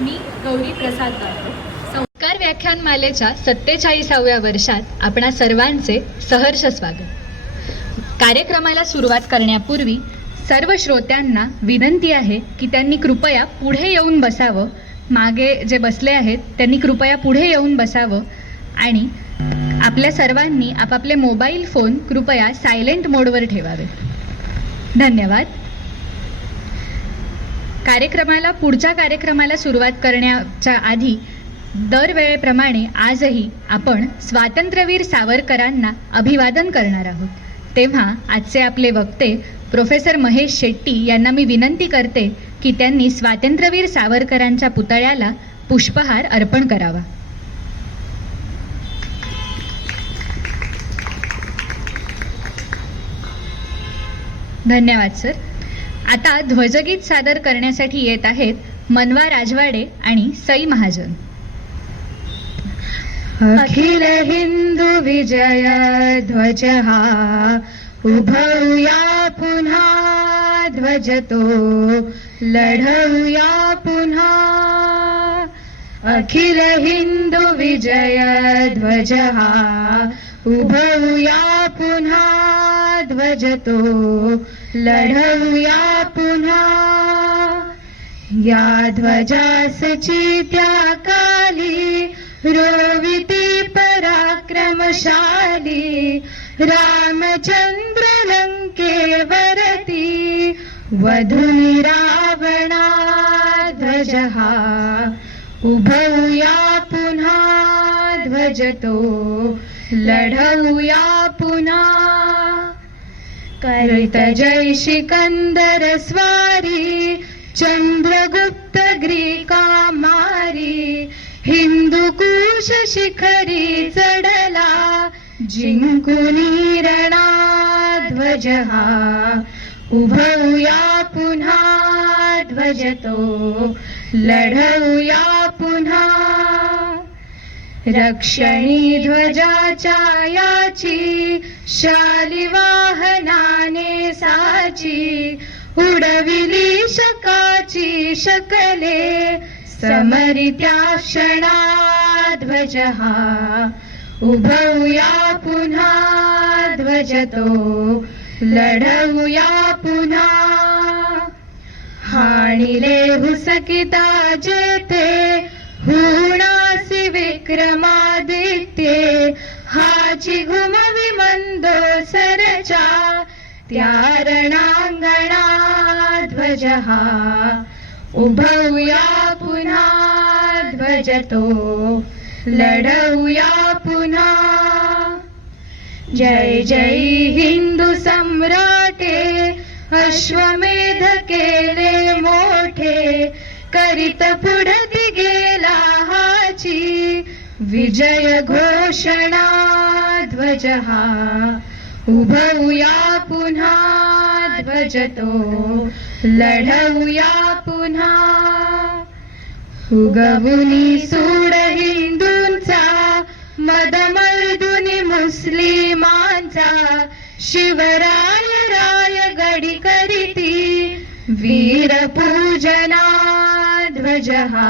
मी गौरी प्रसाद गाडे. संस्कार व्याख्यानमालेच्या 47व्या वर्षात आपणा सर्वांचे सहर्ष स्वागत. कार्यक्रमाला सुरुवात करण्यापूर्वी सर्व श्रोत्यांना विनंती आहे की त्यांनी कृपया पुढे येऊन बसावं. मागे जे बसले आहेत त्यांनी कृपया पुढे येऊन बसावं आणि आपल्या सर्वांनी आपापले मोबाईल फोन कृपया सायलेंट मोडवर ठेवावे. धन्यवाद. पुढच्या कार्यक्रमाला सुरुवात करण्याच्या आधी दरवेळेप्रमाणे आजही आपण स्वातंत्र्यवीर सावरकरांना अभिवादन करणार आहोत. तेव्हा आजचे आपले वक्ते प्रोफेसर महेश शेट्टी यांना मी विनंती करते की त्यांनी स्वातंत्र्यवीर सावरकरांच्या पुतळ्याला पुष्पहार अर्पण करावा. धन्यवाद सर. आता ध्वजगीत सादर करण्यासाठी येत आहेत मनवा राजवाडे आणि सई महाजन. अखिल हिंदू विजय ध्वज हा उभवूया पुन्हा, ध्वज तो लढवूया पुन्हा. अखिल हिंदू विजय ध्वज हा उभवूया पुन्हा, ध्वज तो लढवूया पुन्हा. या ध्वजासची त्या काली रोविती पराक्रमशाली, रामचंद्र लंकेवरती वधूनी रावणा. ध्वज हा उभवूया पुन्हा, ध्वज तो लढवूया पुन्हा. करीत जय सिकंदर स्वारी, चंद्रगुप्त ग्रीका मारी. हिंदुकुश शिखरी चढला, जिंकुनी रणा. ध्वज हा उभवूया पुन्हा, ध्वज तो लढवूया पुन्हा. रक्षणी ध्वजाच्या याची, शालिवाहनाने साची. उडविली शकाची शकले, समरित्या क्षणा. ध्वज हा उभवूया पुन्हा, ध्वज तो लढवूया पुन्हा. हाणिले हुसकिता जेथे, हुणासी विक्रमादित्ये. हाची घुमवी मंदोसरच्या, त्या रणांगणा. ध्वज हा उभवूया पुन्हा, ध्वज तो लढवूया पुन्हा. जय जय हिंदू सम्राटे, अश्वमेध केले मोठे. करीत पुढती गेला हाची, विजय घोषणा. ध्वज हा उभवूया पुन्हा, ध्वज तो लढवूया पुन्हा. उगवुनी सूड हिंदूंचा, मदमर्दुनी मुस्लिमांचा. शिवराय रायगडी करीती वीर पूजना. ध्वज हा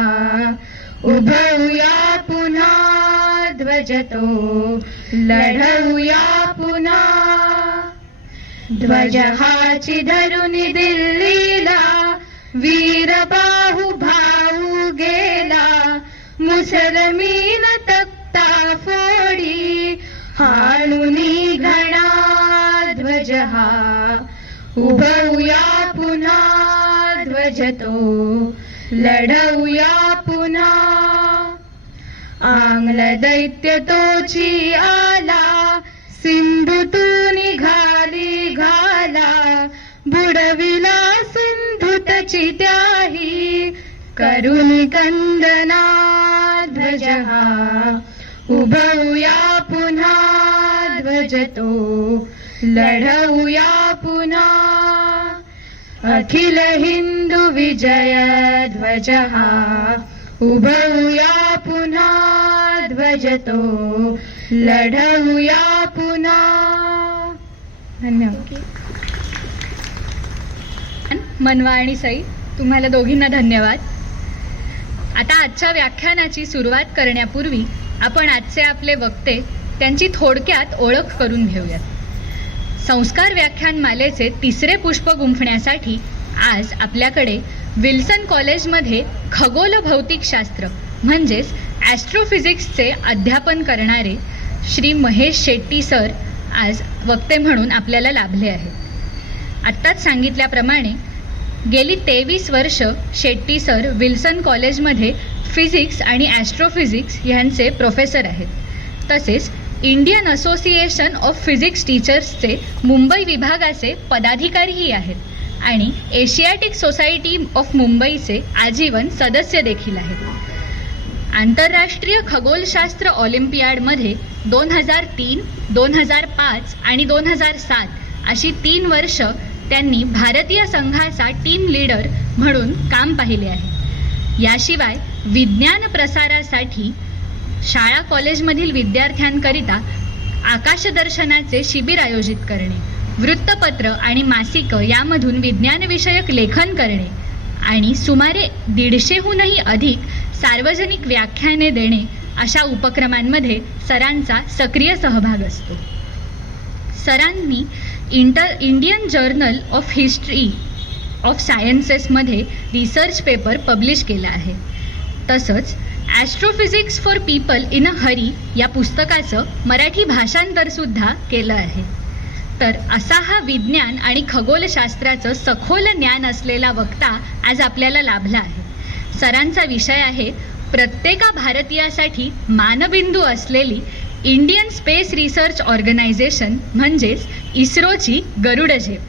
उभवूया पुन्हा, ध्वज तो लढवूया पुन्हा. ध्वज हाची धरुनी दिल्लीला, वीर बाहू भाऊ गेला. मुसलमीन तक्ता फोडी, हाणुनी घणा. ध्वज हा उभवूया पुन्हा, ध्वज तो लढवूया पुन्हा. आंग्ल दैत्य तोची आला, सिंधुतून निघाली घाला. बुडविला सिंधुतची त्याही, करुणी कंदना. ध्वज हा उभवूया पुन्हा, ध्वज तो लढवूया पुन्हा. अखिल हिंदू विजय ध्वज हा उभवूया पुन्हा, ध्वज तो लढवूया पुन्हा. धन्यवाद. मनवा आणि सई, तुम्हाला दोघींना धन्यवाद. आता आजच्या व्याख्यानाची सुरुवात करण्यापूर्वी आपण आजचे आपले वक्ते त्यांची थोडक्यात ओळख करून घेऊयात. संस्कार व्याख्यानमालेचे तिसरे पुष्प गुंफण्यासाठी आज आपल्याकडे विल्सन कॉलेजमध्ये खगोल भौतिकशास्त्र म्हणजेच ॲस्ट्रोफिजिक्सचे अध्यापन करणारे श्री महेश शेट्टी सर आज वक्ते म्हणून आपल्याला लाभले आहेत. आत्ताच सांगितल्याप्रमाणे गेली 23 वर्ष शेट्टी सर विल्सन कॉलेजमध्ये फिजिक्स आणि ॲस्ट्रोफिजिक्स यांचे प्रोफेसर आहेत. तसेच इंडियन असोसिएशन ऑफ फिजिक्स टीचर्सचे मुंबई विभागाचे पदाधिकारीही आहेत आणि एशियाटिक सोसायटी ऑफ मुंबईचे आजीवन सदस्य देखील आहेत. आंतरराष्ट्रीय खगोलशास्त्र ऑलिम्पियाडमध्ये 2003, 2005 आणि 2007 अशी 3 वर्ष त्यांनी भारतीय संघाचा टीम लीडर म्हणून काम पाहिले आहे. याशिवाय विज्ञान प्रसारासाठी शाळा कॉलेजमधील विद्यार्थ्यांकरिता आकाशदर्शनाचे शिबिर आयोजित करणे, वृत्तपत्र आणि मासिक यामधून विज्ञानविषयक लेखन करणे आणि सुमारे 150हूनही अधिक सार्वजनिक व्याख्याने देणे अशा उपक्रमांमध्ये सरांचा सक्रिय सहभाग असतो. सरांनी Indian Journal of History of सायन्सेसमध्ये रिसर्च पेपर पब्लिश केला आहे. तसंच Astrophysics for People in a Hurry या पुस्तकाचं मराठी भाषांतरसुद्धा केलं आहे. तर असा हा विज्ञान आणि खगोलशास्त्राचं सखोल ज्ञान असलेला वक्ता आज आपल्याला लाभला आहे. सरांचा विषय आहे प्रत्येका भारतीयासाठी मानबिंदू असलेली इंडियन स्पेस रिसर्च ऑर्गनायझेशन म्हणजेच इस्रोची गरुड झेप.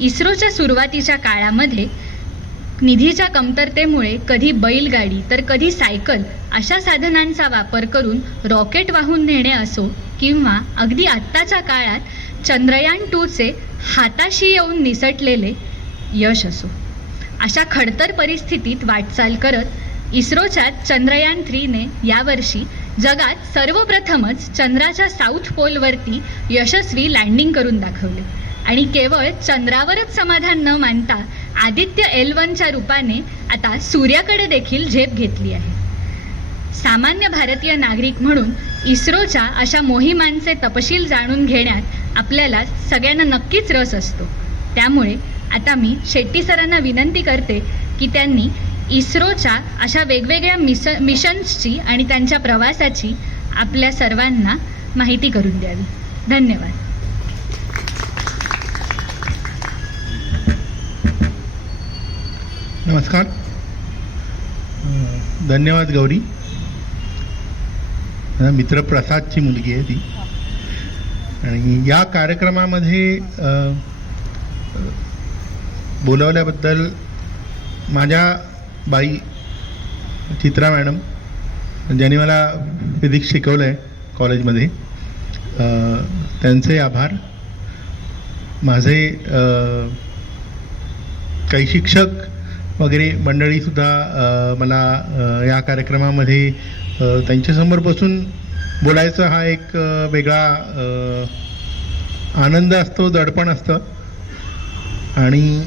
इस्रोच्या सुरुवातीच्या काळामध्ये निधीच्या कमतरतेमुळे कधी बैलगाडी तर कधी सायकल अशा साधनांचा वापर करून रॉकेट वाहून नेणे असो किंवा अगदी आत्ताच्या काळात चंद्रयान 2चे हाताशी येऊन निसटलेले यश असो, अशा खडतर परिस्थितीत वाटचाल करत इस्रोच्या चंद्रयान 3ने यावर्षी जगात सर्वप्रथमच चंद्राच्या साऊथ पोलवरती यशस्वी लँडिंग करून दाखवले आणि केवळ चंद्रावरच समाधान न मानता आदित्य L1च्या रूपाने आता सूर्याकडे देखील झेप घेतली आहे. सामान्य भारतीय नागरिक म्हणून इस्रोच्या अशा मोहिमांचे तपशील जाणून घेण्यात आपल्याला सगळ्यांना नक्कीच रस असतो. त्यामुळे आता मी शेट्टी सरांना विनंती करते की त्यांनी इस्रोच्या अशा वेगवेगळ्या मिशन्सची आणि त्यांच्या प्रवासाची आपल्या सर्वांना माहिती करून द्यावी. धन्यवाद. नमस्कार. धन्यवाद गौरी. मित्र प्रसादची मुलगी आहे ती. आणि या कार्यक्रमामध्ये बोलावल्याबद्दल माझ्या बाई चित्रा मॅडम ज्यांनी मला फिजिक्स शिकवलं आहे कॉलेजमध्ये, त्यांचे आभार. माझे काही शिक्षक वगैरे मंडळीसुद्धा मला या कार्यक्रमामध्ये त्यांच्यासमोर बसून बोलायचं हा एक वेगळा आनंद असतो, दडपण असतं. आणि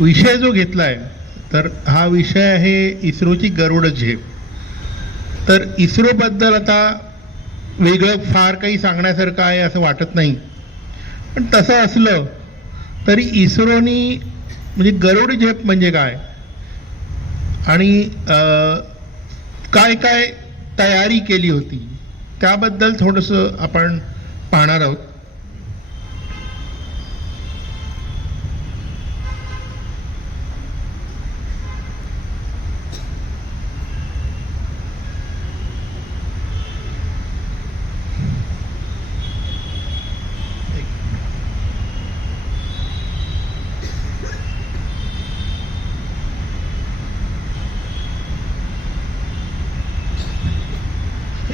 विषय जो घेतला आहे तर हा विषय आहे इस्रोची गरुड झेप. तर इस्रोबद्दल आता वेगळं फार काही सांगण्यासारखं आहे असं वाटत नाही, पण तसं असलं तरी इस्रोनी म्हणजे गरुड झेप म्हणजे काय आणि काय काय तयारी केली होती त्याबद्दल थोडंसं आपण पाहणार आहोत.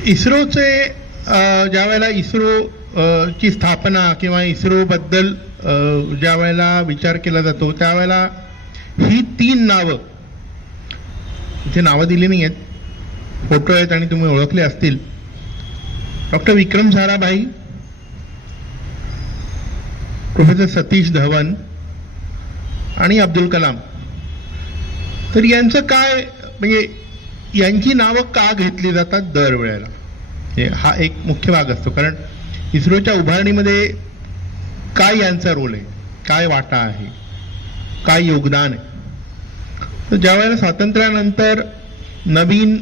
इस्रोचे ज्या वेळेला इस्रो ची स्थापना किंवा इस्रोबद्दल ज्या वेळेला विचार केला जातो त्यावेळेला ही 3 नावं, इथे नावं दिली नाही आहेत, फोटो आहेत आणि तुम्ही ओळखले असतील. डॉक्टर विक्रम साराभाई, प्रोफेसर सतीश धवन आणि अब्दुल कलाम तर यांचं काय, म्हणजे यांची नावं का घेतली जातात दरवेळेला, हा एक मुख्य भाग असतो. कारण इस्रोच्या उभारणीमध्ये काय यांचा रोल आहे, काय वाटा आहे, काय योगदान आहे. तर ज्यावेळेला स्वातंत्र्यानंतर नवीन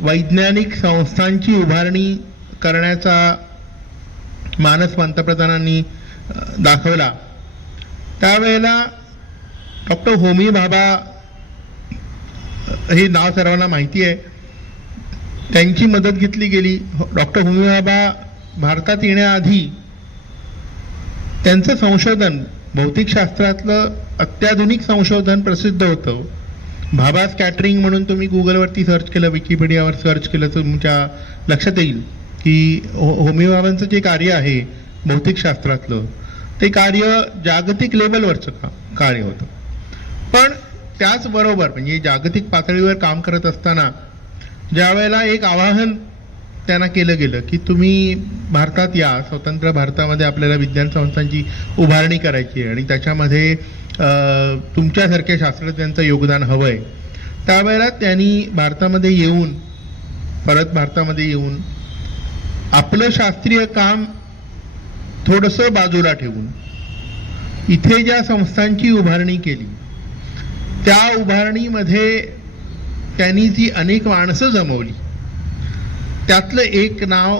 वैज्ञानिक संस्थांची उभारणी करण्याचा मानस पंतप्रधानांनी दाखवला, त्यावेळेला डॉक्टर होमी भाभा हे नाव सर्वांना माहिती आहे, त्यांची मदत घेतली गेली. डॉक्टर होमी भाभा भारतात येण्याआधी त्यांचं संशोधन भौतिकशास्त्रातलं अत्याधुनिक संशोधन प्रसिद्ध होतं. भाभा स्कॅटरिंग म्हणून तुम्ही गुगलवरती सर्च केलं, विकिपीडियावर सर्च केलं तर तुमच्या लक्षात येईल की होमी भाभांचं जे कार्य आहे भौतिकशास्त्रातलं, ते कार्य जागतिक लेवलवरचं कार्य होतं. पण त्याचबरोबर म्हणजे जागतिक पातळीवर काम करत असताना ज्या वेळेला एक आवाहन त्यांना केलं गेलं की तुम्ही भारतात या, स्वतंत्र भारतामध्ये आपल्याला विज्ञान संस्थांची उभारणी करायची आहे आणि त्याच्यामध्ये तुमच्यासारख्या शास्त्रज्ञांचं योगदान हवं आहे, त्यावेळेला त्यांनी भारतामध्ये येऊन आपलं शास्त्रीय काम थोडंसं बाजूला ठेवून इथे ज्या संस्थांची उभारणी केली, त्या उभारणीमध्ये त्यांनी जी अनेक माणसं जमवली, त्यातलं एक नाव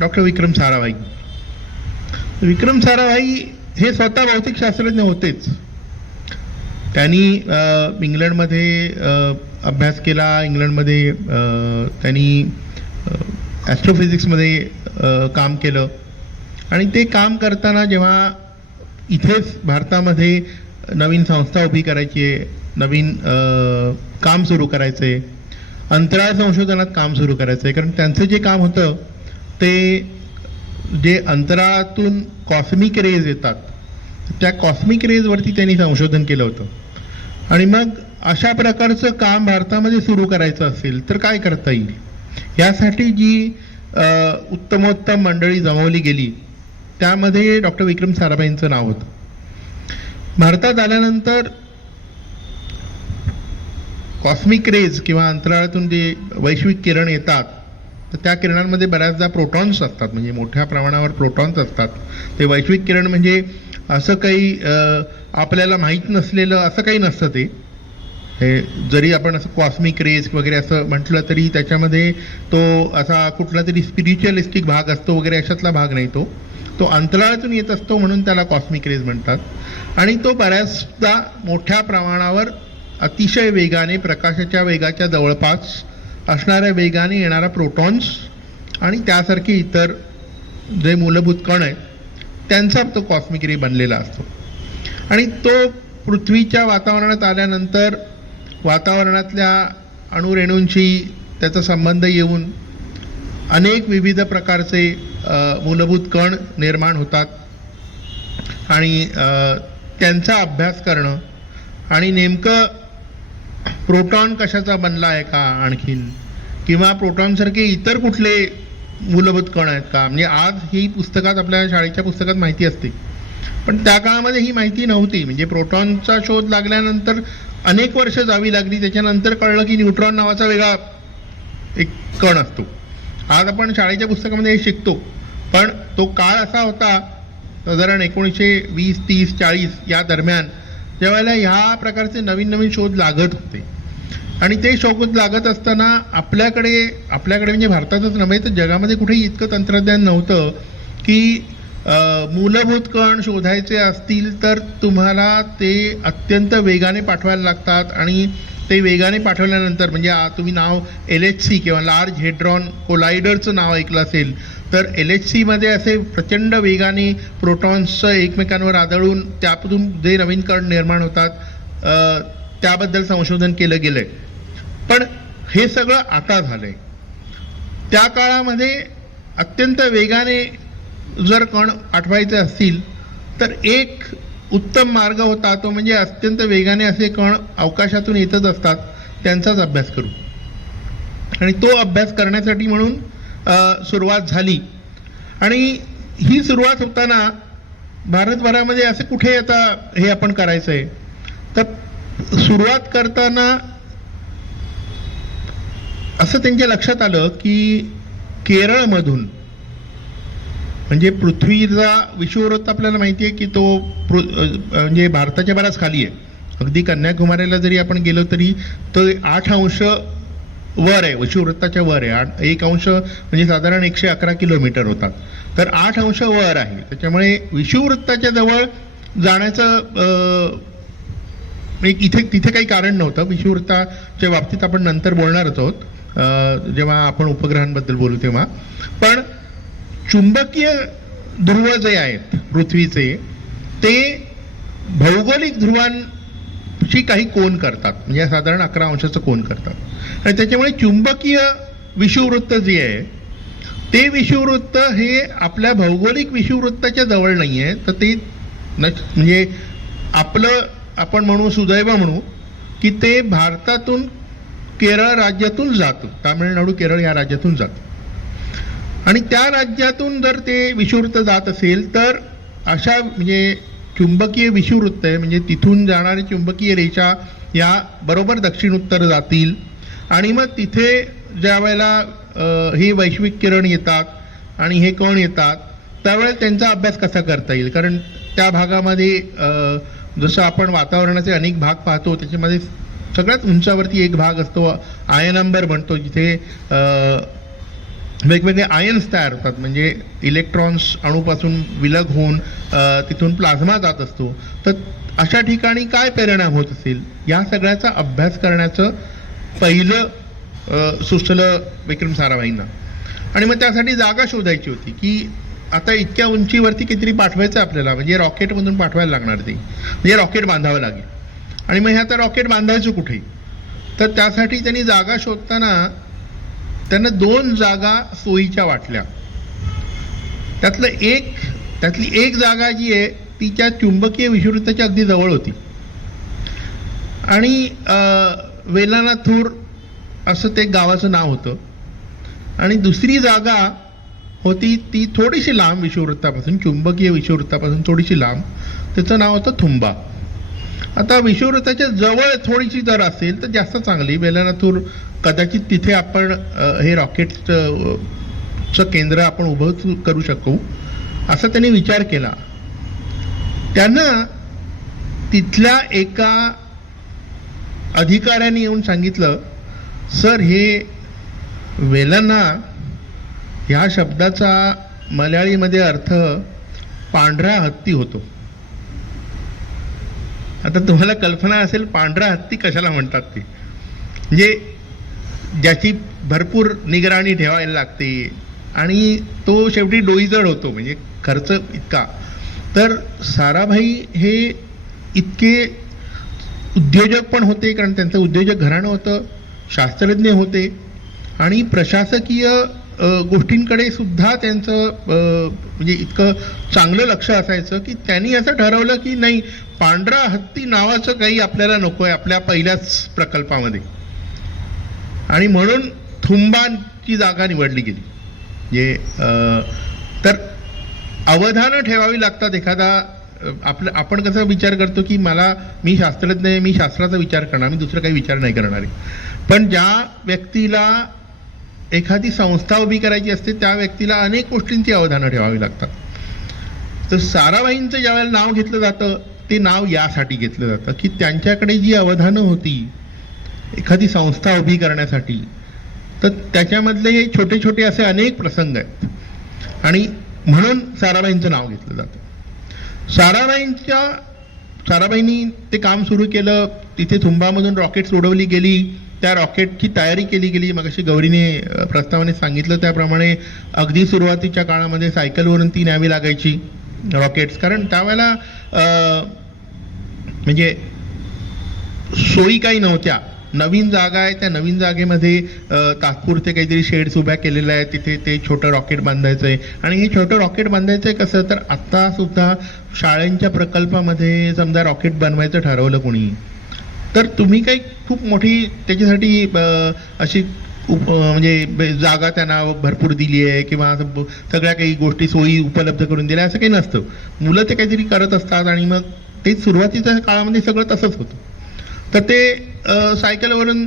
डॉक्टर विक्रम साराभाई. विक्रम साराभाई हे स्वतः भौतिकशास्त्रज्ञ होतेच. त्यांनी इंग्लंडमध्ये अभ्यास केला. इंग्लंडमध्ये त्यांनी ॲस्ट्रोफिजिक्समध्ये काम केलं आणि ते काम करताना जेव्हा इथेच भारतामध्ये नवीन संस्था उभी करायची आहे, नवीन काम सुरू करायचं आहे, अंतराळ संशोधनात काम सुरू करायचं आहे. कारण त्यांचं जे काम होतं ते जे अंतराळातून कॉस्मिक रेज येतात, त्या कॉस्मिक रेजवरती त्यांनी संशोधन केलं होतं. आणि मग अशा प्रकारचं काम भारतामध्ये सुरू करायचं असेल तर काय करता येईल, यासाठी जी उत्तमोत्तम मंडळी जमवली गेली, त्यामध्ये डॉक्टर विक्रम साराभाईंचं नाव होतं. भारतात आल्यानंतर कॉस्मिक रेज किंवा अंतराळातून जे वैश्विक किरण येतात, तर त्या किरणांमध्ये बऱ्याचदा प्रोटॉन्स असतात, म्हणजे मोठ्या प्रमाणावर प्रोटॉन्स असतात. ते वैश्विक किरण म्हणजे असं काही आपल्याला माहीत नसलेलं असं काही नसतं. ते हे जरी आपण असं कॉस्मिक रेज वगैरे असं म्हटलं तरी त्याच्यामध्ये तो असा कुठला तरी स्पिरिच्युअलिस्टिक भाग असतो वगैरे, अशातला भाग नाही. तो अंतराळातून येत असतो म्हणून त्याला कॉस्मिक रेज म्हणतात. आणि तो बऱ्याचदा मोठ्या प्रमाणावर अतिशय वेगाने, प्रकाशाच्या वेगाच्या जवळपास असणाऱ्या वेगाने येणारा प्रोटॉन्स आणि त्यासारखे इतर जे मूलभूत कण आहेत त्यांचा तो कॉस्मिक रे बनलेला असतो. आणि तो पृथ्वीच्या वातावरणात आल्यानंतर वातावरणातल्या अणुरेणूंशी त्याचा संबंध येऊन अनेक विविध प्रकारचे मूलभूत कण निर्माण होतात आणि त्यांचा अभ्यास करणं आणि नेमकं प्रोटॉन कशाचा बनला आहे का आणखीन, किंवा प्रोटॉनसारखे इतर कुठले मूलभूत कण आहेत का. म्हणजे आज ही पुस्तकात, आपल्या शाळेच्या पुस्तकात माहिती असते, पण त्या काळामध्ये ही माहिती नव्हती. म्हणजे प्रोटॉनचा शोध लागल्यानंतर अनेक वर्ष जावी लागली. त्याच्यानंतर कळलं की न्यूट्रॉन नावाचा वेगळा एक कण असतो. आज आपण शाळेच्या पुस्तकामध्ये हे शिकतो, पण तो काळ असा होता साधारण 1920, 30, 40 या दरम्यान, ज्यावेळेला ह्या प्रकारचे नवीन नवीन शोध लागत होते. आणि ते शोध लागत असताना आपल्याकडे म्हणजे भारतातच नव्हे तर जगामध्ये कुठेही इतकं तंत्रज्ञान नव्हतं की मूलभूत कण शोधायचे असतील तर तुम्हाला ते अत्यंत वेगाने पाठवायला लागतात. आणि ते वेगाने पाठवल्यानंतर, म्हणजे तुम्ही नाव LHC किंवा लार्ज हेड्रॉन कोलायडरचं नाव ऐकलं असेल, तर LHC मध्ये असे प्रचंड वेगाने प्रोटॉन्स एकमेकांवर आदळून त्यातून जे नवीन कण निर्माण होतात त्याबद्दल संशोधन केलं गेलंय. पण हे सगळं आता झालंय. त्या काळामध्ये अत्यंत वेगाने जर कण पाठवायचे असतील तर एक उत्तम मार्ग होता, तो म्हणजे अत्यंत वेगाने असे कण अवकाशातून येतच असतात त्यांचाच अभ्यास करू. आणि तो अभ्यास करण्यासाठी म्हणून सुरुवात झाली. आणि ही सुरुवात होताना भारतभरामध्ये असे कुठे आता हे आपण करायचं आहे, तर सुरुवात करताना असं त्यांच्या लक्षात आलं की केरळमधून, म्हणजे पृथ्वीचा विषुववृत्त आपल्याला माहिती आहे की तो म्हणजे भारताच्या बराच खाली आहे. अगदी कन्याकुमारीला जरी आपण गेलो तरी तो 8 अंश वर आहे, विषुववृत्ताच्या वर आहे. 1 अंश म्हणजे साधारण 111 किलोमीटर होतात, तर 8 अंश वर आहे. त्याच्यामुळे विषुववृत्ताच्या जवळ जाण्याचं तिथे काही कारण नव्हतं. विषुववृत्ताच्या बाबतीत आपण नंतर बोलणारच आहोत जेव्हा आपण उपग्रहांबद्दल बोलू तेव्हा. पण चुंबकीय ध्रुव जे आहेत पृथ्वीचे, ते भौगोलिक ध्रुवांशी काही कोन करतात, म्हणजे साधारण 11 अंशाचं कोन करतात. आणि त्याच्यामुळे चुंबकीय विषुववृत्त जे आहे ते विषुववृत्त हे आपल्या भौगोलिक विषुववृत्ताच्या जवळ नाही आहे, तर ते म्हणजे आपलं आपण म्हणू सुदैव म्हणू की ते भारतातून केरळ राज्यातून जातं, तामिळनाडू केरळ या राज्यातून जातं. आणि त्या राज्यातून जर ते विषुववृत्त जात असेल तर अशा म्हणजे चुंबकीय विषुववृत्त आहे, म्हणजे तिथून जाणारी चुंबकीय रेषा या बरोबर दक्षिण उत्तर जातील. आणि मग तिथे ज्या वेळेला हे वैश्विक किरण येतात आणि हे कण येतात त्यावेळेला त्यांचा अभ्यास कसा करता येईल. कारण त्या भागामध्ये जसं आपण वातावरणाचे अनेक भाग पाहतो, त्याच्यामध्ये सगळ्यात उंचावरती एक भाग असतो आयनंबर म्हणतो, जिथे वेगवेगळे आयन्स तयार होतात, म्हणजे इलेक्ट्रॉन्स अणूपासून विलग होऊन तिथून प्लाझ्मा जात असतो. तर अशा ठिकाणी काय परिणाम होत असेल या सगळ्याचा अभ्यास करण्याचं पहिलं सुचलं विक्रम साराभाईंना. आणि मग त्यासाठी जागा शोधायची होती की आता इतक्या उंचीवरती कितीतरी पाठवायचं आपल्याला, म्हणजे रॉकेटमधून पाठवायला लागणार ते, म्हणजे रॉकेट बांधावं लागेल. आणि मग हे आता रॉकेट बांधायचं कुठे, तर त्यासाठी त्यांनी जागा शोधताना त्यांना 2 जागा सोयीच्या वाटल्या. त्यातली एक जागा जी आहे ती त्या चुंबकीय विषुववृत्ताच्या अगदी जवळ होती आणि वेलानाथूर असं ते गावाचं नाव होतं. आणि दुसरी जागा होती ती थोडीशी लांब विषुववृत्तापासून, चुंबकीय विषुववृत्तापासून थोडीशी लांब, त्याचं नाव होतं थुंबा. आता विषुववृत्ताच्या जवळ थोडीशी जर असेल तर जास्त चांगली. वेलानाथूर कदाचित तिथे आपण हे रॉकेटचं केंद्र आपण उभं करू शकू असं त्यांनी विचार केला. त्यांना तिथल्या एका अधिकाऱ्याने येऊन सांगितलं, सर हे वेलना ह्या शब्दाचा मल्याळीमध्ये अर्थ पांढरा हत्ती होतो. आता तुम्हाला कल्पना असेल पांढरा हत्ती कशाला म्हणतात ते, म्हणजे ज्याची भरपूर निगराणी ठेवायला लागते आणि तो शेवटी डोईजड होतो, म्हणजे खर्च इतका. तर साराभाई हे इतके उद्योजक पण होते, कारण त्यांचं उद्योजक घराणं होतं, शास्त्रज्ञ होते आणि प्रशासकीय गोष्टींकडे सुद्धा त्यांचं म्हणजे इतकं चांगलं लक्ष असायचं की त्यांनी असं ठरवलं की नाही, पांढरा हत्ती नावाचं काही आपल्याला नको आहे आपल्या पहिल्याच प्रकल्पामध्ये. आणि म्हणून थुंबांची जागा निवडली गेली. म्हणजे तर अवधानं ठेवावी लागतात. एखादा आपण कसं विचार करतो की मी शास्त्रज्ञ आहे, मी शास्त्राचा विचार करणार, मी दुसरं काही विचार नाही करणार आहे. पण ज्या व्यक्तीला एखादी संस्था उभी करायची असते त्या व्यक्तीला अनेक गोष्टींची अवधानं ठेवावी लागतात. तर साराभाईंचं ज्यावेळेला नाव घेतलं जातं ते नाव यासाठी घेतलं जातं की त्यांच्याकडे जी अवधानं होती एखादी संस्था उभी करण्यासाठी, तर त्याच्यामधले हे छोटे छोटे असे अनेक प्रसंग आहेत आणि म्हणून साराभाईंचं नाव घेतलं जातं. साराभाईंनी ते काम सुरू केलं. तिथे थुंबामधून रॉकेट्स उडवली गेली, त्या रॉकेटची तयारी केली गेली. मगाशी गौरीने प्रस्तावाने सांगितलं त्याप्रमाणे अगदी सुरुवातीच्या काळामध्ये सायकलवरून ती न्यावी लागायची रॉकेट्स, कारण त्यावेळेला म्हणजे सोयी काही नव्हत्या. नवीन जागा आहे, त्या नवीन जागेमध्ये तात्पुरते काहीतरी शेड्स उभ्या केलेल्या आहेत, तिथे ते छोटं रॉकेट बांधायचं आहे. आणि हे छोटं रॉकेट बांधायचं आहे कसं, तर आत्ता सुद्धा शाळेंच्या प्रकल्पामध्ये समजा रॉकेट बनवायचं ठरवलं कोणी, तर तुम्ही काही खूप मोठी त्याच्यासाठी अशी म्हणजे जागा त्यांना भरपूर दिली आहे किंवा सगळ्या काही गोष्टी सोयी उपलब्ध करून दिल्या असं काही नसतं. मुलं ते काहीतरी करत असतात आणि मग ते सुरुवातीच्या काळामध्ये सगळं तसंच होतं. तर ते सायकलवरून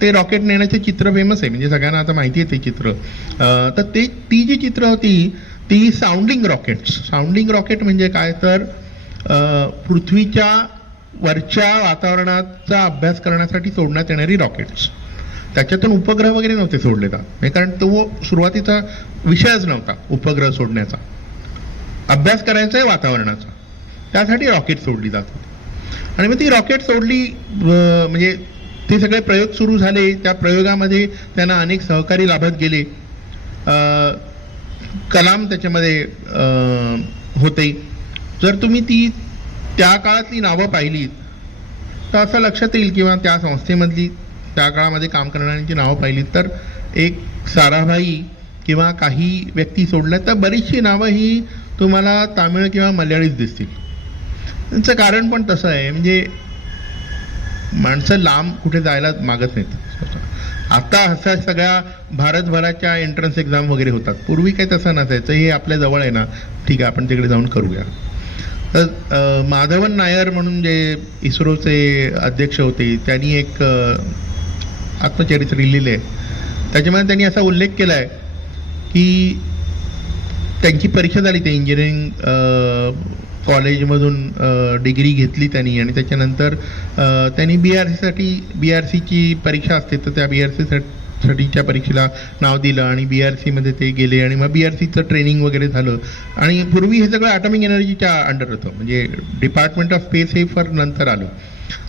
ते रॉकेट नेण्याचे चित्र फेमस आहे, म्हणजे सगळ्यांना आता माहिती आहे ते चित्र. तर ती जी चित्र होती ती साऊंडिंग रॉकेट म्हणजे काय तर पृथ्वीच्या वरच्या वातावरणाचा अभ्यास करण्यासाठी सोडण्यात येणारी रॉकेट्स. त्याच्यातून उपग्रह वगैरे नव्हते सोडले जात, कारण तो सुरुवातीचा विषयच नव्हता उपग्रह सोडण्याचा. अभ्यास करायचा आहे वातावरणाचा, त्यासाठी रॉकेट सोडली जात होती. आणि मग ती रॉकेट सोडली, म्हणजे ते सगळे प्रयोग सुरू झाले. त्या प्रयोगामध्ये त्यांना अनेक सहकारी लाभत गेले. कलाम त्याच्यामध्ये होते. जर तुम्ही त्या काळातली नावं पाहिलीत तर असं लक्षात येईल, किंवा त्या संस्थेमधली त्या काळामध्ये काम करणाऱ्यांची नावं पाहिलीत तर एक साराभाई किंवा काही व्यक्ती सोडल्या तर बरीचशी नावं ही तुम्हाला तामिळ किंवा मल्याळीच दिसतील. त्यांचं कारण पण तसं आहे, म्हणजे माणसं लांब कुठे जायला मागत नाहीत. आता अशा सगळ्या भारतभराच्या एंट्रन्स एक्झाम वगैरे होतात. पूर्वी काही तसं नसायचं. हे आपल्या जवळ आहे ना, ठीक आहे आपण तिकडे जाऊन करूया. तर माधवन नायर म्हणून जे इस्रोचे अध्यक्ष होते त्यांनी एक आत्मचरित्र लिहिलेलं आहे. त्याच्यामध्ये त्यांनी असा उल्लेख केला आहे की त्यांची परीक्षा झाली, ते इंजिनिअरिंग कॉलेजमधून डिग्री घेतली त्यांनी, आणि त्याच्यानंतर त्यांनी BRCची परीक्षा असते तर त्या BRCसाठीच्या परीक्षेला नाव दिलं आणि BRCमध्ये ते गेले आणि मग BRCचं ट्रेनिंग वगैरे झालं. आणि पूर्वी हे सगळं ॲटॉमिक एनर्जीच्या अंडर होतं, म्हणजे डिपार्टमेंट ऑफ स्पेस हे फार नंतर आलं.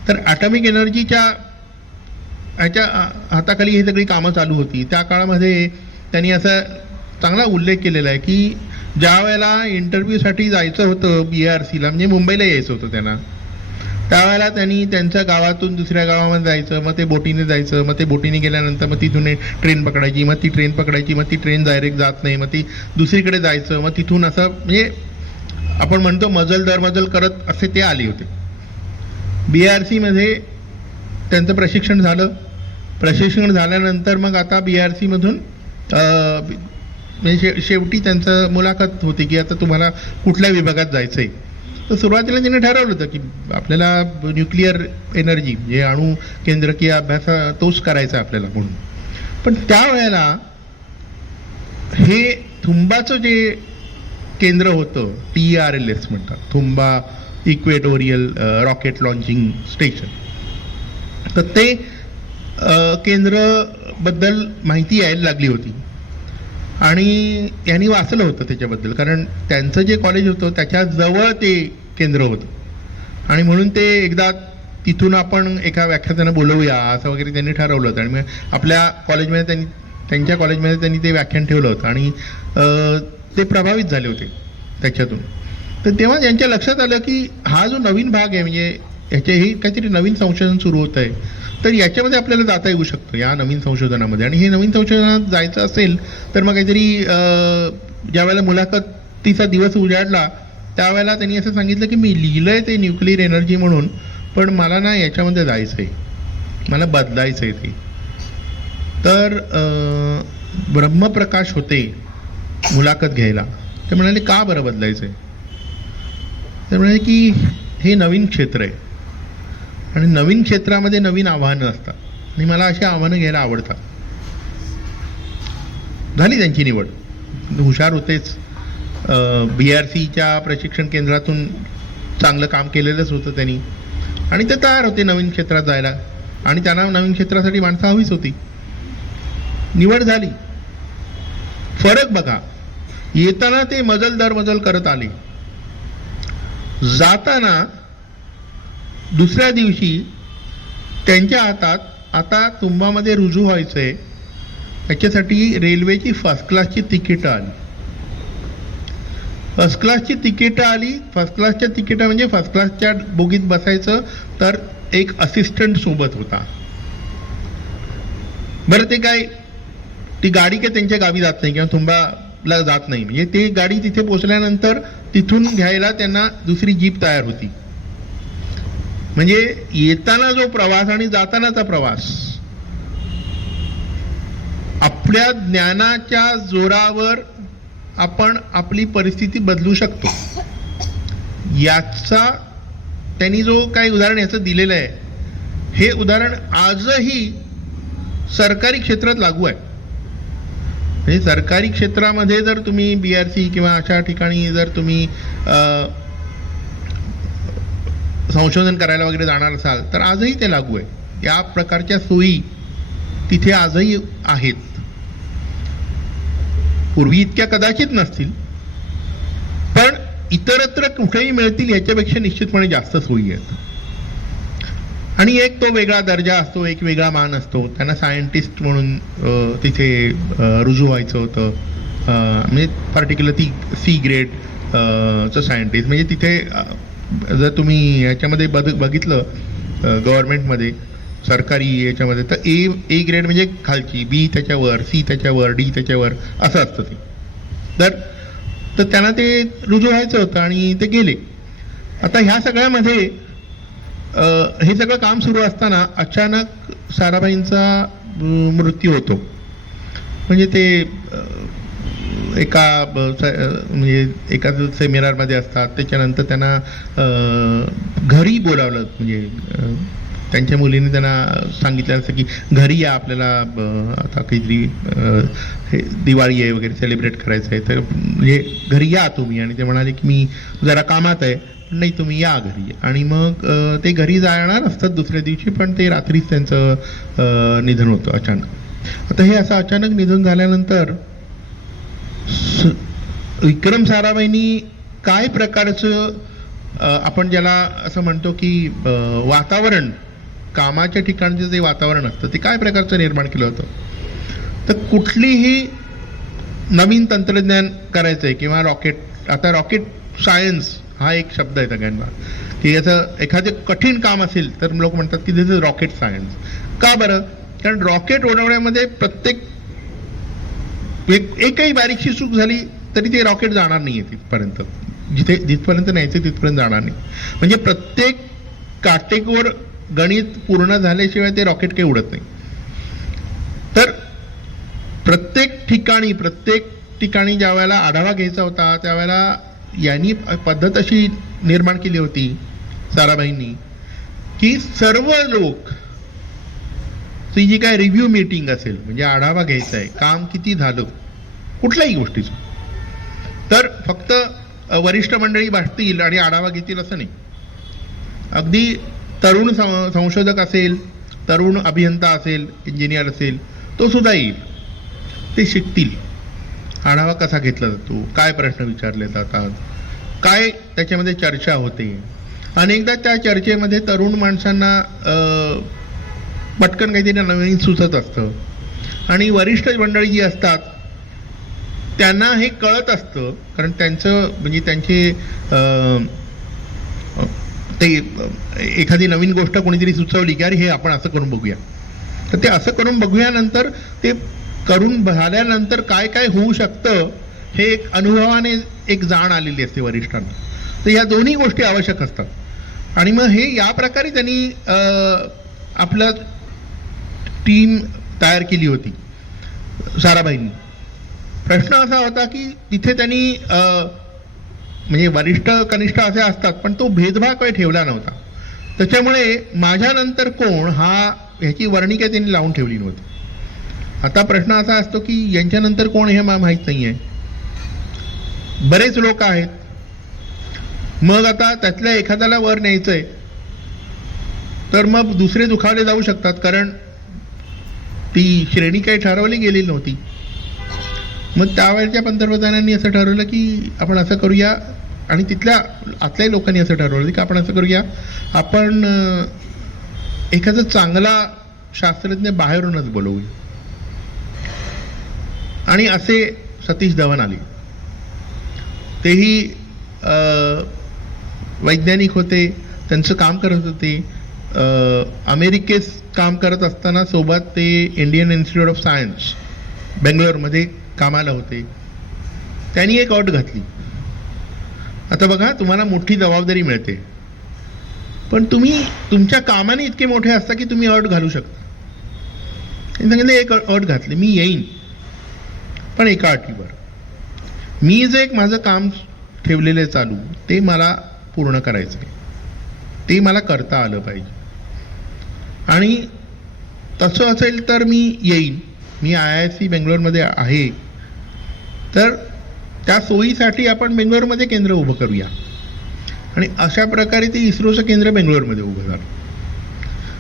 तर ॲटॉमिक एनर्जीच्या ह्याच्या हाताखाली हे सगळी कामं चालू होती. त्या काळामध्ये त्यांनी असा चांगला उल्लेख केलेला आहे की ज्या वेळेला इंटरव्ह्यूसाठी जायचं होतं BRCला, म्हणजे मुंबईला यायचं होतं त्यांना, त्यावेळेला त्यांनी त्यांच्या गावातून दुसऱ्या गावामध्ये जायचं, मग ते बोटीने जायचं, मग ते बोटीने गेल्यानंतर मग तिथून ट्रेन पकडायची, मग ती ट्रेन पकडायची, मग ती ट्रेन डायरेक्ट जात नाही, मग ती दुसरीकडे जायचं, मग तिथून असं म्हणजे आपण म्हणतो मजल दरमजल करत असे ते आले होते. BRCमध्ये त्यांचं प्रशिक्षण झालं. प्रशिक्षण झाल्यानंतर मग आता BRCमधून म्हणजे शेवटी त्यांचं मुलाखत होती की आता तुम्हाला कुठल्या विभागात जायचं आहे. तर सुरुवातीला त्यांनी ठरवलं होतं की आपल्याला न्यूक्लिअर एनर्जी म्हणजे अणु केंद्रकीय अभ्यास तोच करायचा आपल्याला म्हणून. पण त्यावेळेला हे थुंबाचं जे केंद्र होतं TRLS म्हणतात, Thumba equatorial rocket launching station, तर ते केंद्राबद्दल माहिती यायला लागली होती आणि यांनी वाचलं होतं त्याच्याबद्दल, कारण त्यांचं जे कॉलेज होतं त्याच्या जवळ ते केंद्र होतं आणि म्हणून ते एकदा तिथून आपण एका व्याख्यानाला बोलवूया असं वगैरे त्यांनी ठरवलं होतं. आणि मग आपल्या कॉलेजमध्ये त्यांच्या कॉलेजमध्ये त्यांनी ते व्याख्यान ठेवलं होतं आणि ते प्रभावित झाले होते त्याच्यातून. तर तेव्हा त्यांच्या लक्षात आलं की हा जो नवीन भाग आहे, म्हणजे ह्याचे हे काहीतरी नवीन संशोधन सुरू होत आहे, तर याच्यामध्ये आपल्याला जाता येऊ शकतं या नवीन संशोधनामध्ये. आणि हे नवीन संशोधनात जायचं असेल तर मग काहीतरी ज्या वेळेला मुलाखतीचा दिवस उजाडला त्यावेळेला त्यांनी असं सांगितलं की मी लिहिलंय ते न्यूक्लिअर एनर्जी म्हणून, पण मला ना याच्यामध्ये जायचं आहे, मला बदलायचं आहे ते. तर ब्रह्मप्रकाश होते मुलाखत घ्यायला. ते म्हणाले का बरं बदलायचं आहे? ते म्हणाले की हे नवीन क्षेत्र आहे आणि नवीन क्षेत्रामध्ये नवीन आव्हानं असतात आणि मला अशी आव्हानं घ्यायला आवडतात. झाली त्यांची निवड. हुशार होतेच. BRCच्या प्रशिक्षण केंद्रातून चांगलं काम केलेलंच होतं त्यांनी आणि ते तयार होते नवीन क्षेत्रात जायला आणि त्यांना नवीन क्षेत्रासाठी माणसं हवीच होती. निवड झाली. फरक बघा, येताना ते मजल दरमजल करत आले, जाताना दुसऱ्या दिवशी त्यांच्या हातात आता तुंबामध्ये रुजू व्हायचंय याच्यासाठी रेल्वेची फर्स्ट क्लासची तिकीटं आली. फर्स्ट क्लासची तिकीटं आली. फर्स्ट क्लासच्या तिकीटं म्हणजे फर्स्ट क्लासच्या बोगीत बसायचं तर एक असिस्टंट सोबत होता. बरं, ते काय ती गाडी काय त्यांच्या गावी जात नाही किंवा तुंबाला जात नाही, म्हणजे ते गाडी तिथे पोहोचल्यानंतर तिथून घ्यायला त्यांना दुसरी जीप तयार होती. म्हणजे येताना जो प्रवास आणि जातानाचा प्रवास आपल्या ज्ञानाच्या जोरावर आपण आपली परिस्थिती बदलू शकतो. याचा त्यांनी जो काही उदाहरण याचं दिलेलं आहे हे उदाहरण आजही सरकारी क्षेत्रात लागू आहे. म्हणजे सरकारी क्षेत्रामध्ये जर तुम्ही BRC किंवा अशा ठिकाणी जर तुम्ही संशोधन करायला वगैरे जाणार असाल तर आजही ते लागू आहे. या प्रकारच्या सोयी तिथे आजही आहेत. पूर्वी इतक्या कदाचित नसतील, पण इतरत्र कुठेही मिळतील ह्याच्यापेक्षा निश्चितपणे जास्त सोयी आहेत. आणि एक तो वेगळा दर्जा असतो, एक वेगळा मान असतो. त्यांना सायंटिस्ट म्हणून तिथे रुजू व्हायचं होतं. म्हणजे पर्टिक्युलर ती C ग्रेड चं सायंटिस्ट. म्हणजे तिथे जर तुम्ही याच्यामध्ये बघितलं गव्हर्नमेंटमध्ये सरकारी याच्यामध्ये तर A ग्रेड म्हणजे खालची, B त्याच्यावर, C त्याच्यावर, D त्याच्यावर असं असतं ते. तर त्यांना ते रुजू व्हायचं होतं आणि ते गेले. आता ह्या सगळ्यामध्ये हे सगळं काम सुरू असताना अचानक साराभाईंचा मृत्यू होतो. म्हणजे ते म्हणजे एका सेमिनारमध्ये असतात. त्याच्यानंतर त्यांना घरी बोलावलं. म्हणजे त्यांच्या मुलीने त्यांना सांगितलं असं की घरी या, आपल्याला आता काहीतरी हे दिवाळी आहे वगैरे सेलिब्रेट करायचं आहे, तर म्हणजे घरी या तुम्ही. आणि ते म्हणाले की मी जरा कामात आहे, नाही तुम्ही या घरी. आणि मग ते घरी जाणार असतात दुसऱ्या दिवशी, पण ते रात्रीच त्यांचं निधन होतं अचानक. आता हे असं अचानक निधन झाल्यानंतर विक्रम साराभाईंनी काय प्रकारचं आपण ज्याला असं म्हणतो की वातावरण, कामाच्या ठिकाणचं जे वातावरण असतं ते काय प्रकारचं निर्माण केलं होतं. तर कुठलीही नवीन तंत्रज्ञान करायचं आहे किंवा आता रॉकेट सायन्स हा एक शब्द आहे सगळ्यांना, की याचं एखादं कठीण काम असेल तर लोक म्हणतात की दिस इज रॉकेट सायन्स. का बरं? कारण रॉकेट उडवण्यामध्ये प्रत्येक एकही बारीकशी चूक झाली तरी ते रॉकेट जाणार नाही आहे तिथपर्यंत, जिथपर्यंत न्यायचं तिथपर्यंत जाणार नाही. म्हणजे प्रत्येक काटेकोर गणित पूर्ण झाल्याशिवाय ते रॉकेट काही उडत नाही. तर प्रत्येक ठिकाणी ज्या वेळेला आढावा घ्यायचा होता त्यावेळेला यांनी पद्धत अशी निर्माण केली होती साराभाईंनी, की सर्व लोक ती जी काय रिव्ह्यू मीटिंग असेल, म्हणजे आढावा घ्यायचा आहे काम किती झालं कुठल्याही गोष्टीचं, तर फक्त वरिष्ठ मंडळी बसतील आणि आढावा घेतील असं नाही. अगदी तरुण संशोधक असेल, तरुण अभियंता असेल, इंजिनियर असेल, तो सुद्धा येईल. ते शिकतील आढावा कसा घेतला जातो, काय प्रश्न विचारले जातात, काय त्याच्यामध्ये चर्चा होते. अनेकदा त्या चर्चेमध्ये तरुण माणसांना पटकन काहीतरी नवीन सुचत असतं आणि वरिष्ठ मंडळी जी असतात त्यांना हे कळत असतं, कारण त्यांचं म्हणजे त्यांचे ते एखादी नवीन गोष्ट कोणीतरी सुचवली की अरे हे आपण असं करून बघूया, तर ते असं करून बघूया. नंतर ते करून झाल्यानंतर काय काय होऊ शकतं हे एक अनुभवाने एक जाण आलेली असते वरिष्ठांना. तर या दोन्ही गोष्टी आवश्यक असतात. आणि मग हे या प्रकारे त्यांनी आपलं टीम तयार केली होती साराभाईंनी. प्रश्न असा होता की तिथे त्यांनी म्हणजे वरिष्ठ कनिष्ठ असे असतात, पण तो भेदभाव काही ठेवला नव्हता. त्याच्यामुळे माझ्यानंतर कोण ह्याची वर्णिका त्यांनी लावून ठेवली नव्हती. आता प्रश्न असा असतो की यांच्यानंतर कोण हे माहीत नाही आहे. बरेच लोक आहेत, मग आता त्यातल्या एखाद्याला वर न्यायचंय तर मग दुसरे दुखावले जाऊ शकतात, कारण ती श्रेणी काही ठरवली गेलेली नव्हती. मग त्यावेळेच्या पंतप्रधानांनी असं ठरवलं की आपण असं करूया, आणि तिथल्या आतल्याही लोकांनी असं ठरवलं की आपण असं करूया, आपण एखादा चांगला शास्त्रज्ञ बाहेरूनच बोलवूया. आणि असे सतीश धवन आले. तेही वैज्ञानिक होते, त्यांचं काम करत होते. अमेरिकेत काम करत असताना सोबत ते इंडियन इन्स्टिट्यूट ऑफ सायन्स बेंगलोरमध्ये कामाला होते. त्यांनी एक अट घातली. आता बघा, तुम्हाला मोठी जबाबदारी मिळते, पण तुम्ही तुमच्या कामाने इतके मोठे असता की तुम्ही अट घालू शकता. त्यांनी सांगितलं एक अट घातली, मी येईन पण एका अटीवर. मी जे एक माझं काम ठेवलेलं चालू ते मला पूर्ण करायचं आहे, ते मला करता आलं पाहिजे. आणि तसं असेल तर मी येईन. मी IISc बेंगलोरमध्ये आहे, तर त्या सोयीसाठी आपण बेंगलोरमध्ये केंद्र उभं करूया. आणि अशा प्रकारे ते इस्रोचं केंद्र बेंगलोरमध्ये उभं झालं.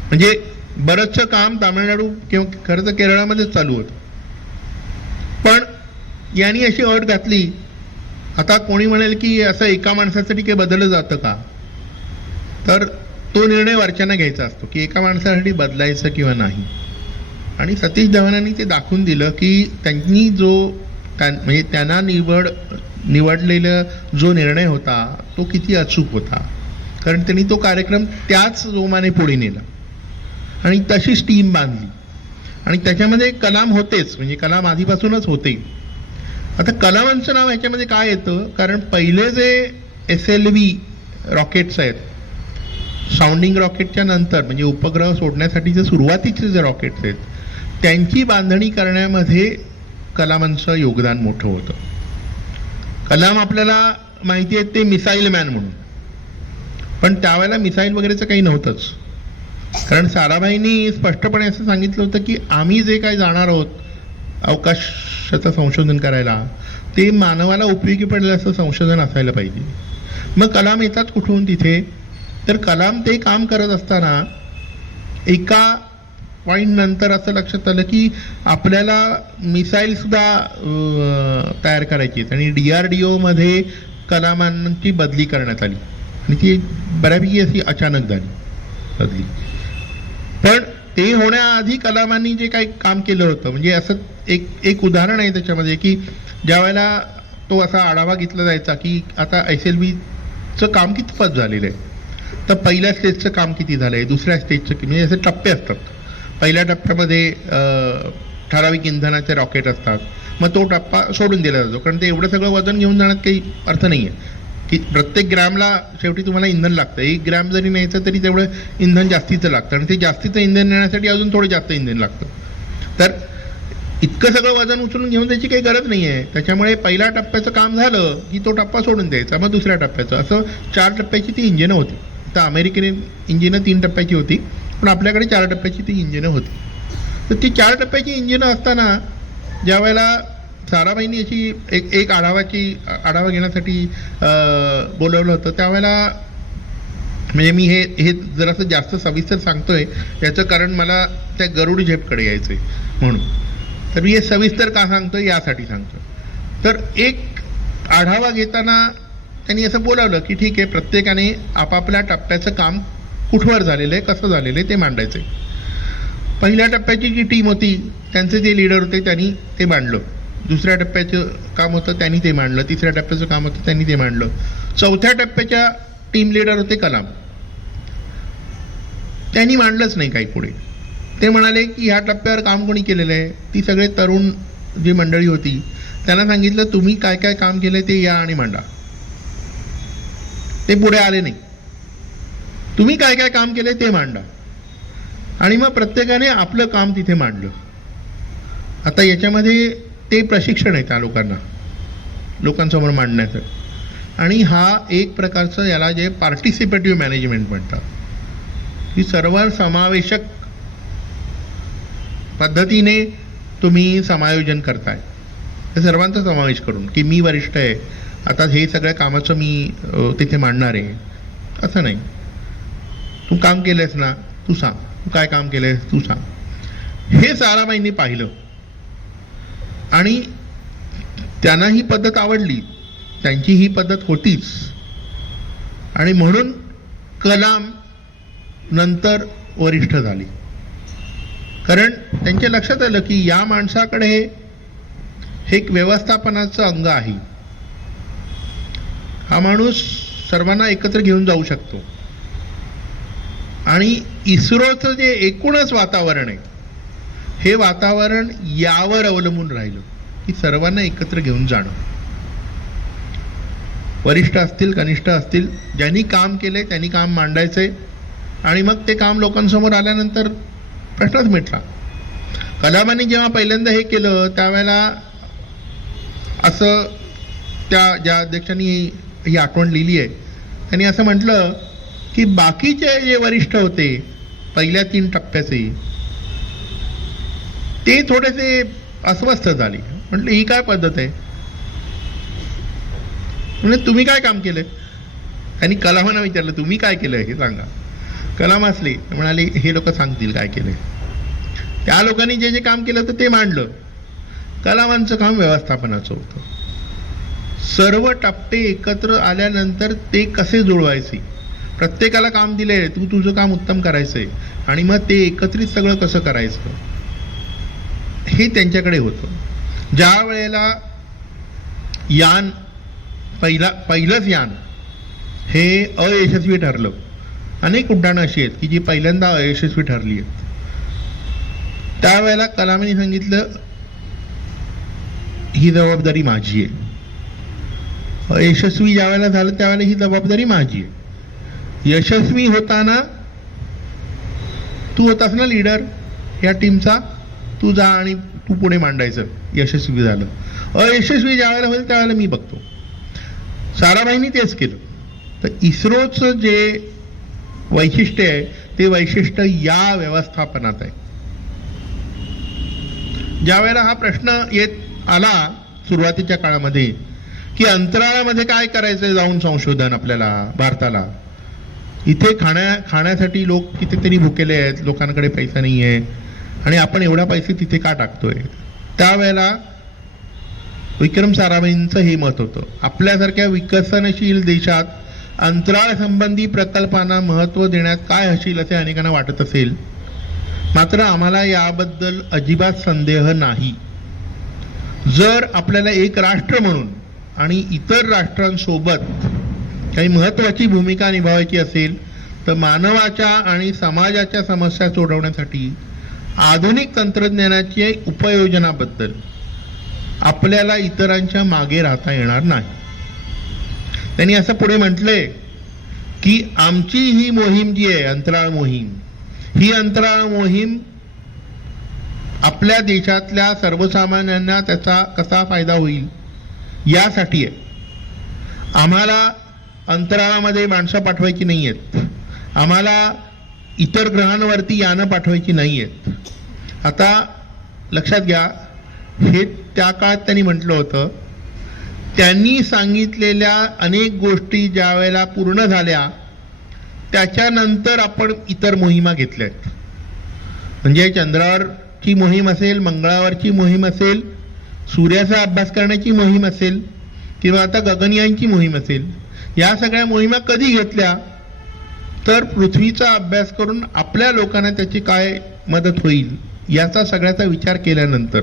म्हणजे बरंचसं काम तामिळनाडू किंवा खरं तर केरळामध्येच चालू होतं. पण यांनी अशी अट घातली, आता कोणी म्हणेल की असं एका माणसासाठी काही बदललं जातं का, तर तो निर्णय वरच्यांना घ्यायचा असतो की एका माणसासाठी बदलायचं किंवा नाही. आणि सतीश धवनांनी ते दाखवून दिलं की त्यांनी म्हणजे त्यांना निवडलेला जो निर्णय होता तो किती अचूक होता. कारण त्यांनी तो कार्यक्रम त्याच जोमाने पुढे नेला आणि तशीच टीम बांधली. आणि त्याच्यामध्ये कलाम होतेच, म्हणजे कलाम आधीपासूनच होते. आता कलामांचं नाव ह्याच्यामध्ये काय येतं, कारण पहिले जे SLV रॉकेट्स आहेत, साऊंडिंग रॉकेटच्या नंतर म्हणजे उपग्रह सोडण्यासाठीचे सुरुवातीचे जे रॉकेट्स आहेत, त्यांची बांधणी करण्यामध्ये कलामांचं योगदान मोठं होतं. कलाम आपल्याला माहिती आहे ते मिसाईल मॅन म्हणून, पण त्यावेळेला मिसाईल वगैरेचं काही नव्हतंच. कारण साराभाईंनी स्पष्टपणे असं सांगितलं होतं की आम्ही जे काय जाणार आहोत अवकाशाचं संशोधन करायला, ते मानवाला उपयोगी पडेल असं संशोधन असायला पाहिजे. मग कलाम येतात कुठून तिथे, तर कलाम ते काम करत असताना एका पॉईंट नंतर असं लक्षात आलं की आपल्याला मिसाईलसुद्धा तयार करायची आहेत. आणि DRDOमध्ये कलामांची बदली करण्यात आली आणि ती बऱ्यापैकी अशी अचानक झाली बदली. पण ते होण्याआधी कलामांनी जे काही काम केलं होतं, म्हणजे असं एक उदाहरण आहे त्याच्यामध्ये की ज्या वेळेला तो असा आढावा घेतला जायचा की आता SLVचं काम कितपत झालेलं आहे, तर पहिल्या स्टेजचं काम किती झालं आहे, दुसऱ्या स्टेजचं, म्हणजे असे टप्पे असतात. पहिल्या टप्प्यामध्ये ठराविक इंधनाचे रॉकेट असतात, मग तो टप्पा सोडून दिला जातो. कारण ते एवढं सगळं वजन घेऊन जाण्यात काही अर्थ नाही आहे की प्रत्येक ग्रॅमला शेवटी तुम्हाला इंधन लागतं. 1 ग्रॅम जरी न्यायचं तरी तेवढं इंधन जास्तीचं लागतं आणि ते जास्तीचं इंधन नेण्यासाठी अजून थोडं जास्त इंधन लागतं. तर इतकं सगळं वजन उचलून घेऊन त्याची काही गरज नाही आहे. त्याच्यामुळे पहिल्या टप्प्याचं काम झालं की तो टप्पा सोडून द्यायचा, मग दुसऱ्या टप्प्याचं, असं 4 टप्प्याची ती इंजिनं होती. तर अमेरिकन इंजिनं 3 टप्प्याची होती, पण आपल्याकडे 4 टप्प्याची ती इंजिनं होती. तर ती 4 टप्प्याची इंजिनं असताना ज्या वेळेला साराभाईंनी अशी एक आढावा घेण्यासाठी बोलवलं होतं, त्यावेळेला म्हणजे मी हे जरासं जास्त सविस्तर सांगतोय याचं कारण मला त्या गरुड झेपकडे यायचं आहे म्हणून. तर मी हे सविस्तर का सांगतोय, यासाठी सांगतोय. तर एक आढावा घेताना त्यांनी असं बोलावलं की ठीक आहे, प्रत्येकाने आपापल्या टप्प्याचं काम कुठवर झालेलं आहे, कसं झालेलं आहे ते मांडायचं आहे. पहिल्या टप्प्याची जी टीम होती, त्यांचे जे लीडर होते त्यांनी ते मांडलं. दुसऱ्या टप्प्याचं काम होतं त्यांनी ते मांडलं. तिसऱ्या टप्प्याचं काम होतं त्यांनी ते मांडलं. चौथ्या टप्प्याच्या टीम लीडर होते कलाम, त्यांनी मांडलंच नाही काही पुढे. ते म्हणाले की ह्या टप्प्यावर काम कोणी केलेलं आहे, ती सगळे तरुण जी मंडळी होती त्यांना सांगितलं तुम्ही काय काय काम केलं ते या आणि मांडा. ते पुढे आले नाही. तुम्ही काय काय काम केले ते मांडा. आणि मग प्रत्येकाने आपलं काम तिथे मांडलं. आता याच्यामध्ये ते प्रशिक्षण आहे त्या लोकांसमोर मांडण्याचं. आणि हा एक प्रकारचं, याला जे पार्टिसिपेटिव्ह मॅनेजमेंट म्हणतात, की सर्वसमावेशक पद्धतीने तुम्ही समायोजन करताय, हे सर्वांचा समावेश करून, की मी वरिष्ठ आहे आता हे सगळ्या कामाचं मी तिथे मांडणार आहे, असं नाही. तू काम केलंयस ना, तू सांग, तू काय काम केलंयस तू सांग. हे साराभाईंनी पाहिलं आणि त्यांना ही पद्धत आवडली, त्यांची ही पद्धत होतीच. आणि म्हणून कलाम नंतर वरिष्ठ झाली. कारण त्यांच्या लक्षात आलं की या माणसाकडे हे एक व्यवस्थापनाचं अंग आहे. हा माणूस सर्वांना एकत्र घेऊन जाऊ शकतो. आणि इस्रोचं जे एकूणच वातावरण आहे, हे वातावरण यावर अवलंबून राहिलं की सर्वांना एकत्र घेऊन जाणं. वरिष्ठ असतील, कनिष्ठ असतील, ज्यांनी काम केलंय त्यांनी काम मांडायचंय आणि मग ते काम लोकांसमोर आल्यानंतर प्रश्नच मिटला. कलामांनी जेव्हा पहिल्यांदा हे केलं त्यावेळेला असं ज्या अध्यक्षांनी ही आठवण लिहिली आहे त्यांनी असं म्हटलं की बाकीचे जे वरिष्ठ होते पहिल्या 3 टप्प्याचे ते थोडेसे अस्वस्थ झाले. म्हटलं ही काय पद्धत आहे? म्हणजे तुम्ही काय काम केलंय? आणि कलामांना विचारलं तुम्ही काय केलंय हे सांगा. कलाम असले म्हणाले हे लोक सांगतील काय केलंय. त्या लोकांनी जे जे काम केलं होतं ते मांडलं. कलामांचं काम व्यवस्थापनाचं होतं. सर्व टप्पे एकत्र आल्यानंतर ते कसे जुळवायचे, प्रत्येकाला काम दिले, तू तुझं काम उत्तम करायचंय आणि मग ते एकत्रित सगळं कसं करायचं हे त्यांच्याकडे होतं. ज्या वेळेला यान पहिलंच यान हे अयशस्वी ठरलं, अनेक उड्डाणं अशी आहेत की जी पहिल्यांदा अयशस्वी ठरली आहेत, त्यावेळेला कलामांनी सांगितलं ही जबाबदारी माझी आहे. यशस्वी ज्या वेळेला झालं त्यावेळेला ही जबाबदारी माझी आहे. यशस्वी होताना तू होतास ना लीडर या टीमचा, तू जा आणि तू पुढे मांडायचं. यशस्वी झालं. अयशस्वी ज्या वेळेला होईल त्यावेळेला मी बघतो. साराभाईंनी तेच केलं. तर इस्रोचं जे वैशिष्ट्य आहे ते वैशिष्ट्य या व्यवस्थापनात आहे. ज्या वेळेला हा प्रश्न येत आला सुरुवातीच्या काळामध्ये की अंतराळामध्ये काय करायचंय जाऊन संशोधन आपल्याला भारताला, इथे खाण्यासाठी लोक कितीतरी भुकेले आहेत, लोकांकडे पैसा नाही आहे आणि आपण एवढा पैसे तिथे का टाकतोय, त्यावेळेला विक्रम साराभाईंचं हे मत होतं आपल्यासारख्या विकसनशील देशात अंतराळ संबंधी प्रकल्पांना महत्त्व देण्यात काय हशील असे अनेकांना वाटत असेल, मात्र आम्हाला याबद्दल अजिबात संदेह नाही. जर आपल्याला एक राष्ट्र म्हणून आणि इतर राष्ट्रांसोबत काही महत्त्वाची भूमिका निभावायची असेल तर मानवाच्या आणि समाजाच्या समस्या सोडवण्यासाठी आधुनिक तंत्रज्ञानाची उपयोजनाबद्दल आपल्याला इतरांच्या मागे राहता येणार नाही. त्यांनी असं पुढे म्हटलंय की आमची ही मोहीम जी आहे अंतराळ मोहीम, ही अंतराळ मोहीम आपल्या देशातल्या सर्वसामान्यांना त्याचा कसा फायदा होईल यासाठी आहे. आम्हाला अंतराळामध्ये माणसं पाठवायची नाही आहेत, आम्हाला इतर ग्रहांवरती यानं पाठवायची नाही आहेत. आता लक्षात घ्या, हे त्या काळात त्यांनी म्हटलं होतं. त्यांनी सांगितलेल्या अनेक गोष्टी ज्या वेळेला पूर्ण झाल्या त्याच्यानंतर आपण इतर मोहिमा घेतल्या आहेत. म्हणजे चंद्रावरची मोहीम असेल, मंगळावरची मोहीम असेल, सूर्याचा अभ्यास करण्याची मोहीम असेल किंवा आता गगनयानची मोहीम असेल, या सगळ्या मोहिमा कधी घेतल्या तर पृथ्वीचा अभ्यास करून आपल्या लोकांना त्याची काय मदत होईल याचा सगळ्याचा विचार केल्यानंतर.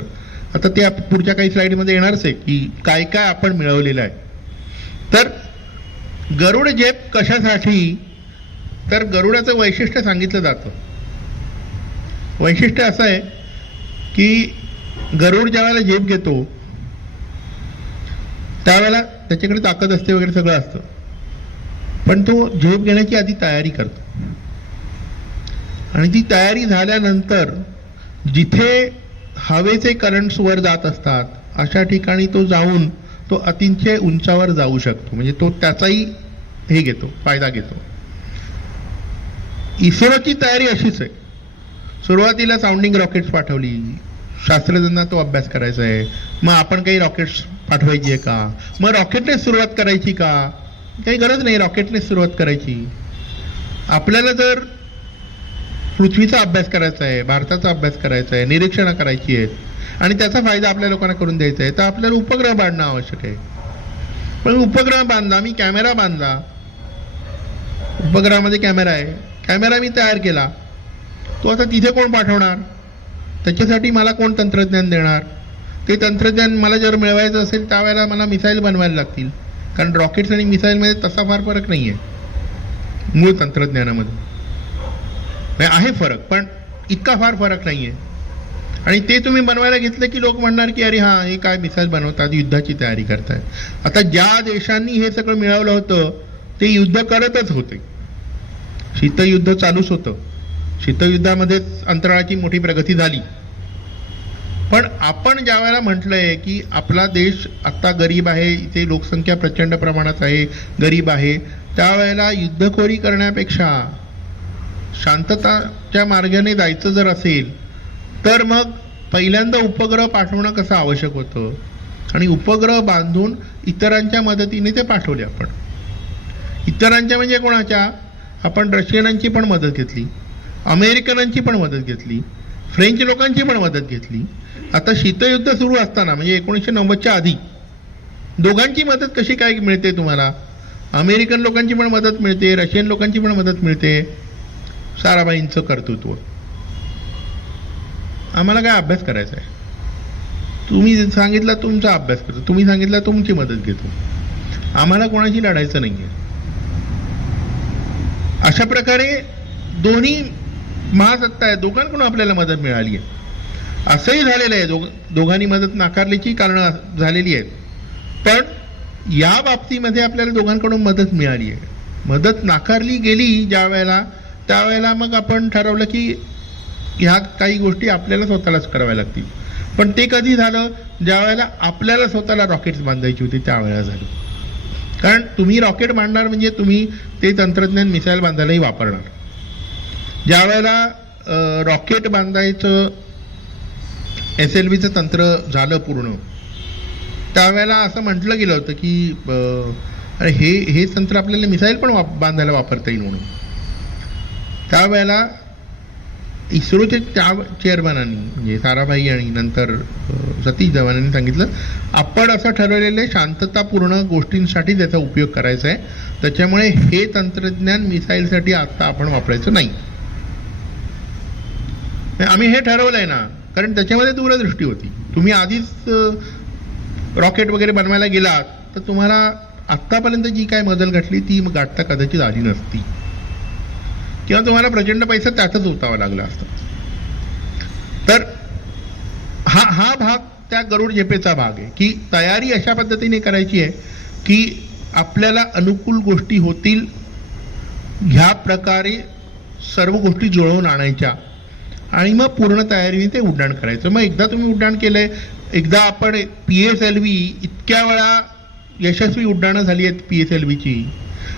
आता ते पुढच्या काही स्लाइडमध्ये येणारच आहे की काय काय आपण मिळवलेलं आहे. तर गरुड झेप कशासाठी, तर गरुडाचं वैशिष्ट्य सांगितलं जातं. वैशिष्ट्य असं आहे की गरुड ज्या वेळेला झेप घेतो त्यावेळेला त्याच्याकडे ताकद असते वगैरे सगळं असतं, पण तो झेप घेण्याची आधी तयारी करतो आणि ती तयारी झाल्यानंतर जिथे हवेचे करंट्स वर जात असतात अशा ठिकाणी तो जाऊन तो अतिशय उंचावर जाऊ शकतो. म्हणजे तो त्याचाही हे घेतो, फायदा घेतो. इस्रोची तयारी अशीच आहे. सुरुवातीला साऊंडिंग रॉकेट्स पाठवली, शास्त्रज्ञांना तो अभ्यास करायचा आहे. मग आपण काही रॉकेट्स पाठवायची आहे का, मग रॉकेटनेच सुरुवात करायची का, काही गरज नाही रॉकेटनेच सुरुवात करायची. आपल्याला जर पृथ्वीचा अभ्यास करायचा आहे, भारताचा अभ्यास करायचा आहे, निरीक्षणं करायची आहेत आणि त्याचा फायदा आपल्या लोकांना करून द्यायचा आहे तर आपल्याला उपग्रह बांधणं आवश्यक आहे. पण उपग्रह बांधला, मी कॅमेरा बांधला, उपग्रहामध्ये कॅमेरा आहे, कॅमेरा मी तयार केला, तो आता तिथे कोण पाठवणार, त्याच्यासाठी मला कोण तंत्रज्ञान देणार, ते तंत्रज्ञान मला जर मिळवायचं असेल त्यावेळेला मला मिसाईल बनवायला लागतील. कारण रॉकेट्स आणि मिसाईलमध्ये तसा फार फरक नाही आहे मूळ तंत्रज्ञानामध्ये. आहे फरक पण इतका फार फरक नाही आहे. आणि ते तुम्ही बनवायला घेतलं की लोक म्हणणार की अरे हां हे काय मिसाईल बनवतात, युद्धाची तयारी करतायत. आता ज्या देशांनी हे सगळं मिळवलं होतं ते युद्ध करतच होते, शीतयुद्ध चालूच होतं, शीतयुद्धामध्येच अंतराळाची मोठी प्रगती झाली. पण आपण ज्या वेळेला म्हटलंय की आपला देश आत्ता गरीब आहे, इथे लोकसंख्या प्रचंड प्रमाणात आहे, गरीब आहे, त्यावेळेला युद्धखोरी करण्यापेक्षा शांतताच्या मार्गाने जायचं जर असेल तर मग पहिल्यांदा उपग्रह पाठवणं कसं आवश्यक होतं आणि उपग्रह बांधून इतरांच्या मदतीने ते पाठवले आपण. इतरांच्या म्हणजे कोणाच्या? आपण रशियनांची पण मदत घेतली, अमेरिकनांची पण मदत घेतली, फ्रेंच लोकांची पण मदत घेतली. आता शीतयुद्ध सुरू असताना म्हणजे 1990च्या आधी दोघांची मदत कशी काय मिळते तुम्हाला? अमेरिकन लोकांची पण मदत मिळते, रशियन लोकांची पण मदत मिळते. साराभाईंचं कर्तृत्व. आम्हाला काय अभ्यास करायचा आहे? तुम्ही सांगितलं तुमचा अभ्यास करतो, तुम्ही सांगितलं तुमची मदत घेतो. आम्हाला कोणाशी लढायचं नाहीये. अशा प्रकारे दोन्ही महासत्ता आहे, दोघांकडून आपल्याला मदत मिळाली आहे. असंही झालेलं आहे, दोघांनी मदत नाकारल्याची कारणं झालेली आहेत. पण या बाबतीमध्ये आपल्याला दोघांकडून मदत मिळाली आहे. मदत नाकारली गेली ज्या वेळेला, त्यावेळेला मग आपण ठरवलं की ह्या काही गोष्टी आपल्याला स्वतःलाच कराव्या लागतील. पण ते कधी झालं? ज्या वेळेला आपल्याला स्वतःला रॉकेट्स बांधायची होती त्यावेळेला झालं. कारण तुम्ही रॉकेट बांधणार म्हणजे तुम्ही ते तंत्रज्ञान मिसाईल बांधायलाही वापरणार. ज्या वेळेला रॉकेट बांधायचं SLVचं तंत्र झालं पूर्ण, त्यावेळेला असं म्हटलं गेलं होतं की अरे हे तंत्र आपल्याला मिसाईल पण बांधायला वापरता येईल म्हणून. त्यावेळेला इस्रोचे त्या चेअरमॅनांनी म्हणजे साराभाई आणि नंतर सतीश धवनांनी सांगितलं आपण असं ठरवलेलं आहे शांततापूर्ण गोष्टींसाठी त्याचा उपयोग करायचा आहे, त्याच्यामुळे हे तंत्रज्ञान मिसाईलसाठी आता आपण वापरायचं नाही. आम्ही हे ठरवलंय ना, कारण त्याच्यामध्ये दूरदृष्टी होती. तुम्ही आधीच रॉकेट वगैरे बनवायला गेलात तर तुम्हाला आत्तापर्यंत जी काय मजल गाठली ती गाठता कदाचित आली नसती, किंवा तुम्हाला प्रचंड पैसा त्यातच उतावा लागला असता. तर हा भाग त्या गरुड झेपेचा भाग आहे की तयारी अशा पद्धतीने करायची आहे की आपल्याला अनुकूल गोष्टी होतील ह्या प्रकारे सर्व गोष्टी जुळवून आणायच्या आणि मग पूर्ण तयारीने ते उड्डाण करायचं. मग एकदा तुम्ही उड्डाण केलंय, एकदा आपण PSLV इतक्या वेळा यशस्वी उड्डाणं झाली आहेत PSLVची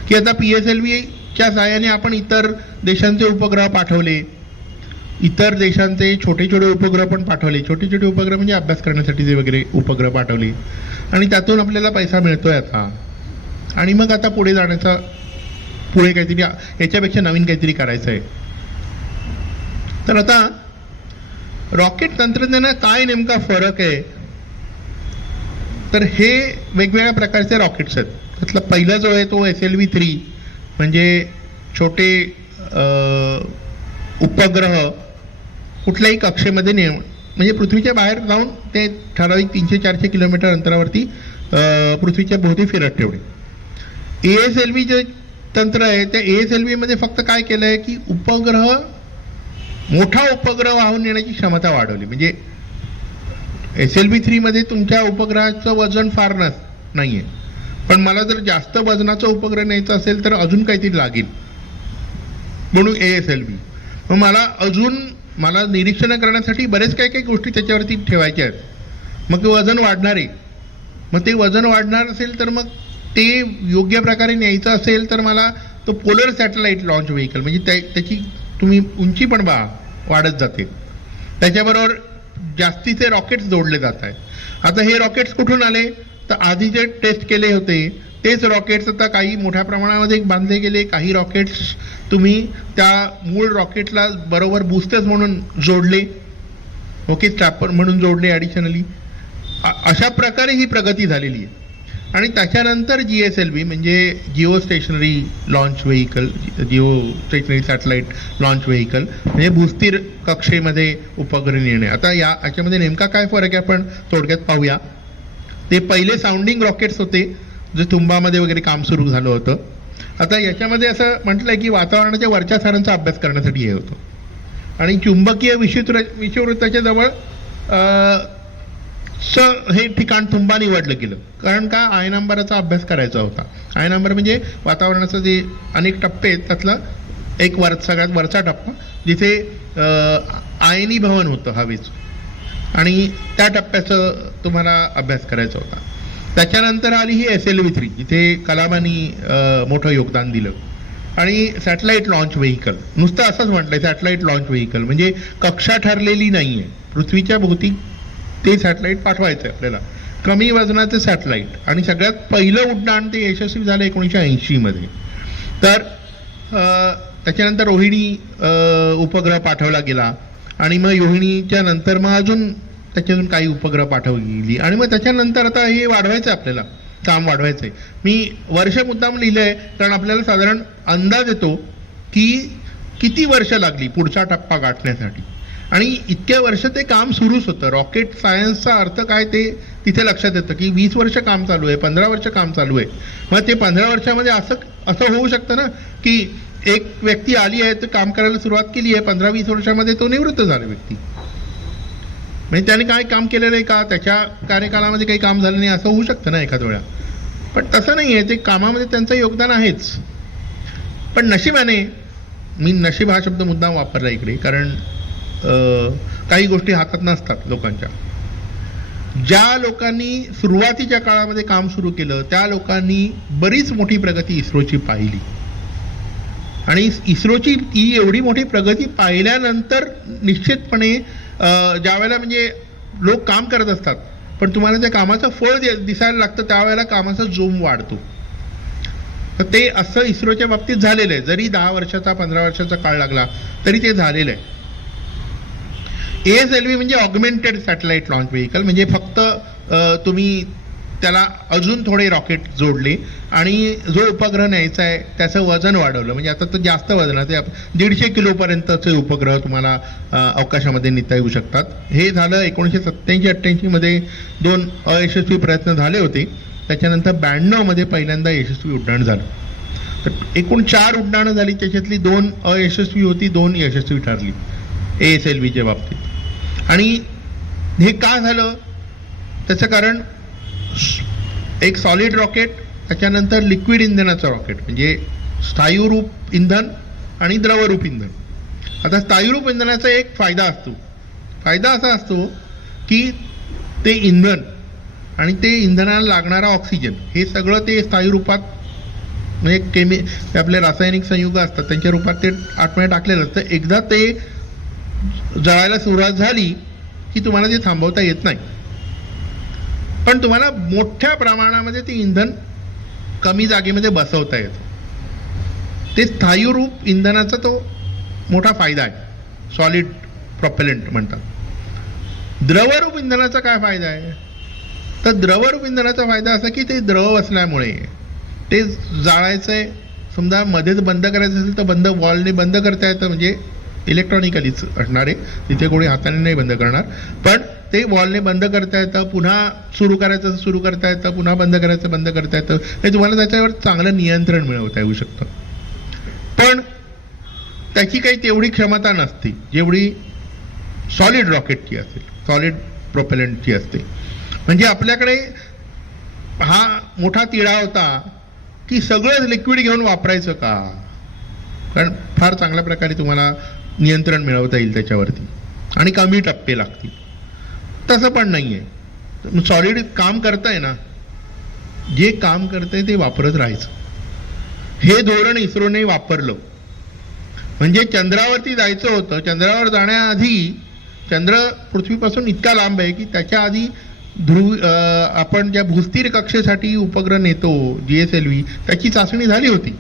की आता PSLVच्या सहाय्याने आपण इतर देशांचे उपग्रह पाठवले, इतर देशांचे छोटे छोटे उपग्रह पण पाठवले. छोटे छोटे उपग्रह म्हणजे अभ्यास करण्यासाठीचे वगैरे उपग्रह पाठवले आणि त्यातून आपल्याला पैसा मिळतोय आता. आणि मग आता पुढे जाण्याचा, पुढे काहीतरी याच्यापेक्षा नवीन काहीतरी करायचं आहे. तर आता रॉकेट तंत्रज्ञानात काय नेमका फरक आहे? तर हे वेगवेगळ्या प्रकारचे रॉकेट्स आहेत. त्यातला पहिला जो आहे तो SLV-3 म्हणजे छोटे उपग्रह कुठल्याही कक्षेमध्ये म्हणजे पृथ्वीच्या बाहेर जाऊन ते ठराविक 300-400 किलोमीटर अंतरावरती पृथ्वीच्या भोवती फिरत ठेवणे. ASLV जे तंत्र आहे त्या ASLVमध्ये फक्त काय केलं आहे की मोठा उपग्रह वाहून नेण्याची क्षमता वाढवली. म्हणजे SLV-3 मध्ये तुमच्या उपग्रहाचं वजन फार नाही आहे, पण मला जर जास्त वजनाचा उपग्रह न्यायचा असेल तर अजून काहीतरी लागेल म्हणून ASLV. मग मला निरीक्षण करण्यासाठी बरेच काही गोष्टी त्याच्यावरती ठेवायच्या आहेत. मग ते वजन वाढणार आहे. मग ते वजन वाढणार असेल तर मग ते योग्य प्रकारे न्यायचं असेल तर मला तो पोलर सॅटेलाइट लॉन्च व्हेकल म्हणजे त्याची तुम्ही उंची पण वाढत जाते. त्याच्याबरोबर जास्तीचे रॉकेट्स जोडले जात आहेत. आता हे रॉकेट्स कुठून आले? तर आधी जे टेस्ट केले होते तेच रॉकेट्स आता काही मोठ्या प्रमाणामध्ये बांधले गेले. काही रॉकेट्स तुम्ही त्या मूळ रॉकेटला बरोबर बूस्टर्स म्हणून जोडले, ओके, स्ट्रॅपर म्हणून जोडले ॲडिशनली. अशा प्रकारे ही प्रगती झालेली आहे. आणि त्याच्यानंतर GSLV म्हणजे geostationary launch vehicle, geostationary satellite launch vehicle म्हणजे भूस्थिर कक्षेमध्ये उपग्रह नेणे. आता याच्यामध्ये नेमका काय फरक आहे आपण थोडक्यात पाहूया. ते पहिले साऊंडिंग रॉकेट्स होते जे तुंबामध्ये वगैरे काम सुरू झालं होतं. आता याच्यामध्ये असं म्हटलंय की वातावरणाच्या वरच्या सारांचा अभ्यास करण्यासाठी हे होतं आणि चुंबकीय विषुववृत्ताच्या जवळ हे ठिकाण तुंबा निवडलं गेलं. कारण का? आयनांबराचा अभ्यास करायचा होता. आयनांबर म्हणजे वातावरणाचं जे अनेक टप्पे आहेत त्यातला एक सगळ्यात वरचा टप्पा जिथे आयनीभवन होतं हवेचं आणि त्या टप्प्याचं तुम्हाला अभ्यास करायचा होता. त्याच्यानंतर आली ही SLV-3 जिथे कलामांनी मोठं योगदान दिलं आणि सॅटेलाईट लॉन्च व्हेकल. नुसतं असंच म्हटलंय सॅटेलाईट लॉन्च व्हेकल, म्हणजे कक्षा ठरलेली नाही आहे. पृथ्वीच्या भोवती ते सॅटेलाईट पाठवायचं आहे आपल्याला, कमी वजनाचं सॅटेलाईट. आणि सगळ्यात पहिलं उड्डाण ते यशस्वी झालं 1980 मध्ये. तर त्याच्यानंतर रोहिणी उपग्रह पाठवला गेला आणि मग रोहिणीच्या नंतर मग अजून त्याच्यातून काही उपग्रह पाठवली गेली आणि मग त्याच्यानंतर आता हे वाढवायचं आहे, आपल्याला काम वाढवायचं आहे. मी वर्ष मुद्दाम लिहिलं आहे कारण आपल्याला साधारण अंदाज येतो की किती वर्ष लागली पुढचा टप्पा गाठण्यासाठी. आणि इतक्या वर्ष ते काम सुरूच होतं. रॉकेट सायन्सचा अर्थ काय ते तिथे लक्षात येतं की 20 वर्ष काम चालू आहे, 15 वर्ष काम चालू आहे. मग ते 15 वर्षामध्ये असं होऊ शकतं ना की एक व्यक्ती आली आहे, तर काम करायला सुरुवात केली आहे, 15-20 वर्षामध्ये तो निवृत्त झाला व्यक्ती. म्हणजे त्याने काय काम केलेलं आहे का, त्याच्या कार्यकालामध्ये काही काम झालं नाही, असं होऊ शकतं ना एखाद वेळा. पण तसं नाही आहे, ते कामामध्ये त्यांचं योगदान आहेच. पण नशिबाने, मी नशीब हा शब्द मुद्दाम वापरला इकडे कारण काही गोष्टी हातात नसतात लोकांच्या. ज्या लोकांनी सुरुवातीच्या काळामध्ये काम सुरू केलं त्या लोकांनी बरीच मोठी प्रगती इस्रोची पाहिली. आणि इस्रोची ही एवढी मोठी प्रगती पाहिल्यानंतर निश्चितपणे ज्या वेळेला म्हणजे लोक काम करत असतात पण तुम्हाला त्या कामाचं फळ दिसायला लागतं त्यावेळेला कामाचा जोम वाढतो. तर ते असं इस्रोच्या बाबतीत झालेलं आहे. जरी 10 वर्षाचा 15 वर्षाचा काळ लागला तरी ते झालेलं आहे. ASLV म्हणजे ऑगमेंटेड सॅटेलाईट लॉन्च व्हेकल, म्हणजे फक्त तुम्ही त्याला अजून थोडे रॉकेट जोडले आणि जो उपग्रह न्यायचा आहे त्याचं वजन वाढवलं. म्हणजे आता तर जास्त वजनाचे 150 किलोपर्यंतचे उपग्रह तुम्हाला अवकाशामध्ये नेता येऊ शकतात. हे झालं 1987-88 मध्ये 2 अयशस्वी प्रयत्न झाले होते. त्याच्यानंतर 92 मध्ये पहिल्यांदा यशस्वी उड्डाण झालं. तर एकूण 4 उड्डाणं झाली, त्याच्यातली 2 अयशस्वी होती, 2 यशस्वी ठरली ASLVच्या बाबतीत. आणि हे का झालं त्याचं कारण एक सॉलिड रॉकेट, त्याच्यानंतर लिक्विड इंधनाचं रॉकेट, म्हणजे स्थायूरूप इंधन आणि द्रवरूप इंधन. आता स्थायूरूप इंधनाचा एक फायदा असा असतो की ते इंधन आणि ते इंधनाला लागणारा ऑक्सिजन हे सगळं ते स्थायू रूपात म्हणजे आपले रासायनिक संयुग असतात त्यांच्या रूपात ते आतमध्ये टाकलेलं असतं. एकदा ते जळायला सुरुवात झाली की तुम्हाला ते थांबवता येत नाही. पण तुम्हाला मोठ्या प्रमाणामध्ये ते इंधन कमी जागेमध्ये बसवता येतं. ते स्थायूरूप इंधनाचा तो मोठा फायदा आहे, सॉलिड प्रॉपेलंट म्हणतात. द्रवरूप इंधनाचा काय फायदा आहे, तर द्रवरूप इंधनाचा फायदा असा की ते द्रव असल्यामुळे ते जाळायचं आहे, समजा मध्येच बंद करायचं असेल तर वॉलने बंद करता येतं, म्हणजे इलेक्ट्रॉनिकलीच असणार आहे, तिथे कोणी हाताने नाही बंद करणार. पण ते वॉलने बंद करता येतं, पुन्हा सुरू करायचं सुरू करता येतं, पुन्हा बंद करायचं बंद करता येतं. हे तुम्हाला त्याच्यावर चांगलं नियंत्रण मिळवता येऊ शकतं. पण त्याची काही तेवढी क्षमता नसते जेवढी सॉलिड रॉकेटची असेल, सॉलिड प्रोपेलंटची असते. म्हणजे आपल्याकडे हा मोठा तिढा होता की सगळंच लिक्विड घेऊन वापरायचं का, कारण फार चांगल्या प्रकारे तुम्हाला नियंत्रण मिळवता येईल त्याच्यावरती आणि कमी टप्पे लागतील. तसं पण नाही आहे. सॉलिड काम करतंय ना, जे काम करतंय ते वापरत राहायचं. हे धोरण इस्रोने वापरलं. म्हणजे चंद्रावरती जायचं होतं, चंद्रावर जाण्याआधी चंद्र पृथ्वीपासून इतका लांब आहे की त्याच्या आधी आपण ज्या भूस्थिर कक्षेसाठी उपग्रह नेतो GSLV त्याची चाचणी झाली होती.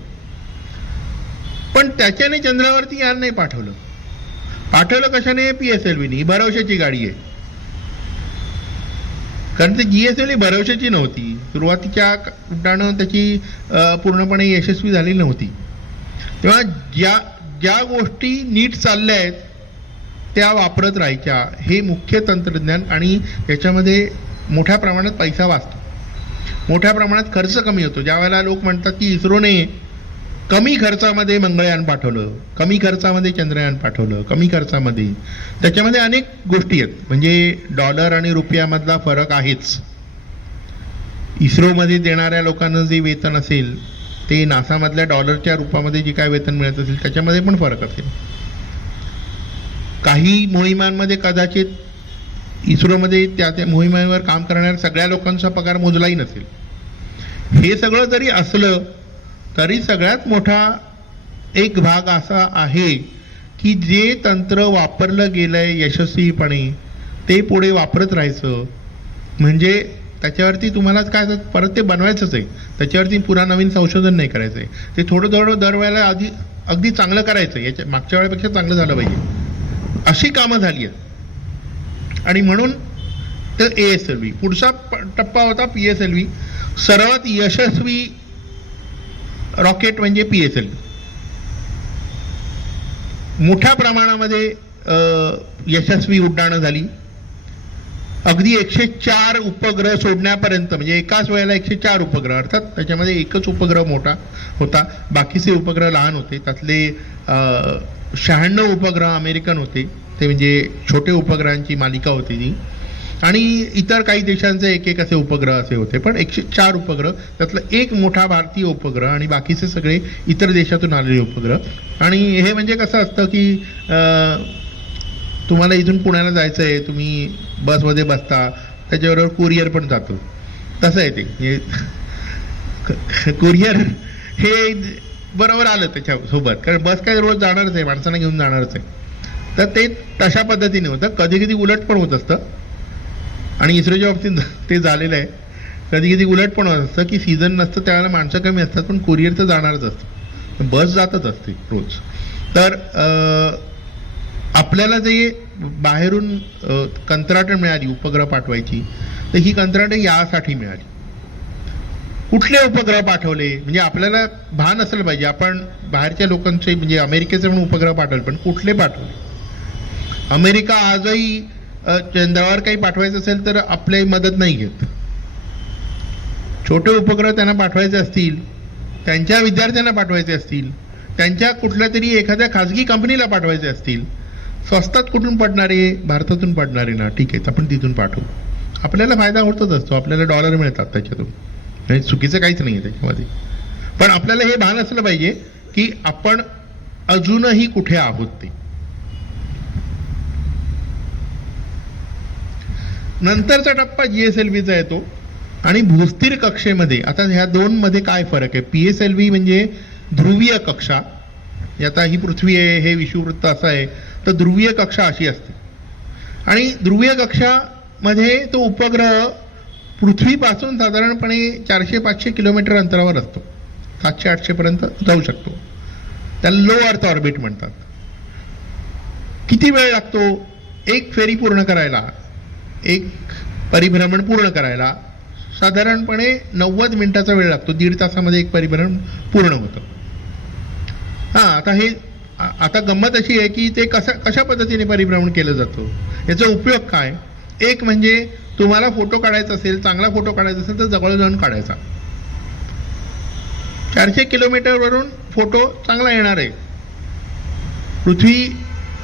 पण त्याच्याने चंद्रावरती यान नाही पाठवलं. कशाने, PSLVनी. भरवशाची गाडी आहे, कारण ती GSLV भरवशाची नव्हती. सुरुवातीच्या उड्डाणं त्याची पूर्णपणे यशस्वी झालेली नव्हती. तेव्हा ज्या गोष्टी नीट चालल्या आहेत त्या वापरत राहायच्या, हे मुख्य तंत्रज्ञान. आणि याच्यामध्ये मोठ्या प्रमाणात पैसा वाचतो, मोठ्या प्रमाणात खर्च कमी होतो. ज्या वेळेला लोक म्हणतात की इस्रोने कमी खर्चामध्ये मंगळयान पाठवलं, कमी खर्चामध्ये चंद्रयान पाठवलं, कमी खर्चामध्ये, त्याच्यामध्ये अनेक गोष्टी आहेत. म्हणजे डॉलर आणि रुपयामधला फरक आहेच. इस्रोमध्ये देणाऱ्या लोकांना जे वेतन असेल ते नासामधल्या डॉलरच्या रूपामध्ये जे काय वेतन मिळत असेल त्याच्यामध्ये पण फरक असेल. काही मोहिमांमध्ये कदाचित इस्रोमध्ये त्या मोहिमेवर काम करणाऱ्या सगळ्या लोकांचा पगार मोजलाही नसेल. हे सगळं जरी असलं तरी सगळ्यात मोठा एक भाग असा आहे की जे तंत्र वापरलं गेलंय यशस्वीपणे ते पुढे वापरत राहायचं. म्हणजे त्याच्यावरती तुम्हाला काय परत ते बनवायचंच आहे, त्याच्यावरती पुन्हा नवीन संशोधन नाही करायचं आहे. ते थोडं थोडं दरवेळेला अगदी चांगलं करायचं, याच्या मागच्या वेळेपेक्षा चांगलं झालं पाहिजे, अशी कामं झाली आहेत. आणि म्हणून तर ASLV पुढचा टप्पा होता PSLV. सर्वात यशस्वी रॉकेट म्हणजे PSLV. मोठ्या प्रमाणामध्ये यशस्वी उड्डाणं झाली. अगदी 104 उपग्रह सोडण्यापर्यंत, म्हणजे एकाच वेळेला 104 उपग्रह, अर्थात त्याच्यामध्ये एकच उपग्रह मोठा होता, बाकीचे उपग्रह लहान होते. त्यातले 96 उपग्रह अमेरिकन होते, ते म्हणजे छोटे उपग्रहांची मालिका होती ती. आणि इतर काही देशांचे एक एक असे उपग्रह असे होते. पण 104 उपग्रह, त्यातलं एक मोठा भारतीय उपग्रह आणि बाकीचे सगळे इतर देशातून आलेले उपग्रह. आणि हे म्हणजे कसं असतं की तुम्हाला इथून पुण्याला जायचं आहे, तुम्ही बसमध्ये बसता, त्याच्याबरोबर कुरिअर पण जातो, तसं आहे ते. कुरिअर हे बरोबर आलं त्याच्यासोबत, कारण बस काय रोज जाणारच आहे, माणसांना घेऊन जाणारच आहे. तर ते तशा पद्धतीने होतं. कधी कधी उलट पण होत असतं, आणि इस्रोच्या बाबतीत ते झालेलं आहे. कधी कधी उलट पण होत असतं की सीझन नसतं त्यावेळेला माणसं कमी असतात, पण कुरिअर तर जाणारच असतं, बस जातच असते रोज. तर आपल्याला जे बाहेरून कंत्राटं मिळाली उपग्रह पाठवायची, तर ही कंत्राटं यासाठी मिळाली. कुठले उपग्रह पाठवले म्हणजे आपल्याला भान असलं पाहिजे. आपण बाहेरच्या लोकांचे म्हणजे अमेरिकेचे पण उपग्रह पाठवले, पण कुठले पाठवले. अमेरिका आजही चंद्रावर काही पाठवायचं असेल तर आपली मदत नाही घेत. छोटे उपग्रह त्यांना पाठवायचे असतील, त्यांच्या विद्यार्थ्यांना पाठवायचे असतील, त्यांच्या कुठल्या तरी एखाद्या खाजगी कंपनीला पाठवायचे असतील, स्वस्तात कुठून पडणारे, भारतातून पडणारे ना, ठीक आहे आपण तिथून पाठवू. आपल्याला फायदा होतच असतो, आपल्याला डॉलर मिळतात त्याच्यातून, म्हणजे चुकीचं काहीच नाही आहे त्याच्यामध्ये. पण आपल्याला हे भान असलं पाहिजे की आपण अजूनही कुठे आहोत ते. नंतरचा टप्पा GSLVचा येतो. आणि भूस्थिर कक्षेमध्ये आता ह्या दोन मध्ये काय फरक आहे. PSLV म्हणजे ध्रुवीय कक्षा, आता ही पृथ्वी आहे, हे विषुववृत्त असं आहे, तर ध्रुवीय कक्षा अशी असते. आणि ध्रुवीय कक्षामध्ये तो उपग्रह पृथ्वीपासून साधारणपणे 400-500 किलोमीटर अंतरावर असतो, 700-800 पर्यंत जाऊ शकतो. त्याला लो अर्थ ऑर्बिट म्हणतात. किती वेळ लागतो एक फेरी पूर्ण करायला, एक परिभ्रमण पूर्ण करायला? साधारणपणे 90 मिनिटाचा वेळ लागतो. 1.5 तासामध्ये एक परिभ्रमण पूर्ण होतं. आता गंमत अशी आहे की ते कशा पद्धतीने परिभ्रमण केलं जातं, याचा उपयोग काय. एक म्हणजे तुम्हाला फोटो काढायचा असेल, चांगला फोटो काढायचा असेल तर जवळ जाऊन काढायचा. 400 किलोमीटरवरून फोटो चांगला येणार आहे. पृथ्वी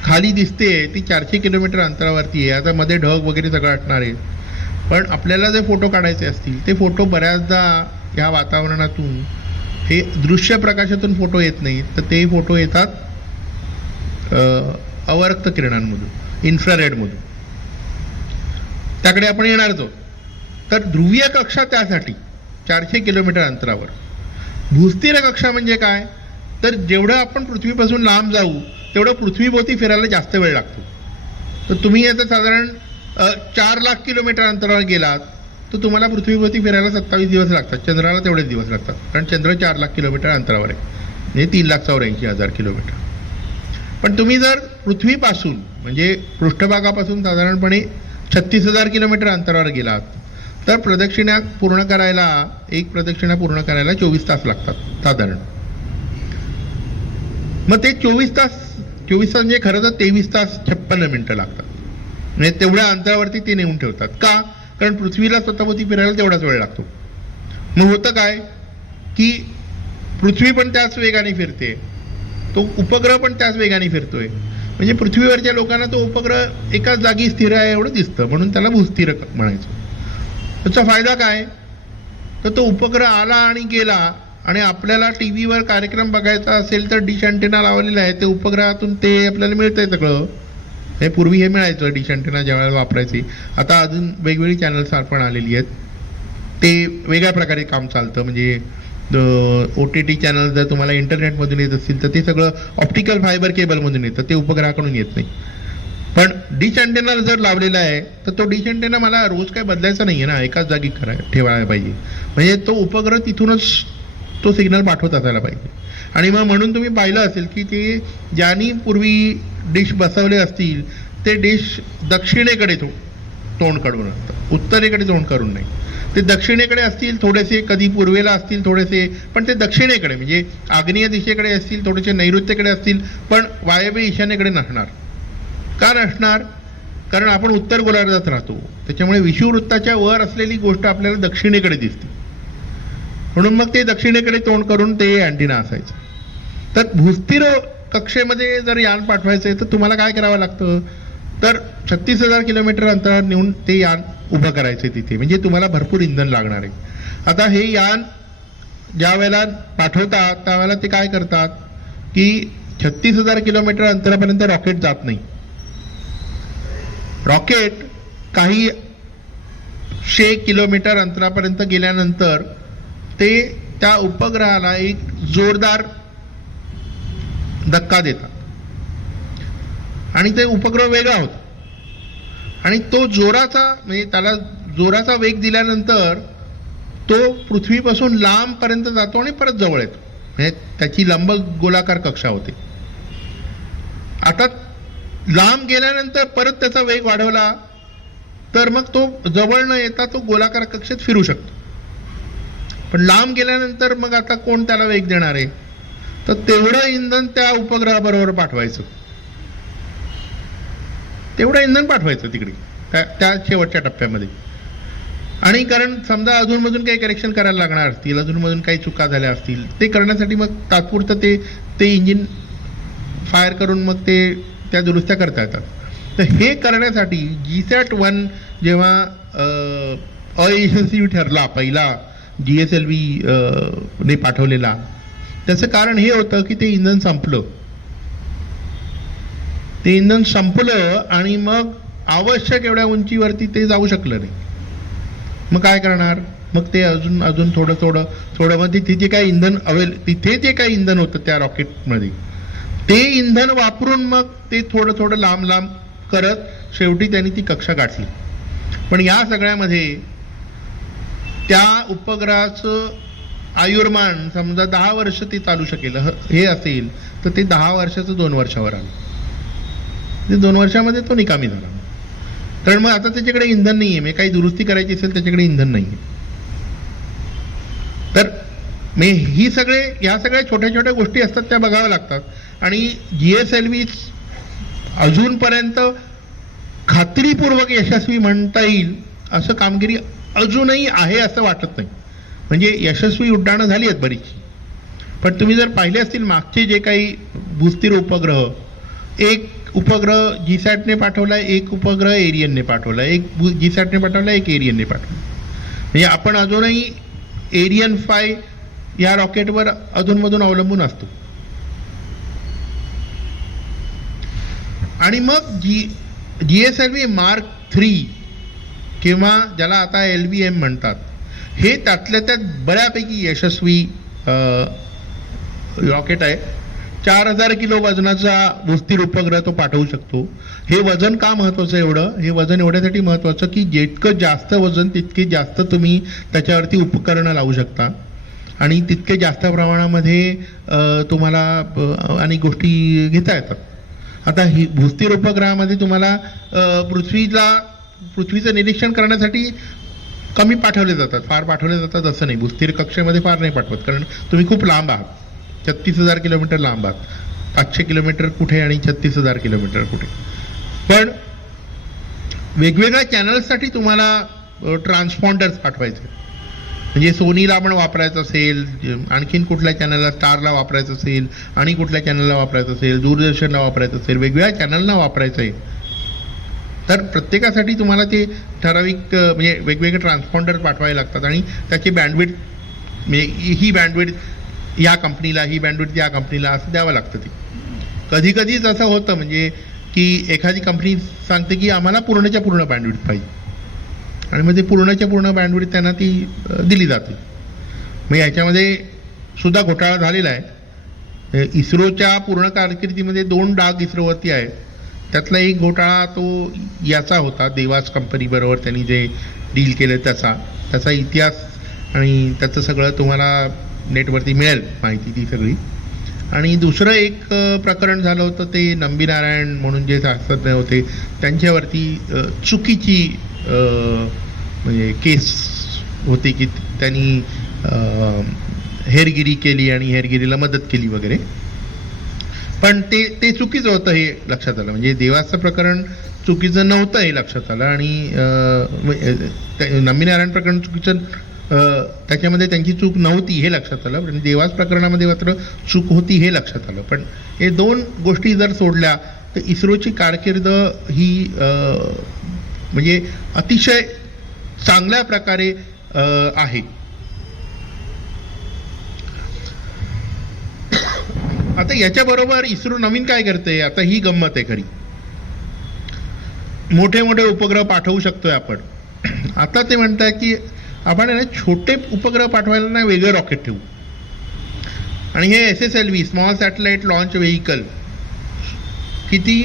खाली दिसते ती 400 किलोमीटर अंतरावरती आहे. आता मध्ये ढग वगैरे सगळं असणार आहे, पण आपल्याला जे फोटो काढायचे असतील ते फोटो बऱ्याचदा ह्या वातावरणातून, हे दृश्य प्रकाशातून फोटो येत नाहीत, तर ते फोटो येतात अवरक्त किरणांमधून, इन्फ्रारेडमधून. त्याकडे आपण येणारच आहोत. तर ध्रुवीय कक्षा त्यासाठी 400 किलोमीटर अंतरावर. भूस्थिर कक्षा म्हणजे काय, तर जेवढं आपण पृथ्वीपासून लांब जाऊ तेवढं पृथ्वीभोवती फिरायला जास्त वेळ लागतो. तर तुम्ही आता साधारण 4 लाख किलोमीटर अंतरावर गेलात तर तुम्हाला पृथ्वीभोवती फिरायला 27 दिवस लागतात. चंद्राला तेवढेच दिवस लागतात, कारण चंद्र 4 लाख किलोमीटर अंतरावर आहे, म्हणजे 3,84,000 किलोमीटर. पण तुम्ही जर पृथ्वीपासून म्हणजे पृष्ठभागापासून साधारणपणे 36,000 किलोमीटर अंतरावर गेलात तर एक प्रदक्षिणा पूर्ण करायला 24 तास लागतात साधारण. मग ते 24 तास म्हणजे खरं तर 23 तास 56 मिनिटं लागतात. म्हणजे तेवढ्या अंतरावरती ते नेऊन ठेवतात. का? कारण पृथ्वीला स्वतःभोवती फिरायला तेवढाच वेळ लागतो. मग होतं काय की पृथ्वी पण त्याच वेगाने फिरते, तो उपग्रह पण त्याच वेगाने फिरतोय. म्हणजे पृथ्वीवरच्या लोकांना तो उपग्रह एकाच जागी स्थिर आहे एवढं दिसतं, म्हणून त्याला भूस्थिर म्हणायचं. त्याचा फायदा काय, तर तो उपग्रह आला आणि गेला, आणि आपल्याला टीव्हीवर कार्यक्रम बघायचा असेल तर डिश अँटेना लावलेला आहे, ते उपग्रहातून ते आपल्याला मिळतंय सगळं. हे पूर्वी हे मिळायचं डिश अँटेना ज्यावेळेला वापरायची. आता अजून वेगवेगळी चॅनल्स पण आलेली आहेत, ते वेगळ्या प्रकारे काम चालतं. म्हणजे OTT चॅनल जर तुम्हाला इंटरनेटमधून येत असतील तर ते सगळं ऑप्टिकल फायबर केबलमधून येतं, ते उपग्रहाकडून येत नाही. पण डिश अँटेना जर लावलेला आहे तर तो डिश अँटेना मला रोज काय बदलायचा नाही आहे ना, एकाच जागी ठेवायला पाहिजे. म्हणजे तो उपग्रह तिथूनच तो सिग्नल पाठवत असायला पाहिजे. आणि मग म्हणून तुम्ही पाहिलं असेल की ते ज्यांनी पूर्वी डिश बसवले असतील ते डिश दक्षिणेकडे तोंड काढून असतं, उत्तरेकडे तोंड करून नाही. ते दक्षिणेकडे असतील थोडेसे, कधी पूर्वेला असतील थोडेसे, पण ते दक्षिणेकडे म्हणजे आग्नेय दिशेकडे असतील, थोडेसे नैऋत्येकडे असतील, पण वायव्य ईशान्येकडे नसणार. का नसणार? कारण आपण उत्तर गोलार्धात राहतो, त्याच्यामुळे विषुववृत्ताच्या वर असलेली गोष्ट आपल्याला दक्षिणेकडे दिसते. म्हणून मग ते दक्षिणेकडे तोंड करून ते अँटिना असायचं. तर भूस्थिर कक्षेमध्ये जर यान पाठवायचं आहे तर तुम्हाला काय करावं लागतं, तर 36,000 किलोमीटर अंतरावर नेऊन ते यान उभं करायचं तिथे, म्हणजे तुम्हाला भरपूर इंधन लागणार आहे. आता हे यान ज्या वेळेला पाठवतात त्यावेळेला ते काय करतात की 36,000 किलोमीटर अंतरापर्यंत रॉकेट जात नाही. रॉकेट काही 100 किलोमीटर अंतरापर्यंत गेल्यानंतर ते त्या उपग्रहाला एक जोरदार धक्का देतात आणि ते उपग्रह वेगळा होतो. आणि तो जोराचा म्हणजे त्याला जोराचा वेग दिल्यानंतर तो पृथ्वीपासून लांबपर्यंत जातो आणि परत जवळ येतो, म्हणजे त्याची लंब गोलाकार कक्षा होते. आता लांब गेल्यानंतर परत त्याचा वेग वाढवला तर मग तो जवळ न येता तो गोलाकार कक्षेत फिरू शकतो. पण लांब गेल्यानंतर मग आता कोण त्याला वेग देणार आहे, तर तेवढं इंधन त्या उपग्रहाबरोबर पाठवायचं, तेवढं इंधन पाठवायचं तिकडे त्या शेवटच्या टप्प्यामध्ये. आणि कारण समजा अधूनमधून काही करेक्शन करायला लागणार असतील, अधूनमधून काही चुका झाल्या असतील, ते करण्यासाठी मग तात्पुरतं ते इंजिन फायर करून मग ते त्या दुरुस्त्या करता येतात. तर हे करण्यासाठी GSAT-1 जेव्हा अयशस्वी ठरला पहिला GSLV ने पाठवलेला, त्याचं कारण हे होतं की ते इंधन संपलं. ते इंधन संपलं आणि मग आवश्यक एवढ्या उंचीवरती ते जाऊ शकलं नाही. मग काय करणार, मग ते अजून थोडं मग तिथे जे काही इंधन तिथे जे काही इंधन होतं त्या रॉकेटमध्ये ते इंधन वापरून मग ते थोडं लांब करत शेवटी त्यांनी ती कक्षा गाठली. पण या सगळ्यामध्ये त्या उपग्रहाचं आयुर्मान समजा 10 वर्ष ते चालू शकेल हे असेल तर ते 10 वर्षाचं 2 वर्षावर आलं. ते 2 वर्षामध्ये तो निकामी झाला. कारण मग आता त्याच्याकडे इंधन नाहीये, म्हणजे काही दुरुस्ती करायची असेल त्याच्याकडे इंधन नाहीये. तर या सगळ्या छोट्या छोट्या गोष्टी असतात त्या बघाव्या लागतात. आणि GSLV अजूनपर्यंत खात्रीपूर्वक यशस्वी म्हणता येईल असं कामगिरी अजूनही आहे असं वाटत नाही. म्हणजे यशस्वी उड्डाणं झाली आहेत बरीचशी, पण तुम्ही जर पाहिले असतील मागचे जे काही भूस्थिर उपग्रह, एक उपग्रह GSAT ने पाठवला, एक उपग्रह एरियनने पाठवला, एक GSAT ने पाठवला, एक एरियनने पाठवला. म्हणजे आपण अजूनही एरियन 5 या रॉकेटवर अधूनमधून अवलंबून असतो. आणि मग GSLV Mark 3 किंवा ज्याला आता LVM म्हणतात, हे त्यातल्या त्यात बऱ्यापैकी यशस्वी रॉकेट आहे. 4000 किलो वजनाचा भूस्थिर उपग्रह तो पाठवू शकतो. हे वजन का महत्वाचं एवढं? हे वजन एवढ्यासाठी महत्वाचं की जितकं जास्त वजन तितके जास्त तुम्ही त्याच्यावरती उपकरणं लावू शकता आणि तितके जास्त प्रमाणामध्ये तुम्हाला अनेक गोष्टी घेता येतात. आता ही भूस्थिर उपग्रहामध्ये तुम्हाला पृथ्वीचं निरीक्षण करण्यासाठी कमी पाठवले जातात, फार पाठवले जातात असं नाही. भूस्थिर कक्षेमध्ये फार नाही पाठवत, कारण तुम्ही खूप लांब आहात, 36,000 किलोमीटर लांब आहात. 500 किलोमीटर कुठे आणि 36,000 किलोमीटर कुठे. पण वेगवेगळ्या चॅनल्ससाठी तुम्हाला ट्रान्सपॉन्डर्स पाठवायचे. म्हणजे सोनीला आपण वापरायचं असेल, आणखीन कुठल्या चॅनलला, स्टारला वापरायचं असेल, आणि कुठल्या चॅनलला वापरायचं असेल, दूरदर्शनला वापरायचं असेल, वेगवेगळ्या चॅनलना वापरायचं आहे, तर प्रत्येकासाठी तुम्हाला ते ठराविक म्हणजे वेगवेगळे ट्रान्सपॉन्डर पाठवावे लागतात. आणि त्याची बँडविड्थ म्हणजे ही बँडविड्थ या कंपनीला, ही बँडविड्थ या कंपनीला असं द्यावं लागतं. ते कधी कधीच असं होतं म्हणजे की एखादी कंपनी सांगते की आम्हाला पूर्णच्या पूर्ण बँडविड्थ पाहिजे, आणि मग ते पूर्णच्या पूर्ण बँडविड्थ त्यांना ती दिली जाते. मग याच्यामध्ये सुद्धा घोटाळा झालेला आहे. इस्रोच्या पूर्ण कारकिर्दीमध्ये 2 डाग इस्रोवरती आहेत. त्यातला एक घोटाळा तो याचा होता, देवास कंपनीबरोबर त्यांनी जे डील केलं त्याचा इतिहास आणि त्याचं सगळं तुम्हाला नेटवरती मिळेल माहिती ती सगळी. आणि दुसरं एक प्रकरण झालं होतं ते नंबी नारायण म्हणून जे शास्त्रज्ञ होते त्यांच्यावरती चुकीची म्हणजे केस होती की त्यांनी हेरगिरी केली आणि हेरगिरीला मदत केली वगैरे. पण ते चुकीचं होतं हे लक्षात आलं. म्हणजे देवाचं प्रकरण चुकीचं नव्हतं हे लक्षात आलं आणि नंबी नारायण प्रकरण चुकीचं त्याच्यामध्ये त्यांची चूक नव्हती हे लक्षात आलं. पण देवास प्रकरणामध्ये मात्र चूक होती हे लक्षात आलं. पण हे 2 गोष्टी जर सोडल्या तर इस्रोची कारकीर्द ही म्हणजे अतिशय चांगल्या प्रकारे आहे. आता याच्याबरोबर इस्रो नवीन काय करते, आता ही गंमत आहे खरी. मोठे मोठे उपग्रह पाठवू शकतोय आपण. आता ते म्हणतात की आपण आहे ना छोटे उपग्रह पाठवायला ना वेगळे रॉकेट ठेवू आणि हे SSLV small satellite launch vehicle किती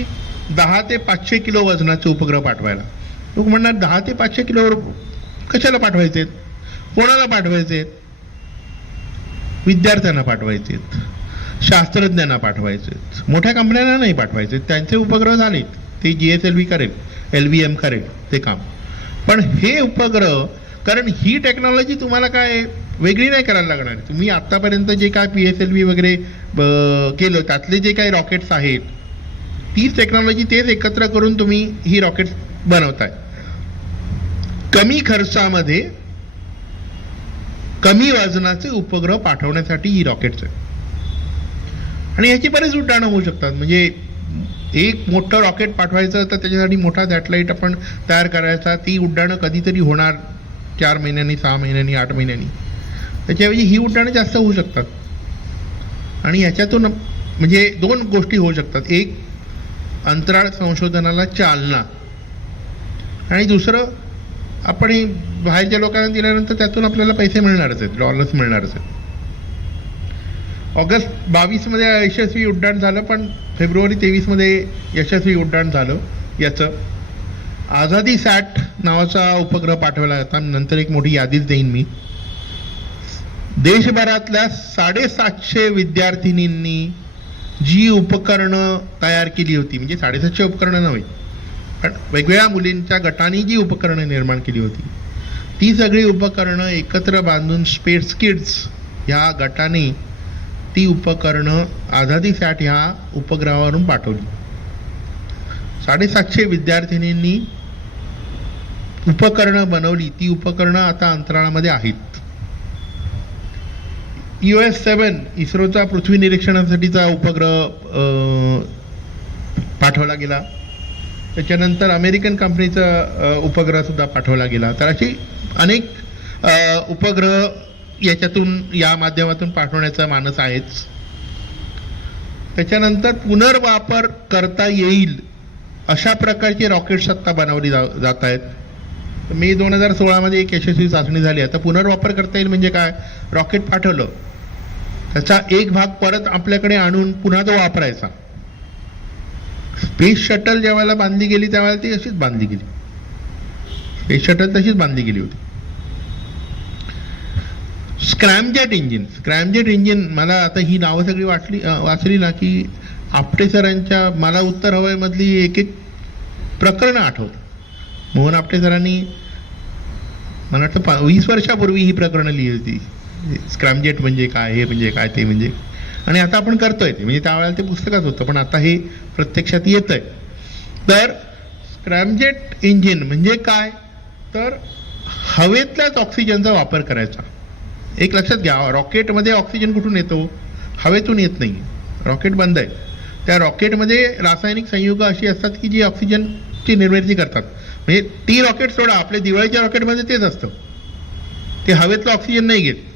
10 ते 500 किलो वजनाचे उपग्रह पाठवायला. लोक म्हणणार 10 ते 500 किलोवर कशाला पाठवायचे, कोणाला पाठवायचे, विद्यार्थ्यांना पाठवायचे, शास्त्रज्ञांना पाठवायचे, मोठ्या कंपन्यांना नाही पाठवायचे. त्यांचे उपग्रह झालेत, ते GSLV करेल, LVM करेल ते काम. पण हे उपग्रह, कारण ही टेक्नॉलॉजी तुम्हाला काय वेगळी नाही करायला लागणार. तुम्ही आत्तापर्यंत जे काय PSLV वगैरे केलं त्यातले जे काही रॉकेट्स आहेत तीच टेक्नॉलॉजी तेच एकत्र करून तुम्ही ही रॉकेट्स बनवताय. कमी खर्चामध्ये कमी वजनाचे उपग्रह पाठवण्यासाठी ही रॉकेट्स आहेत आणि याची बरेच उड्डाणं होऊ शकतात. म्हणजे एक मोठं रॉकेट पाठवायचं तर त्याच्यासाठी मोठा सॅटेलाइट आपण तयार करायचा. ती उड्डाणं कधीतरी होणार 4 महिन्यांनी, 6 महिन्यांनी, 8 महिन्यांनी. त्याच्याऐवजी ही उड्डाणं जास्त होऊ शकतात आणि ह्याच्यातून म्हणजे 2 गोष्टी होऊ शकतात. एक, अंतराळ संशोधनाला चालना आणि दुसरं, आपण हे बाहेरच्या लोकांना दिल्यानंतर त्यातून आपल्याला पैसे मिळणारच आहेत, डॉलर्स मिळणारच आहेत. ऑगस्ट 22 मध्ये यशस्वी उड्डाण झालं, पण फेब्रुवारी 23 मध्ये यशस्वी उड्डाण झालं याचं. आझादी सॅट नावाचा उपग्रह पाठवला होता. नंतर एक मोठी यादीच देईन मी. देशभरातल्या 750 विद्यार्थिनींनी जी उपकरणं तयार केली होती, म्हणजे 750 उपकरणं नव्हे पण वेगवेगळ्या मुलींच्या गटाने जी उपकरणं निर्माण केली होती ती सगळी उपकरणं एकत्र बांधून स्पेस किड्स ह्या गटाने ती उपकरणं आझादी सॅट ह्या उपग्रहावरून पाठवली. 750 विद्यार्थिनींनी उपकरणं बनवली. ती उपकरणं आता अंतराळामध्ये आहेत. US-7 इस्रोचा पृथ्वी निरीक्षणासाठीचा उपग्रह पाठवला गेला. त्याच्यानंतर अमेरिकन कंपनीचा उपग्रह सुद्धा पाठवला गेला. तर अशी अनेक उपग्रह याच्यातून या माध्यमातून पाठवण्याचा मानस आहेच. त्याच्यानंतर पुनर्वापर करता येईल अशा प्रकारची रॉकेट्स आत्ता बनवली जात आहेत. मे 2016 मध्ये एक यशस्वी चाचणी झाली. आता पुनर्वापर करता येईल म्हणजे काय, रॉकेट पाठवलं त्याचा एक भाग परत आपल्याकडे आणून पुन्हा तो वापरायचा. स्पेस शटल ज्या वेळेला बांधली गेली त्यावेळेला ती अशीच बांधली गेली. स्पेस शटल तशीच बांधली गेली होती. स्क्रॅमजेट इंजिन मला आता ही नावं सगळी वाचली ना की आपटे सरांच्या मला उत्तर हवाईमधली एक प्रकरणं आठवतं. मोहन आपटे सरांनी मला वाटतं 20 वर्षापूर्वी ही प्रकरणं लिहिली होती. स्क्रॅमजेट म्हणजे काय, हे म्हणजे काय, ते म्हणजे. आणि आता आपण करतोय ते, म्हणजे त्यावेळेला ते पुस्तकात होतं पण आता हे प्रत्यक्षात येतंय. तर स्क्रॅमजेट इंजिन म्हणजे काय, तर हवेतल्याच ऑक्सिजनचा वापर करायचा. एक लक्षात घ्या, रॉकेटमध्ये ऑक्सिजन कुठून येतो, हवेतून येत नाही. रॉकेट बंद आहे. त्या रॉकेटमध्ये रासायनिक संयुग अशी असतात की जी ऑक्सिजनची निर्मिती करतात. म्हणजे ती रॉकेट सोडा, आपल्या दिवाळीच्या रॉकेटमध्ये तेच असतं. ते हवेतलं ऑक्सिजन नाही घेत.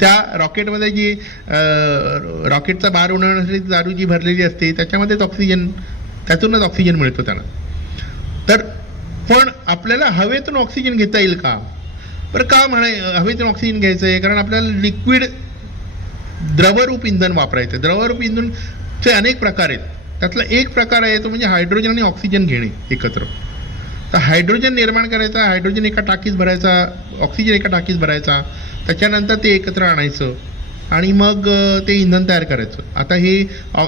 त्या रॉकेटमध्ये जी रॉकेटचा भार उडवण्यासाठी दारू जी भरलेली असते त्याच्यामध्येच ऑक्सिजन, त्यातूनच ऑक्सिजन मिळतो त्यांना. तर पण आपल्याला हवेतून ऑक्सिजन घेता येईल का, बरं का हवेतून ऑक्सिजन घ्यायचं आहे? कारण आपल्याला लिक्विड द्रवरूप इंधन वापरायचं आहे. द्रवरूप इंधनचे अनेक प्रकार आहेत. त्यातला एक प्रकार आहे तो म्हणजे हायड्रोजन आणि ऑक्सिजन घेणे एकत्र. तर हायड्रोजन निर्माण करायचा, हायड्रोजन एका टाकीत भरायचा, ऑक्सिजन एका टाकीत भरायचा, त्याच्यानंतर ते एकत्र आणायचं आणि मग ते इंधन तयार करायचं. आता हे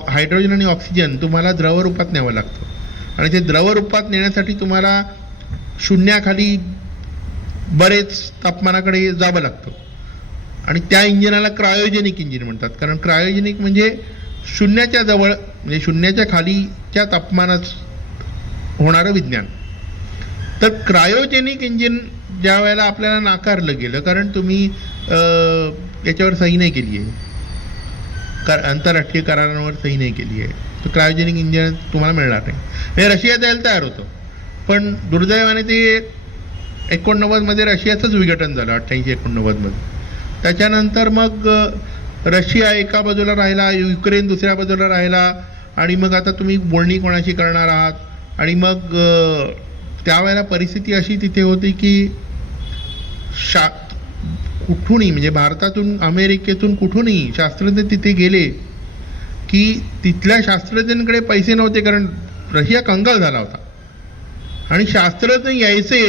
हायड्रोजन आणि ऑक्सिजन तुम्हाला द्रवरूपात न्यावं लागतं आणि ते द्रवरूपात नेण्यासाठी तुम्हाला शून्याखाली बरेच तापमानाकडे जावं लागतं आणि त्या इंजिनाला क्रायोजेनिक इंजिन म्हणतात. कारण क्रायोजेनिक म्हणजे शून्याच्या जवळ, म्हणजे शून्याच्या खालीच्या तापमानात होणारं विज्ञान. तर क्रायोजेनिक इंजिन ज्या वेळेला आपल्याला नाकारलं गेलं, कारण तुम्ही याच्यावर सही नाही केली आहे, आंतरराष्ट्रीय करारांवर सही नाही केली आहे, तर क्रायोजेनिक इंजिन तुम्हाला मिळणार नाही. हे रशिया द्यायला तयार होतं, पण दुर्दैवाने ते 89मध्ये रशियाचंच विघटन झालं, 88-89मध्ये. त्याच्यानंतर मग रशिया एका बाजूला राहिला, युक्रेन दुसऱ्या बाजूला राहिला आणि मग आता तुम्ही बोलणी कोणाशी करणार आहात. आणि मग त्यावेळेला परिस्थिती अशी तिथे होती की कुठूनही, म्हणजे भारतातून अमेरिकेतून कुठूनही शास्त्रज्ञ तिथे गेले की तिथल्या शास्त्रज्ञांकडे पैसे नव्हते, कारण रशिया कंगाल झाला होता आणि शास्त्रज्ञ यायचे,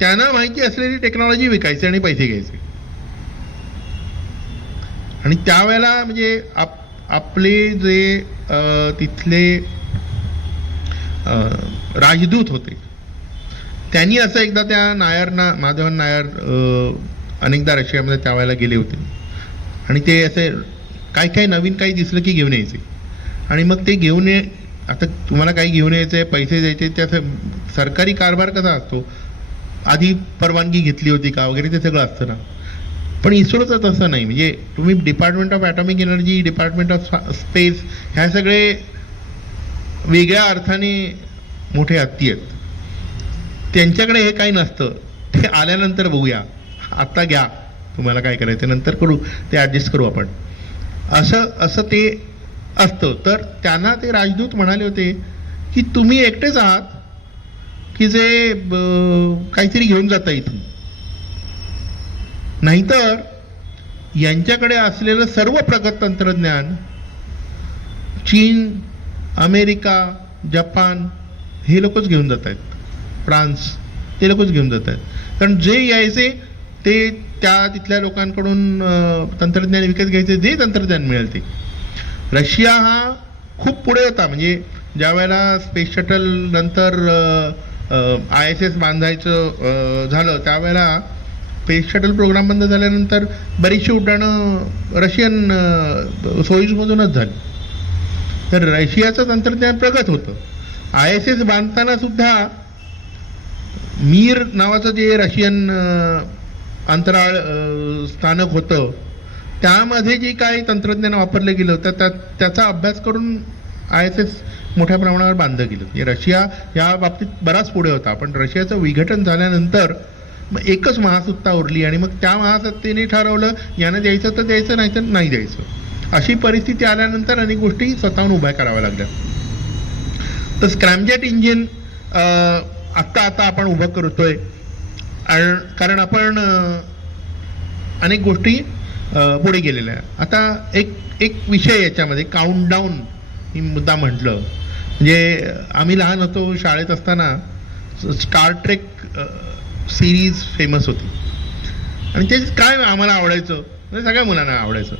त्यांना माहिती असलेली टेक्नॉलॉजी विकायची आणि पैसे घ्यायचे. आणि त्यावेळेला म्हणजे आपले जे तिथले राजदूत होते त्यांनी असं एकदा त्या नायरना, माधवन नायर अनेकदा रशियामध्ये त्यावेळेला गेले होते आणि ते असे काही नवीन काही दिसलं की घेऊन यायचे आणि मग ते घेऊन आता तुम्हाला काही घेऊन यायचं आहे, पैसे द्यायचे, त्याचं सरकारी कारभार कसा असतो, आधी परवानगी घेतली होती का वगैरे ते सगळं असतं ना. पण इस्रोचं तसं नाही. म्हणजे तुम्ही department of atomic energy, department of space, ह्या सगळे वेगळ्या अर्थाने मोठे हत्ती आहेत. त्यांच्याकडे हे काही नसतं. ते आल्यानंतर बघूया, आत्ता घ्या, तुम्हाला काय करायचं नंतर करू, ते ॲडजस्ट करू आपण, असं ते असतं. तर त्यांना ते राजदूत म्हणाले होते की तुम्ही एकटेच आहात की जे काहीतरी घेऊन जाता इथून, नाहीतर यांच्याकडे असलेलं सर्व प्रगत तंत्रज्ञान चीन, अमेरिका, जपान हे लोकच घेऊन जात आहेत, फ्रान्स ते लोकच घेऊन जात आहेत. कारण जे यायचे ते त्या तिथल्या लोकांकडून तंत्रज्ञान विकत घ्यायचे, जे तंत्रज्ञान मिळेल ते. रशिया हा खूप पुढे होता. म्हणजे ज्या वेळेला स्पेस शटल नंतर ISS बांधायचं झालं, त्यावेळेला स्पेस शटल प्रोग्राम बंद झाल्यानंतर बरीचशी उड्डाणं रशियन सोयुजमधूनच झाली. तर रशियाचं तंत्रज्ञान प्रगत होतं. ISS बांधताना सुद्धा मीर नावाचं जे रशियन अंतराळ स्थानक होतं, त्यामध्ये जे काही तंत्रज्ञान वापरलं गेलं होतं त्याचा अभ्यास करून ISS मोठ्या प्रमाणावर बांधलं गेलं. म्हणजे रशिया या बाबतीत बराच पुढे होता. पण रशियाचं विघटन झाल्यानंतर मग एकच महासत्ता उरली आणि मग त्या महासत्तेने ठरवलं यानं द्यायचं तर द्यायचं, नाही तर नाही द्यायचं. अशी परिस्थिती आल्यानंतर अनेक गोष्टी स्वतःहून उभ्या कराव्या लागल्या. तर स्क्रॅमजेट इंजिन आत्ता आपण उभं करतोय कारण आपण अनेक गोष्टी पुढे गेलेल्या आहे. आता एक विषय याच्यामध्ये काउंटडाऊन ही मुद्दा म्हटलं, म्हणजे आम्ही लहान होतो, शाळेत असताना स्टार ट्रेक सिरीज फेमस होती आणि ते काय आम्हाला आवडायचं, म्हणजे सगळ्या मुलांना आवडायचं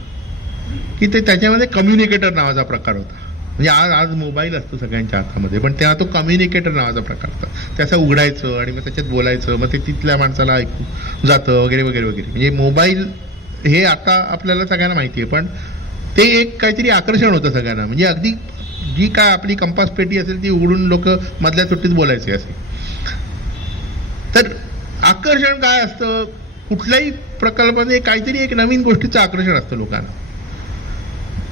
की ते त्याच्यामध्ये कम्युनिकेटर नावाचा प्रकार होता. म्हणजे आज मोबाईल असतो सगळ्यांच्या हातामध्ये, पण तेव्हा तो कम्युनिकेटर नावाचा प्रकार होता. त्याचं उघडायचं आणि मग त्याच्यात बोलायचं, मग ते तिथल्या माणसाला ऐकू जातं वगैरे वगैरे वगैरे. म्हणजे मोबाईल हे आता आपल्याला सगळ्यांना माहिती आहे, पण ते एक काहीतरी आकर्षण होतं सगळ्यांना. म्हणजे अगदी जी काय आपली कंपास पेटी असेल ती उघडून लोक मधल्या सुट्टीत बोलायचे असे. तर आकर्षण काय असतं, कुठल्याही प्रकल्पामध्ये काहीतरी एक नवीन गोष्टीचं आकर्षण असतं लोकांना.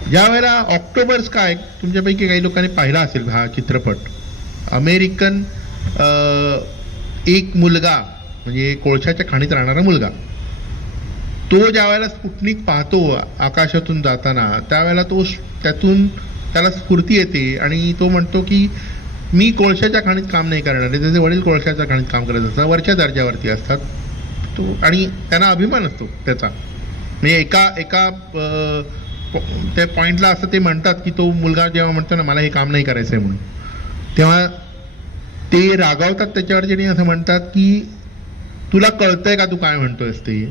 ज्या वेळेला ऑक्टोबर स्काय, तुमच्यापैकी काही लोकांनी पाहिला असेल हा चित्रपट, अमेरिकन एक मुलगा म्हणजे कोळशाच्या खाणीत राहणारा मुलगा, तो ज्या वेळेला स्पुटनिक पाहतो आकाशातून जाताना, त्यावेळेला तो त्यातून त्याला स्फूर्ती येते आणि तो म्हणतो की मी कोळशाच्या खाणीत काम नाही करणार आहे. त्याचे वडील कोळशाच्या खाणीत काम करत असतात, वरच्या दर्जावरती असतात, तो आणि त्यांना अभिमान असतो त्याचा. म्हणजे एका त्या पॉईंटला असं ते म्हणतात की तो मुलगा जेव्हा म्हणतो ना मला हे काम नाही करायचं आहे म्हणून, तेव्हा ते रागावतात त्याच्यावर आणि असं म्हणतात की तुला कळतंय का तू काय म्हणतोयस ते,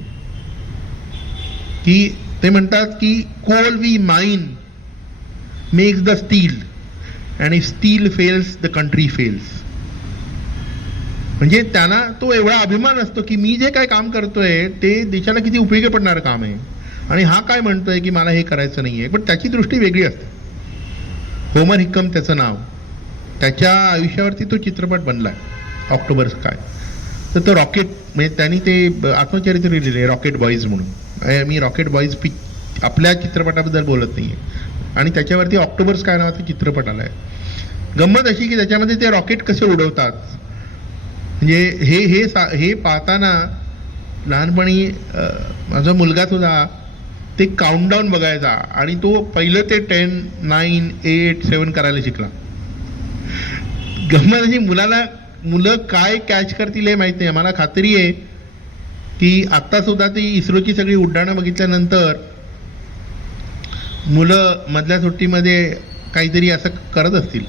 की ते म्हणतात की coal we mine makes the steel and if steel fails the country fails. म्हणजे त्यांना तो एवढा अभिमान असतो की मी जे काय काम करतोय ते देशाला किती उपयोगी पडणारं काम आहे, आणि हा काय म्हणतोय की मला हे करायचं नाहीये. पण त्याची दृष्टी वेगळी असते. होमर हिकम त्याचं नाव, त्याच्या आयुष्यावरती तो चित्रपट बनलाय ऑक्टोबर स्काय. तर तो रॉकेट म्हणजे त्यांनी ते आत्मचरित्र लिहिलेलं आहे रॉकेट बॉईज म्हणून. मी रॉकेट बॉईज आपल्या चित्रपटाबद्दल बोलत नाहीये. आणि त्याच्यावरती ऑक्टोबर स्काय नावाचा चित्रपट आलाय. गंमत अशी की त्याच्यामध्ये ते रॉकेट कसे उडवतात, म्हणजे हे पाहताना लहानपणी माझा मुलगा सुद्धा ते काउंटडाऊन बघायचा आणि तो पहिलं ते 10, 9, 8, 7 करायला शिकला. गंमत अशी मुलं काय कॅच करतील हे माहित नाही. मला खात्री आहे की आता सुद्धा ती इस्रोची सगळी उड्डाणं बघितल्यानंतर मुलं मधल्या सुट्टीमध्ये काहीतरी असं करत असतील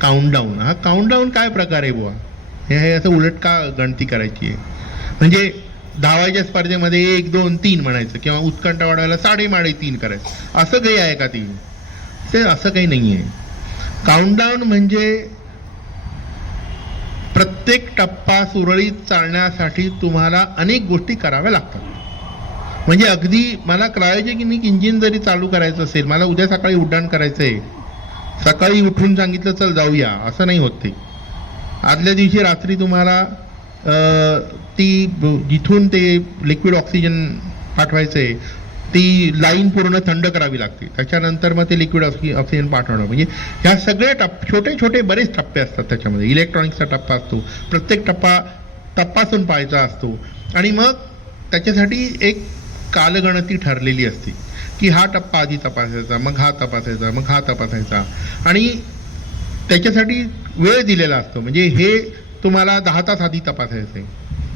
काउंटडाऊन. हा काउंटडाऊन काय प्रकार आहे बुवा, हे असं उलट का गणती करायची आहे. म्हणजे धावायच्या स्पर्धेमध्ये 1, 2, 3 म्हणायचं किंवा उत्कंठ वाढवायला 3.5 करायचं, असं काही आहे का ती? ते असं काही नाही आहे. काउंटडाऊन म्हणजे प्रत्येक टप्पा सुरळीत चालण्यासाठी तुम्हाला अनेक गोष्टी कराव्या लागतात. म्हणजे अगदी मला क्रायोजेनिक इंजिन जरी चालू करायचं असेल, मला उद्या सकाळी उड्डाण करायचं आहे, सकाळी उठून सांगितलं चल जाऊया असं नाही होत. ते आदल्या दिवशी रात्री तुम्हाला ती जिथून ते लिक्विड ऑक्सिजन पाठवायचं आहे ती लाईन पूर्ण थंड करावी लागते. त्याच्यानंतर मग ते लिक्विड ऑक्सिजन पाठवणं, म्हणजे ह्या सगळे छोटे छोटे बरेच टप्पे असतात त्याच्यामध्ये. इलेक्ट्रॉनिक्सचा टप्पा असतो, प्रत्येक टप्पा तपासून पाहायचा असतो. आणि मग त्याच्यासाठी एक कालगणती ठरलेली असते की हा टप्पा आधी तपासायचा, मग हा तपासायचा, मग हा तपासायचा. आणि त्याच्यासाठी वेळ दिलेला असतो. म्हणजे हे तुम्हाला 10 तास आधी तपासायचं आहे,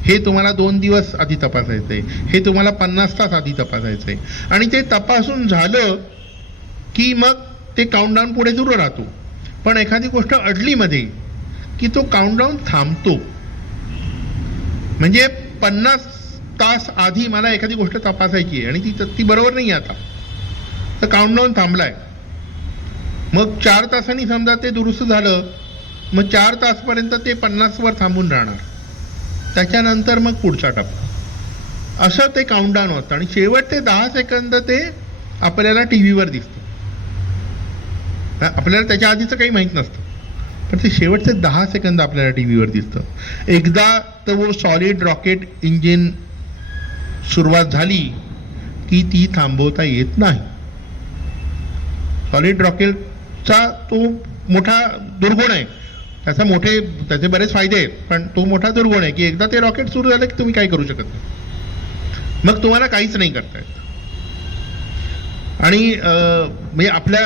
हे तुम्हाला 2 दिवस आधी तपासायचं आहे, हे तुम्हाला 50 तास आधी तपासायचं आहे. आणि ते तपासून झालं की मग ते काउंटडाऊन पुढे सुरू राहतो. पण एखादी गोष्ट अडलीमध्ये की तो काउंटडाऊन थांबतो. म्हणजे 50 तास आधी मला एखादी गोष्ट तपासायची आहे आणि ती बरोबर नाही आता, तर काउंटडाऊन थांबलाय. मग 4 तासांनी समजा ते दुरुस्त झालं, मग 4 तासपर्यंत ते 50 वर थांबून राहणार. त्याच्यानंतर मग पुढचा टप्पा, असं ते काउंटडाऊन होतं. आणि शेवटचे 10 सेकंद ते आपल्याला टी व्हीवर दिसतं. आपल्याला त्याच्या आधीचं काही माहीत नसतं, पण ते शेवटचे 10 सेकंद आपल्याला टी व्हीवर दिसतं. एकदा तो सॉलिड रॉकेट इंजिन सुरुवात झाली की ती थांबवता येत नाही. सॉलिड रॉकेटचा तो मोठा दुर्गुण आहे. त्याचे बरेच फायदे आहेत, पण तो मोठा दुर्गुण आहे की एकदा ते रॉकेट सुरू झालं की तुम्ही काही करू शकत नाही, मग तुम्हाला काहीच नाही करता येत. आणि म्हणजे आपल्या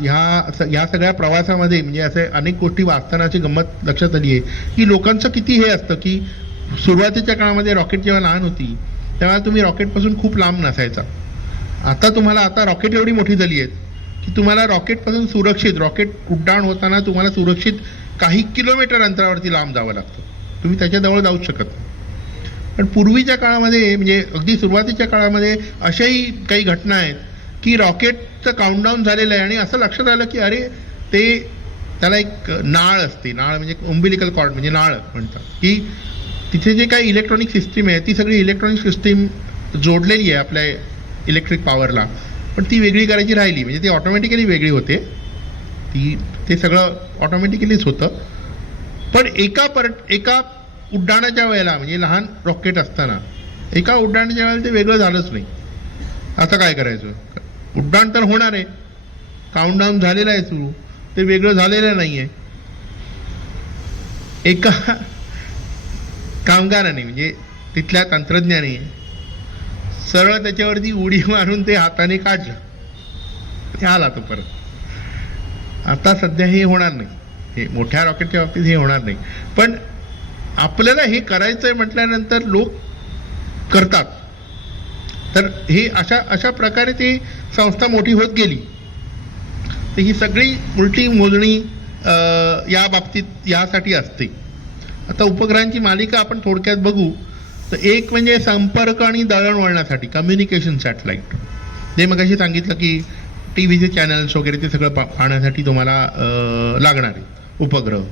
ह्या सगळ्या प्रवासामध्ये म्हणजे असे अनेक गोष्टी वाचतानाची गंमत लक्षात आली आहे की लोकांचं किती हे असतं की सुरुवातीच्या काळामध्ये रॉकेट जेव्हा लहान होती तेव्हा तुम्ही रॉकेटपासून खूप लांब नसायचा. आता रॉकेट एवढी मोठी झाली आहेत की तुम्हाला रॉकेटपासून सुरक्षित, रॉकेट उड्डाण होताना तुम्हाला सुरक्षित काही किलोमीटर अंतरावरती लांब जावं लागतं. तुम्ही त्याच्याजवळ जाऊच शकत नाही. पण पूर्वीच्या काळामध्ये म्हणजे अगदी सुरुवातीच्या काळामध्ये अशाही काही घटना आहेत की रॉकेटचं काउंटडाऊन झालेलं आहे आणि असं लक्षात आलं की अरे त्याला एक नाळ असते, नाळ म्हणजे उंबिलिकल कॉर्ड म्हणजे नाळ म्हणतात, की तिथे जे काही इलेक्ट्रॉनिक सिस्टीम आहे ती सगळी इलेक्ट्रॉनिक सिस्टीम जोडलेली आहे आपल्या इलेक्ट्रिक पॉवरला, पण ती वेगळी करायची राहिली. म्हणजे ती ऑटोमॅटिकली वेगळी होते, ते सगळं ऑटोमॅटिकलीच होतं. पण एका उड्डाणाच्या वेळेला म्हणजे लहान रॉकेट असताना एका उड्डाणाच्या वेळेला ते वेगळं झालंच नाही. आता काय करायचं, उड्डाण तर होणार आहे, काउंटडाऊन झालेलं आहे सुरू, ते वेगळं झालेलं नाही आहे. एका कामगाराने म्हणजे तिथल्या तंत्रज्ञाने सरळ त्याच्यावरती उडी मारून ते हाताने काढलं, ते आला तो परत. आता सध्या हे होणार नाही, हे मोठ्या रॉकेटच्या बाबतीत हे होणार नाही. पण आपल्याला हे करायचं आहे म्हटल्यानंतर लोक करतात. तर हे अशा प्रकारे ती संस्था मोठी होत गेली. तर ही सगळी उलटी मोजणी या बाबतीत यासाठी असते. आता उपग्रहांची मालिका आपण थोडक्यात बघू तर एक म्हणजे संपर्क आणि दळणवळणासाठी कम्युनिकेशन सॅटेलाईट. जे मगाशी सांगितलं की टी व्हीचे चॅनल्स वगैरे ते सगळं पाहण्यासाठी तुम्हाला लागणार आहे उपग्रह.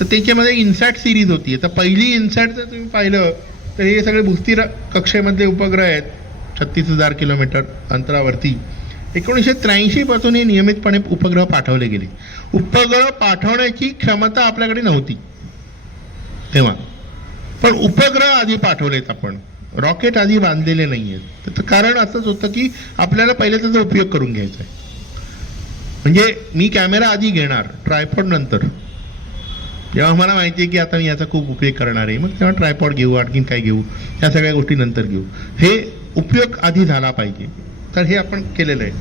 तर त्याच्यामध्ये इन्सॅट सिरीज होती. तर पहिली इन्सॅट जर तुम्ही पाहिलं तर हे सगळे भूस्थिर कक्षेमधले उपग्रह आहेत 36,000 किलोमीटर अंतरावरती. 1983 पासून हे नियमितपणे उपग्रह पाठवले गेले. उपग्रह पाठवण्याची क्षमता आपल्याकडे नव्हती तेव्हा, पण उपग्रह आधी पाठवलेत आपण, रॉकेट आधी बांधलेले नाही आहेत. त्याचं कारण असंच होतं की आपल्याला पहिले त्याचा उपयोग करून घ्यायचा आहे. म्हणजे मी कॅमेरा आधी घेणार, ट्रायपॉड नंतर. जेव्हा मला माहिती आहे की आता मी याचा खूप उपयोग करणार आहे, मग तेव्हा ट्रायपॉड घेऊ, आणखीन काय घेऊ, ह्या सगळ्या गोष्टी नंतर घेऊ. हे उपयोग आधी झाला पाहिजे. तर हे आपण केलेलं आहे.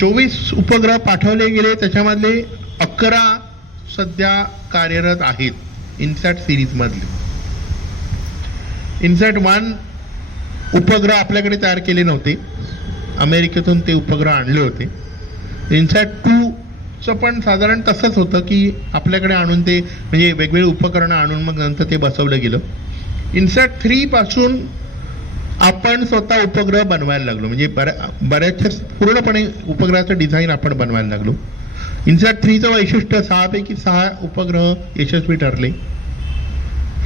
24 उपग्रह पाठवले गेले, त्याच्यामधले 11 सध्या कार्यरत आहेत इन्सॅट सिरीजमधले. इन्सॅट 1 उपग्रह आपल्याकडे तयार केले नव्हते, अमेरिकेतून ते उपग्रह आणले होते. इन्सॅट 2चं पण साधारण तसंच होतं की आपल्याकडे आणून ते म्हणजे वेगवेगळे उपकरणं आणून मग नंतर ते बसवलं गेलं. इन्सॅट 3 पासून आपण स्वतः उपग्रह बनवायला लागलो, म्हणजे बऱ्याचशा पूर्णपणे उपग्रहाचं डिझाईन आपण बनवायला लागलो. इन्सॅट 3चं वैशिष्ट्य 6 पैकी 6 उपग्रह यशस्वी ठरले.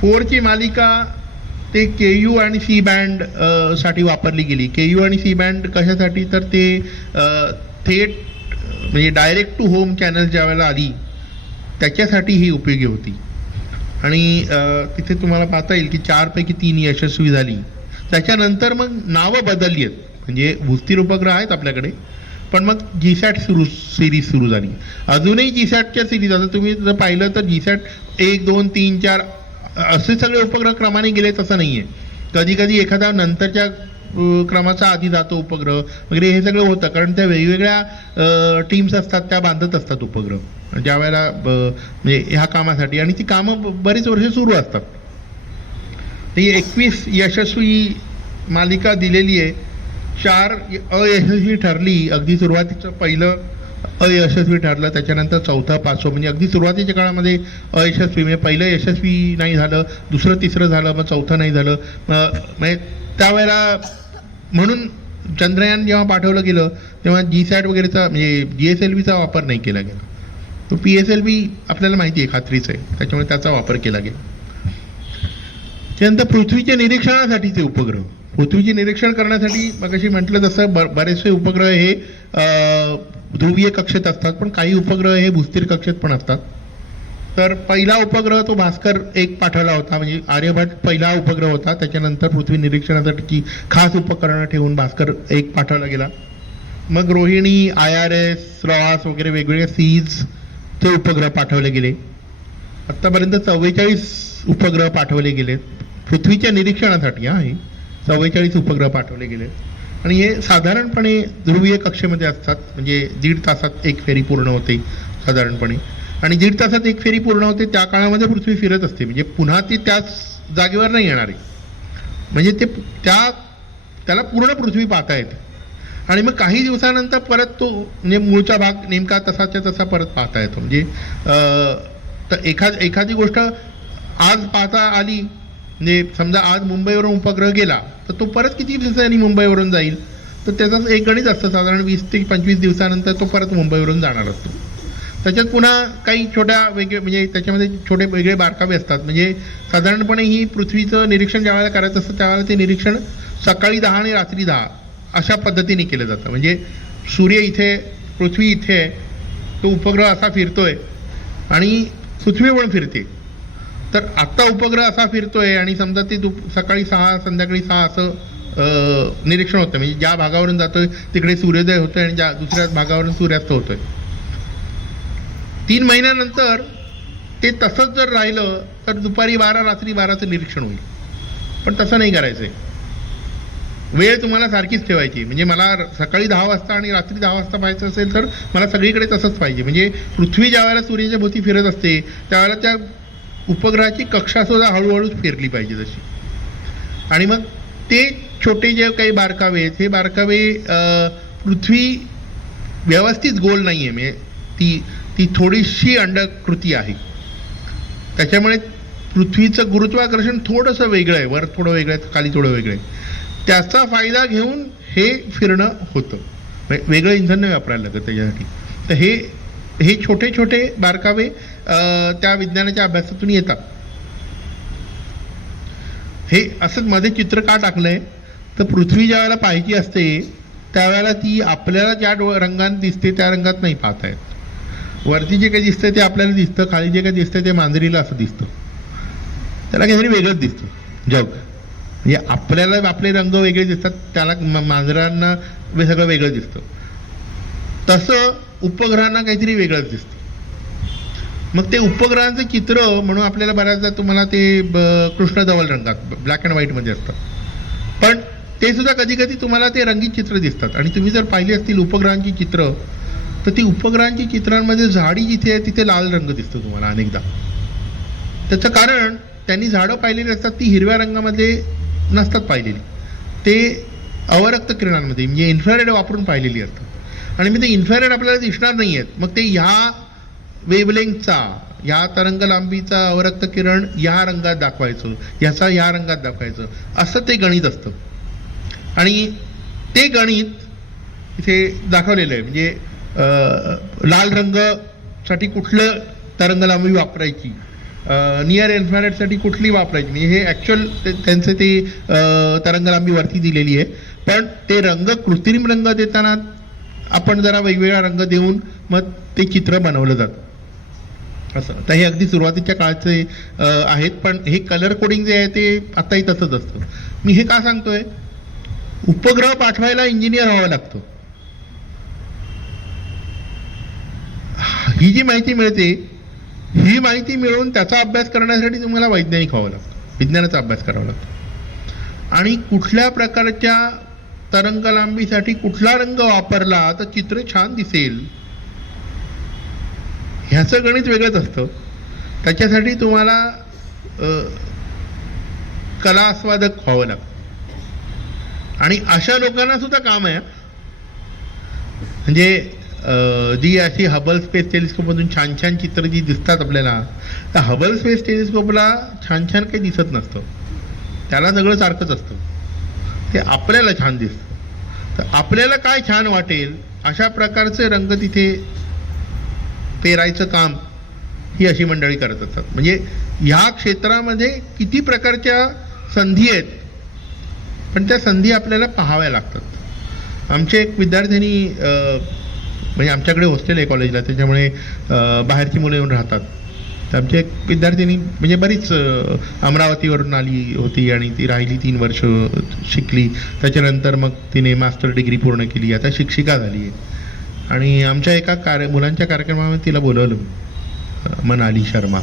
4ची मालिका ते KU आणि C बँड साठी वापरली गेली. KU आणि C बँड कशासाठी, तर ते थेट म्हणजे डायरेक्ट टू होम चॅनल ज्या वेळेला आली त्याच्यासाठी ही उपयोगी होती. आणि तिथे तुम्हाला पाहता येईल की 4 पैकी 3 यशस्वी झाली. त्याच्यानंतर मग नावं बदलली आहेत, म्हणजे भूस्थिर उपग्रह आहेत आपल्याकडे, पण मग GSAT सिरीज सुरू झाली. अजूनही GSATच्या सिरीज, आता तुम्ही जर पाहिलं तर GSAT 1, 2, 3, 4 असे सगळे उपग्रह क्रमाने गेले तसं नाही आहे. कधी कधी एखादा नंतरच्या क्रमाचा आधी जातो उपग्रह वगैरे, हे सगळं होतं कारण त्या वेगवेगळ्या टीम्स असतात, त्या बांधत असतात उपग्रह ज्या वेळेला म्हणजे ह्या कामासाठी, आणि ती कामं बरीच वर्ष सुरू असतात. ती 21 यशस्वी मालिका दिलेली आहे. 4 अयशस्वी ठरली. अगदी सुरुवातीचं पहिलं अयशस्वी ठरलं, त्याच्यानंतर 4थं 5वं, म्हणजे अगदी सुरुवातीच्या काळामध्ये अयशस्वी, म्हणजे पहिलं यशस्वी नाही झालं, दुसरं तिसरं झालं, मग 4थं नाही झालं. म्हणजे त्यावेळेला म्हणून चंद्रयान जेव्हा पाठवलं गेलं तेव्हा GSAT वगैरेचा म्हणजे GSLVचा वापर नाही केला गेला. तो PSLV आपल्याला माहिती आहे, खात्रीचं आहे, त्याच्यामुळे त्याचा वापर केला गेला. त्यानंतर पृथ्वीच्या निरीक्षणासाठीचे उपग्रह. पृथ्वीचे निरीक्षण करण्यासाठी मगाशी म्हटलं तसं बरेचसे उपग्रह हे ध्रुवीय कक्षेत असतात, पण काही उपग्रह हे भूस्थिर कक्षेत पण असतात. तर पहिला उपग्रह तो भास्कर 1 पाठवला होता, म्हणजे आर्यभट्ट पहिला उपग्रह होता. त्याच्यानंतर पृथ्वी निरीक्षणासाठी खास उपकरणं ठेवून भास्कर 1 पाठवला गेला. मग रोहिणी, IRS, रॉस वगैरे वेगवेगळ्या सीजचे उपग्रह पाठवले गेले. आत्तापर्यंत 44 उपग्रह पाठवले गेले पृथ्वीच्या निरीक्षणासाठी. हे 44 उपग्रह पाठवले गेले आणि हे साधारणपणे ध्रुवीय कक्षेमध्ये असतात, म्हणजे 1.5 तासात एक फेरी पूर्ण होते साधारणपणे. आणि 1.5 तासात एक फेरी पूर्ण होते त्या काळामध्ये पृथ्वी फिरत असते, म्हणजे पुन्हा ती त्याच जागेवर नाही येणार आहे, म्हणजे ते त्याला पूर्ण पृथ्वी पाहता येते. आणि मग काही दिवसानंतर परत तो म्हणजे मूळचा भाग नेमका तसाच्या तसा परत पाहता येतो. म्हणजे तर एखादी गोष्ट आज पाहता आली, म्हणजे समजा आज मुंबईवरून उपग्रह गेला तर तो परत किती दिवसांनी मुंबईवरून जाईल, तर त्याचं एक गणित असतं, साधारण 20 ते 25 दिवसानंतर तो परत मुंबईवरून जाणार असतो. त्याच्यात पुन्हा काही छोट्या वेगळे म्हणजे त्याच्यामध्ये छोटे वेगळे बारकावे असतात. म्हणजे साधारणपणे ही पृथ्वीचं निरीक्षण ज्या वेळेला करायचं असतं त्यावेळेला ते निरीक्षण सकाळी 10 आणि रात्री 10 अशा पद्धतीने केलं जातं. म्हणजे सूर्य इथे, पृथ्वी इथे, तो उपग्रह असा फिरतोय आणि पृथ्वी पण फिरते. तर आत्ता उपग्रह असा फिरतोय आणि समजा ते सकाळी 6 संध्याकाळी 6 असं निरीक्षण होतं. म्हणजे ज्या भागावरून जातोय तिकडे सूर्योदय होतोय आणि ज्या दुसऱ्या भागावरून सूर्यास्त होतोय. 3 महिन्यानंतर ते तसंच जर राहिलं तर दुपारी 12 रात्री 12चं निरीक्षण होईल. पण तसं नाही करायचंय, वेळ तुम्हाला सारखीच ठेवायची. म्हणजे मला सकाळी 10 वाजता आणि रात्री 10 वाजता पाहायचं असेल तर मला सगळीकडे तसंच पाहिजे. म्हणजे पृथ्वी ज्या वेळेला सूर्याच्या भोवती फिरत असते त्यावेळेला त्या उपग्रहाची कक्षा सुद्धा हळूहळू फिरली पाहिजे तशी. आणि मग ते छोटे जे काही बारकावे आहेत, हे बारकावे पृथ्वी व्यवस्थित गोल नाही आहे, म्हणजे ती थोडीशी अंडाकृती आहे. त्याच्यामुळे पृथ्वीचं गुरुत्वाकर्षण थोडंसं वेगळं आहे, वर थोडं वेगळं आहे, खाली थोडं वेगळं आहे. त्याचा फायदा घेऊन हे फिरणं होतं, वेगळं इंधन नाही वापरायला लागत त्याच्यासाठी. तर हे छोटे छोटे बारकावे त्या विज्ञानाच्या अभ्यासातून येतात. हे असंच मध्ये चित्र का टाकलंय, तर पृथ्वी ज्या वेळेला पाहायची असते त्यावेळेला ती आपल्याला ज्या रंगात दिसते त्या रंगात नाही पाहता येत. वरती जे काही दिसतंय ते आपल्याला दिसतं, खाली जे काही दिसतंय ते मांजरीला असं दिसतं. त्याला काहीतरी वेगळंच दिसतं जग. म्हणजे आपल्याला आपले रंग वेगळे दिसतात, त्याला मांजरांना सगळं वेगळं दिसतं. तसं उपग्रहांना काहीतरी वेगळंच दिसतं. मग ते उपग्रहांचं चित्र म्हणून आपल्याला बऱ्याचदा तुम्हाला ते कृष्णधवल रंगात ब्लॅक अँड व्हाईटमध्ये असतात, पण ते सुद्धा कधी कधी तुम्हाला ते रंगीत चित्र दिसतात. आणि तुम्ही जर पाहिली असतील उपग्रहांची चित्र, तर ती उपग्रहांची चित्रांमध्ये झाडी जिथे आहे तिथे लाल रंग दिसतो तुम्हाला अनेकदा. त्याचं कारण त्यांनी झाडं पाहिलेली असतात ती हिरव्या रंगामध्ये नसतात पाहिलेली, ते अवरक्त किरणांमध्ये म्हणजे इन्फ्रारेड वापरून पाहिलेली असतात. आणि मग ते इन्फ्रारेड आपल्याला दिसणार नाही आहेत, मग ते ह्या वेवलेंगचा, ह्या तरंग लांबीचा अवरक्त किरण ह्या रंगात दाखवायचं, ह्याचा ह्या रंगात दाखवायचं, असं ते गणित असतं. आणि ते गणित इथे दाखवलेलं आहे. म्हणजे लाल रंगासाठी कुठलं तरंग लांबी वापरायची, नियर इन्फ्रारेडसाठी कुठली वापरायची, म्हणजे हे ॲक्च्युअल त्यांचं ते तरंग लांबी वरती दिलेली आहे. पण ते रंग कृत्रिम रंग देताना आपण जरा वेगवेगळा रंग देऊन मग ते चित्र बनवलं जातं असं. तर हे अगदी सुरुवातीच्या काळाचे आहेत, पण हे कलर कोडिंग जे आहे ते आताही तसंच असतं. मी हे का सांगतोय, उपग्रह पाठवायला इंजिनियर व्हावं लागतं. ही जी माहिती मिळते, ही माहिती मिळवून त्याचा अभ्यास करण्यासाठी तुम्हाला वैज्ञानिक व्हावं लागतं, विज्ञानाचा अभ्यास करावा लागतो. आणि कुठल्या प्रकारच्या तरंग लांबीसाठी कुठला रंग वापरला तर चित्र छान दिसेल, ह्याचं गणित वेगळंच असतं. त्याच्यासाठी तुम्हाला कला आस्वादक व्हावं लागतं. आणि अशा लोकांना सुद्धा काम आहे. म्हणजे जी अशी हबल स्पेस टेलिस्कोपमधून छान छान चित्र जी दिसतात आपल्याला, त्या हबल स्पेस टेलिस्कोपला छान छान काही दिसत नसतं, त्याला सगळं सारखंच असतं. ते आपल्याला छान दिसतं. तर आपल्याला काय छान वाटेल अशा प्रकारचे रंग तिथे पेरायचं काम ही अशी मंडळी करत असतात. म्हणजे ह्या क्षेत्रामध्ये किती प्रकारच्या संधी आहेत, पण त्या संधी आपल्याला पाहाव्या लागतात. आमचे एक विद्यार्थ्यांनी म्हणजे आमच्याकडे हॉस्टेल आहे कॉलेजला, त्याच्यामुळे बाहेरची मुलं येऊन राहतात. तर आमची एक विद्यार्थिनी म्हणजे बरीच अमरावतीवरून आली होती आणि ती राहिली 3 वर्ष शिकली. त्याच्यानंतर मग तिने मास्टर डिग्री पूर्ण केली, आता शिक्षिका झाली आहे. आणि आमच्या एका मुलांच्या कार्यक्रमामध्ये तिला बोलवलं, मनाली शर्मा,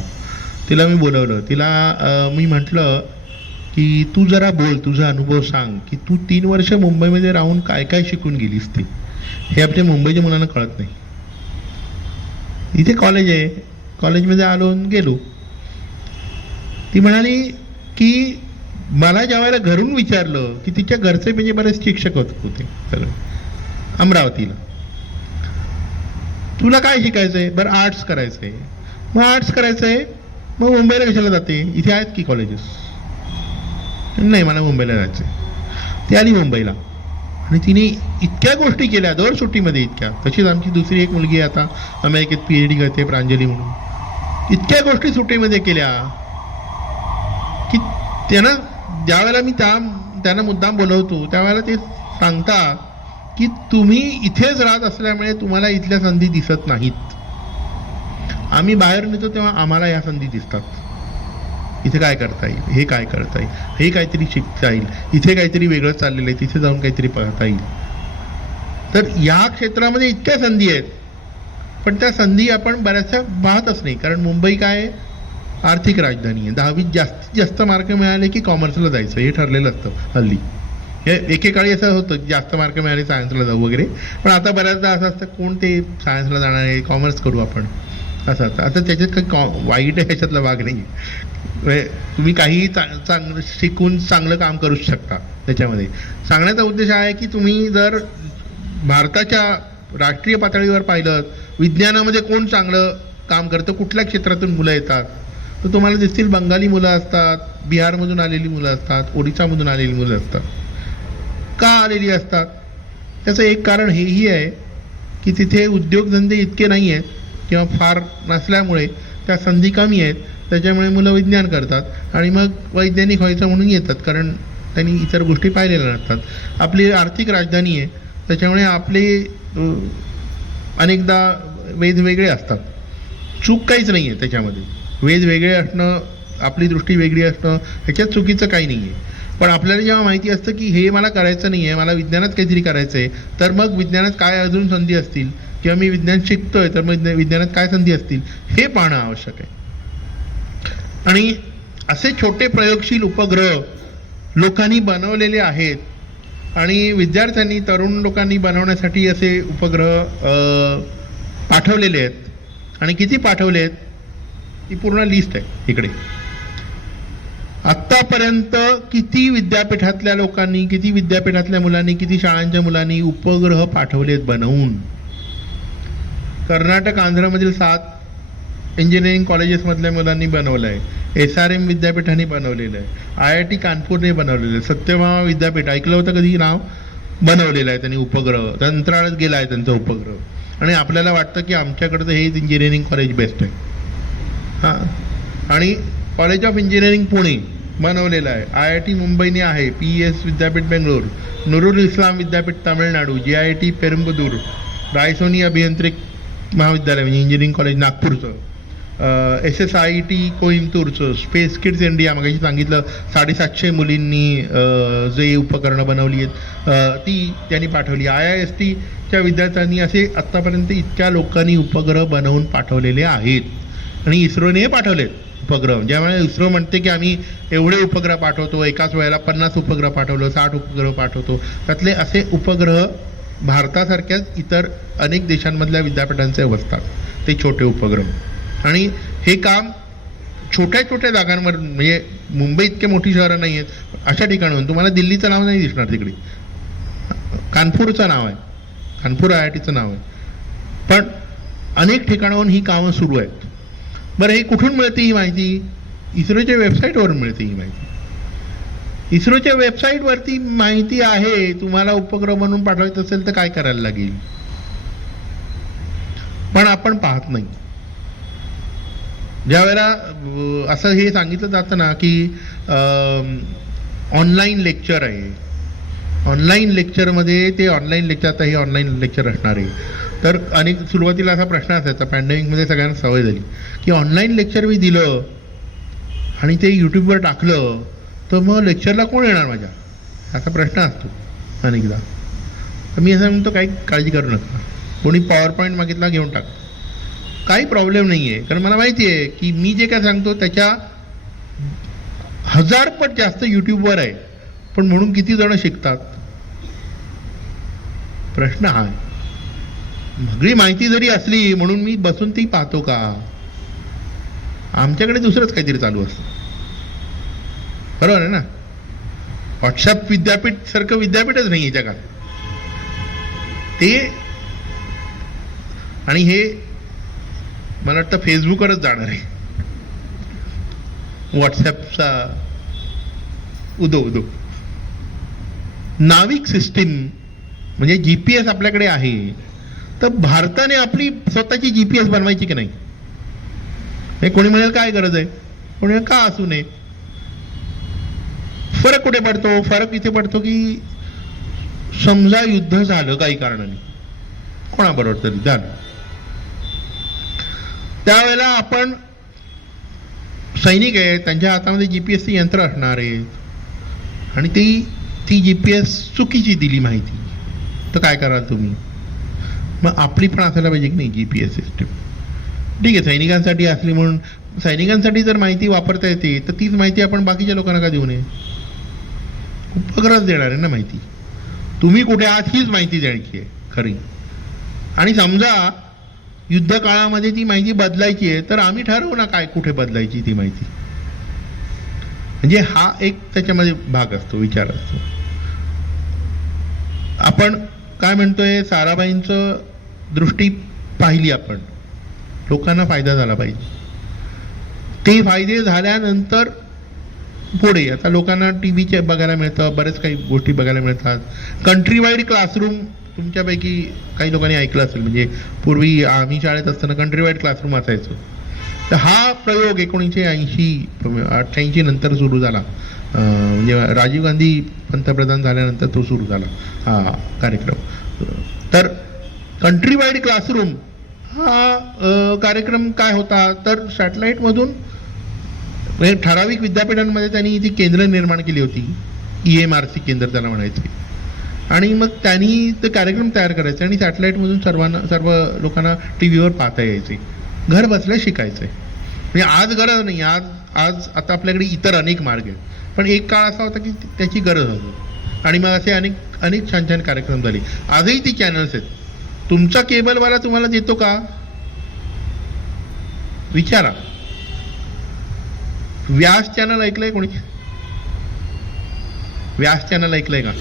तिला मी बोलवलं. तिला मी म्हटलं की तू जरा बोल, तुझा अनुभव सांग की तू 3 वर्ष मुंबईमध्ये राहून काय काय शिकून गेलीस ते. हे आपल्या मुंबईच्या मुलांना कळत नाही. इथे कॉलेज आहे, कॉलेजमध्ये आलो गेलो. ती म्हणाली की मला ज्या वेळेला घरून विचारलं की तिच्या घरचे म्हणजे बरेच शिक्षक होते सगळे अमरावतीला, तुला काय शिकायचंय, बरं आर्ट्स करायचंय. मग आर्ट्स करायचंय, मग मुंबईला कशाला जाते, इथे आहेत की कॉलेजेस. नाही, मला मुंबईला जायचंय. ती आली मुंबईला आणि तिने इतक्या गोष्टी केल्या दर सुट्टीमध्ये, इतक्या. तशीच आमची दुसरी एक मुलगी आता अमेरिकेत PhD करते, प्रांजली म्हणून. इतक्या गोष्टी सुट्टीमध्ये केल्या की त्यांना ज्या वेळेला मी त्यांना मुद्दाम बोलवतो त्यावेळेला ते सांगता की तुम्ही इथेच राहत असल्यामुळे तुम्हाला इथल्या संधी दिसत नाहीत. आम्ही बाहेर नेतो तेव्हा आम्हाला या संधी दिसतात. इथे काय करता येईल, हे काय करता येईल, हे काहीतरी शिकता येईल, इथे काहीतरी वेगळं चाललेलं आहे, तिथे जाऊन काहीतरी पाहता येईल. तर या क्षेत्रामध्ये इतक्या संधी आहेत, पण त्या संधी आपण बऱ्याचशा पाहतच नाही. कारण मुंबई काय आर्थिक राजधानी आहे. 10वीत जास्तीत जास्त मार्क मिळाले की कॉमर्सला जायचं हे ठरलेलं असतं हल्ली. हे एकेकाळी असं होतं जास्त मार्क मिळाले सायन्सला जाऊ वगैरे, पण आता बऱ्याचदा असं असतं कोण ते सायन्सला जाणार आहे, कॉमर्स करू आपण. असं आता त्याच्यात काही वाईट आहे ह्याच्यातला भाग नाही. म्हणजे तुम्ही काहीही चांगलं शिकून चांगलं काम करू शकता त्याच्यामध्ये. सांगण्याचा उद्देश आहे की तुम्ही जर भारताच्या राष्ट्रीय पातळीवर पाहिलं विज्ञानामध्ये कोण चांगलं काम करतं, कुठल्या क्षेत्रातून मुलं येतात, तर तुम्हाला दिसतील बंगाली मुलं असतात, बिहारमधून आलेली मुलं असतात, ओडिसामधून आलेली मुलं असतात. का आलेली असतात? त्याचं एक कारण हेही आहे की तिथे उद्योगधंदे इतके नाही आहेत किंवा फार नसल्यामुळे त्या संधी कमी आहेत. त्याच्यामुळे मुलं विज्ञान करतात आणि मग वैज्ञानिक व्हायचं म्हणून येतात, कारण त्यांनी इतर गोष्टी पाहिलेल्या नसतात. आपली आर्थिक राजधानी आहे, त्याच्यामुळे आपले अनेकदा वेध वेगळे असतात. चूक काहीच नाही आहे त्याच्यामध्ये. वेध वेगळे असणं, आपली दृष्टी वेगळी असणं ह्याच्यात चुकीचं काही नाही आहे. पण आपल्याला जेव्हा माहिती असतं की हे मला करायचं नाही आहे, मला विज्ञानात काहीतरी करायचं आहे, तर मग विज्ञानात काय अजून संधी असतील किंवा मी विज्ञान शिकतोय तर मग विज्ञानात काय संधी असतील हे पाहणं आवश्यक आहे. आणि असे छोटे प्रयोगशील उपग्रह लोकांनी बनवलेले आहेत आणि विद्यार्थ्यांनी, तरुण लोकांनी बनवण्यासाठी असे उपग्रह पाठवलेले आहेत. आणि किती पाठवले आहेत ही पूर्ण लिस्ट आहे इकडे. आत्तापर्यंत किती विद्यापीठातल्या लोकांनी, किती विद्यापीठातल्या मुलांनी, किती शाळांच्या मुलांनी उपग्रह पाठवलेत बनवून. कर्नाटक, आंध्रमधील 7 इंजिनिअरिंग कॉलेजेसमधल्या मुलांनी बनवलं आहे. SRM विद्यापीठाने बनवलेलं आहे. IIT कानपूरने बनवलेलं आहे. सत्यभामा विद्यापीठ ऐकलं होतं कधी नाव? बनवलेलं आहे त्यांनी उपग्रह. अंतराळात गेला आहे त्यांचा उपग्रह. आणि आपल्याला वाटतं की आमच्याकडचं हे इंजिनिअरिंग कॉलेज बेस्ट आहे. हां. आणि कॉलेज ऑफ इंजिनिअरिंग पुणे बनवलेलं आहे. IIT मुंबईने आहे. PES विद्यापीठ बेंगलोर, नुरुल इस्लाम विद्यापीठ तामिळनाडू, JIT पेरुंबदूर, रायसोनी अभियांत्रिक महाविद्यालय म्हणजे इंजिनिअरिंग कॉलेज नागपूरचं, SSIT कोइंबतूरचं, स्पेस किड्स इंडिया मगाशी सांगितलं 750 मुलींनी जे उपकरणं बनवली आहेत ती त्यांनी पाठवली. IISTच्या विद्यार्थ्यांनी असे आत्तापर्यंत इतक्या लोकांनी उपग्रह बनवून पाठवलेले आहेत. आणि इस्रोने पाठवलेत उपग्रह. ज्यामुळे इस्रो म्हणते की आम्ही एवढे उपग्रह पाठवतो, एकाच वेळेला 50 उपग्रह पाठवलं, 60 उपग्रह पाठवतो. त्यातले असे उपग्रह भारतासारख्याच इतर अनेक देशांमधल्या विद्यापीठांचे असतात ते छोटे उपग्रह. आणि हे काम छोट्या छोट्या जागांवर, म्हणजे मुंबई इतके मोठी शहरं नाही आहेत अशा ठिकाणाहून. तुम्हाला दिल्लीचं नाव नाही दिसणार तिकडे. कानपूरचं नाव आहे, कानपूर IITचं नाव आहे. पण अनेक ठिकाणाहून ही कामं सुरू आहेत. बरं, हे कुठून मिळते ही माहिती? इस्रोच्या वेबसाईटवरून मिळते ही माहिती. इस्रोच्या वेबसाईटवरती माहिती आहे. तुम्हाला उपग्रह बनवून पाठवायचं असेल तर काय करायला लागेल, पण आपण पाहत नाही. ज्या वेळेला असं हे सांगितलं जातं ना की ऑनलाईन लेक्चर आहे, ऑनलाईन लेक्चरमध्ये ते ऑनलाईन लेक्चर, आता हे ऑनलाईन लेक्चर असणार आहे, तर अनेक सुरुवातीला असा प्रश्न असायचा, पॅन्डेमिकमध्ये सगळ्यांना सवय झाली की ऑनलाईन लेक्चर मी दिलं आणि ते यूट्यूबवर टाकलं तर मग लेक्चरला कोण येणार माझ्या, असा प्रश्न असतो अनेकदा. तर मी असं म्हणतो काही काळजी करू नका, कोणी पॉवर पॉईंट मागितला घेऊन टाका, काही प्रॉब्लेम नाही आहे. कारण मला माहिती आहे की मी जे काय सांगतो त्याच्या 1000 पट जास्त यूट्यूबवर आहे. पण म्हणून किती जण शिकतात प्रश्न हा आहे. सगळी माहिती जरी असली म्हणून मी बसून ती पाहतो का? आमच्याकडे दुसरंच काहीतरी चालू असतं. बरोबर आहे ना? व्हॉट्सअप विद्यापीठ सारखं विद्यापीठच नाही आहे जगात ते. आणि हे मला वाटतं फेसबुकवरच जाणार आहे. व्हॉट्सॲपचा उदो. नाविक सिस्टीम म्हणजे GPS आपल्याकडे आहे, तर भारताने आपली स्वतःची GPS बनवायची की नाही? हे कोणी म्हणेल काय गरज आहे, कोणी म्हणेल का असू नये. फरक कुठे पडतो? फरक इथे पडतो की समजा युद्ध झालं काही कारणाने, कोणाबरोबर तरी झालं, त्यावेळेला आपण सैनिक आहेत, त्यांच्या हातामध्ये GPS यंत्र असणार आहे आणि ती GPS चुकीची दिली माहिती, तर काय कराल तुम्ही? मग आपली पण असायला पाहिजे की नाही GPS सिस्टीम? ठीक आहे, सैनिकांसाठी असली म्हणून सैनिकांसाठी जर माहिती वापरता येते तर तीच माहिती आपण बाकीच्या लोकांना का देऊ नये? उपग्रह देणार आहे ना माहिती. तुम्ही कुठे आहात हीच माहिती द्यायची आहे खरी. आणि समजा युद्ध काळामध्ये ती माहिती बदलायची आहे तर आम्ही ठरवू ना काय कुठे बदलायची ती माहिती. म्हणजे हा एक त्याच्यामध्ये भाग असतो, विचार असतो. आपण काय म्हणतोय, साराबाईंचं दृष्टी पाहिली आपण, लोकांना फायदा झाला पाहिजे. ते फायदे झाल्यानंतर पुढे आता लोकांना टीव्हीचे बघायला मिळतं, बरेच काही गोष्टी बघायला मिळतात. कंट्री वाईड क्लासरूम तुमच्यापैकी काही लोकांनी ऐकलं असेल, म्हणजे पूर्वी आम्ही शाळेत असताना कंट्री वाईड क्लासरूम असायचो. तर हा प्रयोग 1988 नंतर सुरू झाला. म्हणजे राजीव गांधी पंतप्रधान झाल्यानंतर तो सुरू झाला हा कार्यक्रम. तर कंट्री वाईड क्लासरूम हा कार्यक्रम काय होता, तर सॅटेलाईटमधून ठराविक विद्यापीठांमध्ये त्यांनी ती केंद्र निर्माण केली होती, EMRC केंद्र त्याला म्हणायचे. आणि मग त्यांनी ते कार्यक्रम तयार करायचे आणि सॅटेलाईटमधून सर्व लोकांना टीव्हीवर पाहता यायचे, घर बसल्या शिकायचे. म्हणजे आज गरज नाही, आज आता आपल्याकडे इतर अनेक मार्ग आहेत, पण एक काळ असा होता की त्याची गरज होती. आणि मग असे अनेक छान छान कार्यक्रम झाले. आजही ती चॅनल्स आहेत. तुमचा केबलवाला तुम्हाला देतो का, विचारा. व्यास चॅनल ऐकलंय कोणी? व्यास चॅनल ऐकलंय का?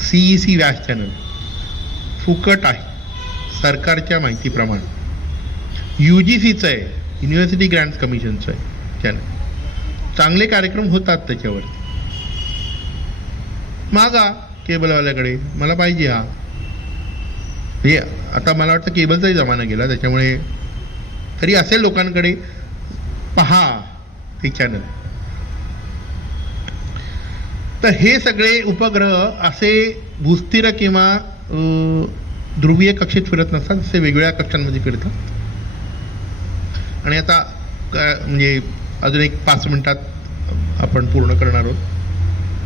CEC व्यास चॅनल फुकट आहे, सरकारच्या माहितीप्रमाणे. UGCचं आहे, युनिव्हर्सिटी ग्रँट्स कमिशनचं आहे चॅनल. चांगले कार्यक्रम होतात त्याच्यावरती. मागा केबलवाल्याकडे, मला पाहिजे हा. हे आता मला वाटतं केबलचाही जमाना गेला, त्याच्यामुळे तरी असेल लोकांकडे, पहा ते चॅनल. तर हे सगळे उपग्रह असे भूस्थिर किंवा ध्रुवीय कक्षेत फिरत नसतात, असे वेगवेगळ्या कक्षांमध्ये फिरतात. आणि आता म्हणजे अजून एक 5 मिनिटात आपण पूर्ण करणार आहोत.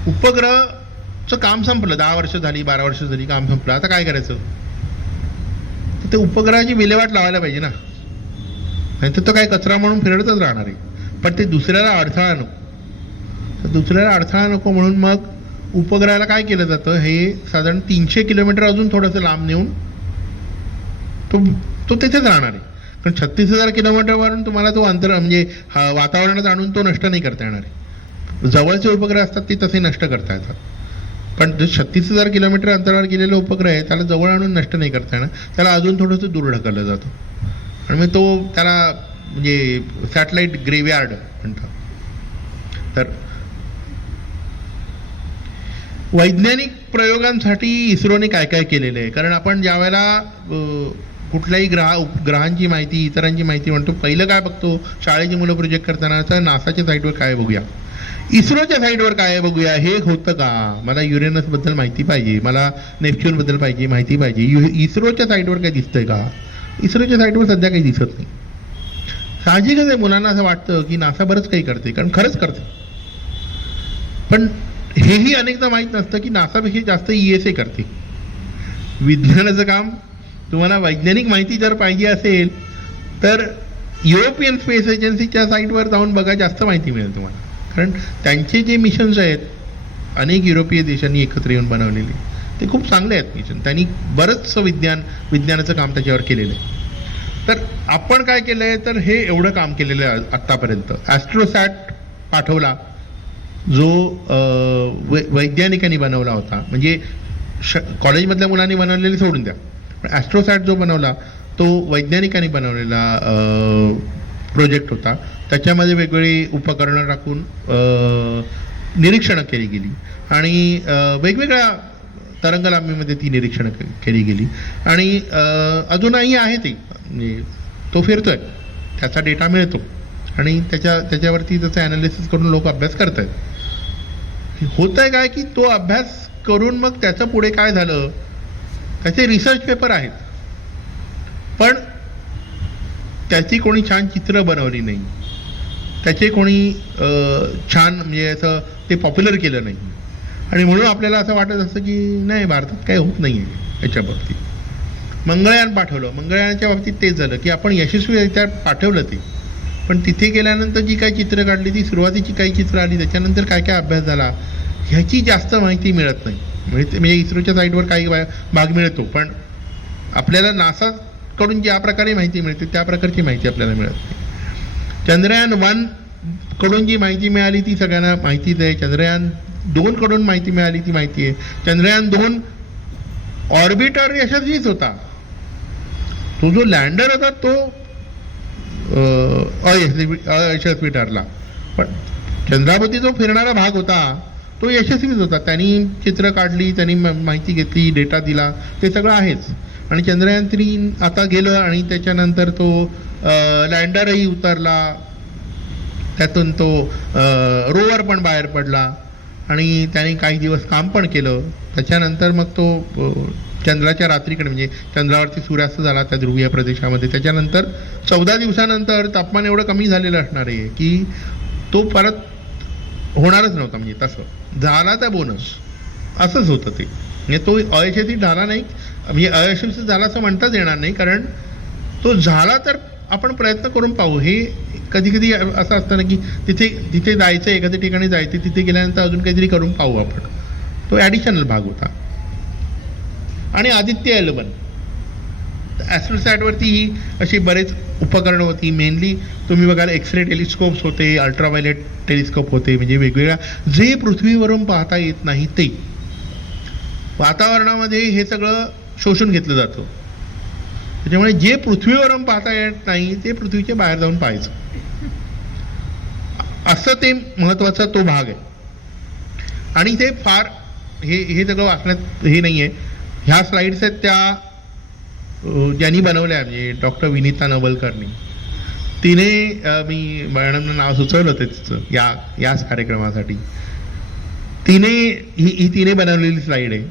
उपग्रहचं काम संपलं, 10 वर्ष झाली, 12 वर्ष झाली, काम संपलं. आता काय करायचं, तर ते उपग्रहाची विल्हेवाट लावायला पाहिजे ना, नाही तर तो काय कचरा म्हणून फिरतच राहणार आहे. पण ते दुसऱ्याला अडथळा नको, तर दुसऱ्याला अडथळा नको म्हणून मग उपग्रहाला काय केलं जातं, हे साधारण 300 किलोमीटर अजून थोडंसं लांब नेऊन तो तिथेच राहणार आहे. कारण 36,000 किलोमीटरवरून तुम्हाला तो अंतर म्हणजे वातावरणात आणून तो नष्ट नाही करता येणार आहे. जवळचे उपग्रह असतात ते तसे नष्ट करता येतात, पण जे 36,000 किलोमीटर अंतरावर गेलेले उपग्रह आहे त्याला जवळ आणून नष्ट नाही करता येणार, त्याला अजून थोडंसं दूर ढकललं जातं. आणि मग तो त्याला म्हणजे सॅटेलाइट ग्रेव्हयार्ड म्हणतात. तर वैज्ञानिक प्रयोगांसाठी इस्रोने काय काय केलेलं आहे, कारण आपण ज्या वेळेला कुठल्याही ग्रहांची माहिती, इतरांची माहिती म्हणतो, पहिलं काय बघतो, शाळेची मुलं प्रोजेक्ट करताना, तर नासाच्या साईटवर काय बघूया, इस्रोच्या साईटवर काय बघूया. हे होतं का, मला युरेनसबद्दल माहिती पाहिजे, मला नेपच्यूनबद्दल माहिती पाहिजे, इस्रोच्या साईटवर काय दिसतंय का. इस्रोच्या साईटवर सध्या काही दिसत नाही. साहजिकच आहे, मुलांना असं वाटतं की नासा बरंच काही करते, कारण खरंच करते. पण हेही अनेकदा माहीत नसतं की नासापेक्षा जास्त ESA करते. विज्ञानाचं काम, तुम्हाला वैज्ञानिक माहिती जर पाहिजे असेल तर युरोपियन स्पेस एजन्सीच्या साईटवर जाऊन बघा, जास्त माहिती मिळेल तुम्हाला. कारण त्यांचे जे मिशन्स आहेत अनेक युरोपीय देशांनी एकत्र येऊन बनवलेले, ते खूप चांगले आहेत मिशन. त्यांनी बरंचसं विज्ञानाचं काम त्याच्यावर केलेलं आहे. तर आपण काय केलं आहे, तर हे एवढं काम केलेलं आहे आत्तापर्यंत. ॲस्ट्रोसॅट पाठवला, जो वैज्ञानिकांनी बनवला होता, म्हणजे कॉलेजमधल्या मुलांनी बनवलेले सोडून द्या, पण ॲस्ट्रोसॅट जो बनवला तो वैज्ञानिकांनी बनवलेला प्रोजेक्ट होता. त्याच्यामध्ये वेगवेगळी उपकरणं टाकून निरीक्षणं केली गेली आणि वेगवेगळ्या तरंगलांबीमध्ये ती निरीक्षणं केली गेली. आणि अजूनही आहे ते, म्हणजे तो फिरतोय, त्याचा डेटा मिळतो आणि त्याच्यावरती त्याचं ॲनालिसिस करून लोक अभ्यास करत आहेत. होतं आहे काय की तो अभ्यास करून मग त्याचं पुढे काय झालं, त्याचे रिसर्च पेपर आहेत, पण त्याची कोणी छान चित्र बनवली नाही, त्याचे कोणी छान म्हणजे असं ते पॉप्युलर केलं नाही. आणि म्हणून आपल्याला असं वाटत असतं की नाही, भारतात काही होत नाही आहे याच्या बाबतीत. मंगळयान पाठवलं, मंगळयानाच्या बाबतीत तेच झालं की आपण यशस्वीरित्या पाठवलं ते, पण तिथे गेल्यानंतर जी काही चित्र काढली, ती सुरुवातीची काही चित्र आली, त्याच्यानंतर काय काय अभ्यास झाला ह्याची जास्त माहिती मिळत नाही. म्हणजे इस्रोच्या साईटवर काही भाग मिळतो, पण आपल्याला नासा कडून ज्या प्रकारे माहिती मिळते त्या प्रकारची माहिती आपल्याला मिळत नाही. चंद्रयान-1 कडून जी माहिती मिळाली ती सगळ्यांना माहितीच आहे. चंद्रयान-2 कडून माहिती मिळाली ती माहिती आहे. चंद्रयान-2 ऑर्बिटर यशस्वीच होता. तो जो लँडर होता तो अयशस्वी ठरला, पण चंद्राभोवती जो फिरणारा भाग होता तो यशस्वीच होता. त्यांनी चित्र काढली, त्यांनी माहिती घेतली, डेटा दिला, ते सगळं आहेच. आणि चंद्रयान-3 आता गेलं आणि त्याच्यानंतर तो लँडरही उतरला, त्यातून तो रोवर पण बाहेर पडला आणि त्याने काही दिवस काम पण केलं. त्याच्यानंतर मग तो चंद्राच्या रात्रीकडे म्हणजे चंद्रावरती सूर्यास्त झाला त्या ध्रुवीय प्रदेशामध्ये. त्याच्यानंतर 14 दिवसानंतर तापमान एवढं कमी झालेलं असणार आहे की तो परत होणारच नव्हता. म्हणजे तसं झाला त्या बोनस असंच होतं ते. म्हणजे तो अयशस्वी झाला नाही, म्हणजे अयशस्वी झाला असं म्हणताच येणार नाही, कारण तो झाला तर आपण प्रयत्न करून पाहू. हे कधी कधी असं असतं ना की तिथे जायचं, एखाद्या ठिकाणी जायचं, तिथे गेल्यानंतर अजून काहीतरी करून पाहू आपण. तो ॲडिशनल भाग होता. आणि आदित्य एल1 ॲस्ट्रोसॅटवरती ही अशी बरेच उपकरणं होती. मेनली तुम्ही बघाल एक्सरे टेलिस्कोप्स होते, अल्ट्राव्हायलेट टेलिस्कोप होते, म्हणजे वेगवेगळ्या जे पृथ्वीवरून पाहता येत नाही ते वातावरणामध्ये हे सगळं शोषून घेतलं जातं. त्याच्यामुळे जे पृथ्वीवरून पाहता येत नाही ते पृथ्वीच्या बाहेर जाऊन पाहायचं, असं ते महत्त्वाचा तो भाग आहे. आणि ते फार हे सगळं वाचण्यात हे नाही आहे. ह्या स्लाईड्स आहेत त्या ज्यांनी बनवल्या, म्हणजे डॉक्टर विनीता नवलकरनी. तिने मी मॅडमनं नाव सुचवलं होतं तिचं याच कार्यक्रमासाठी. तिने बनवलेली स्लाईड आहे.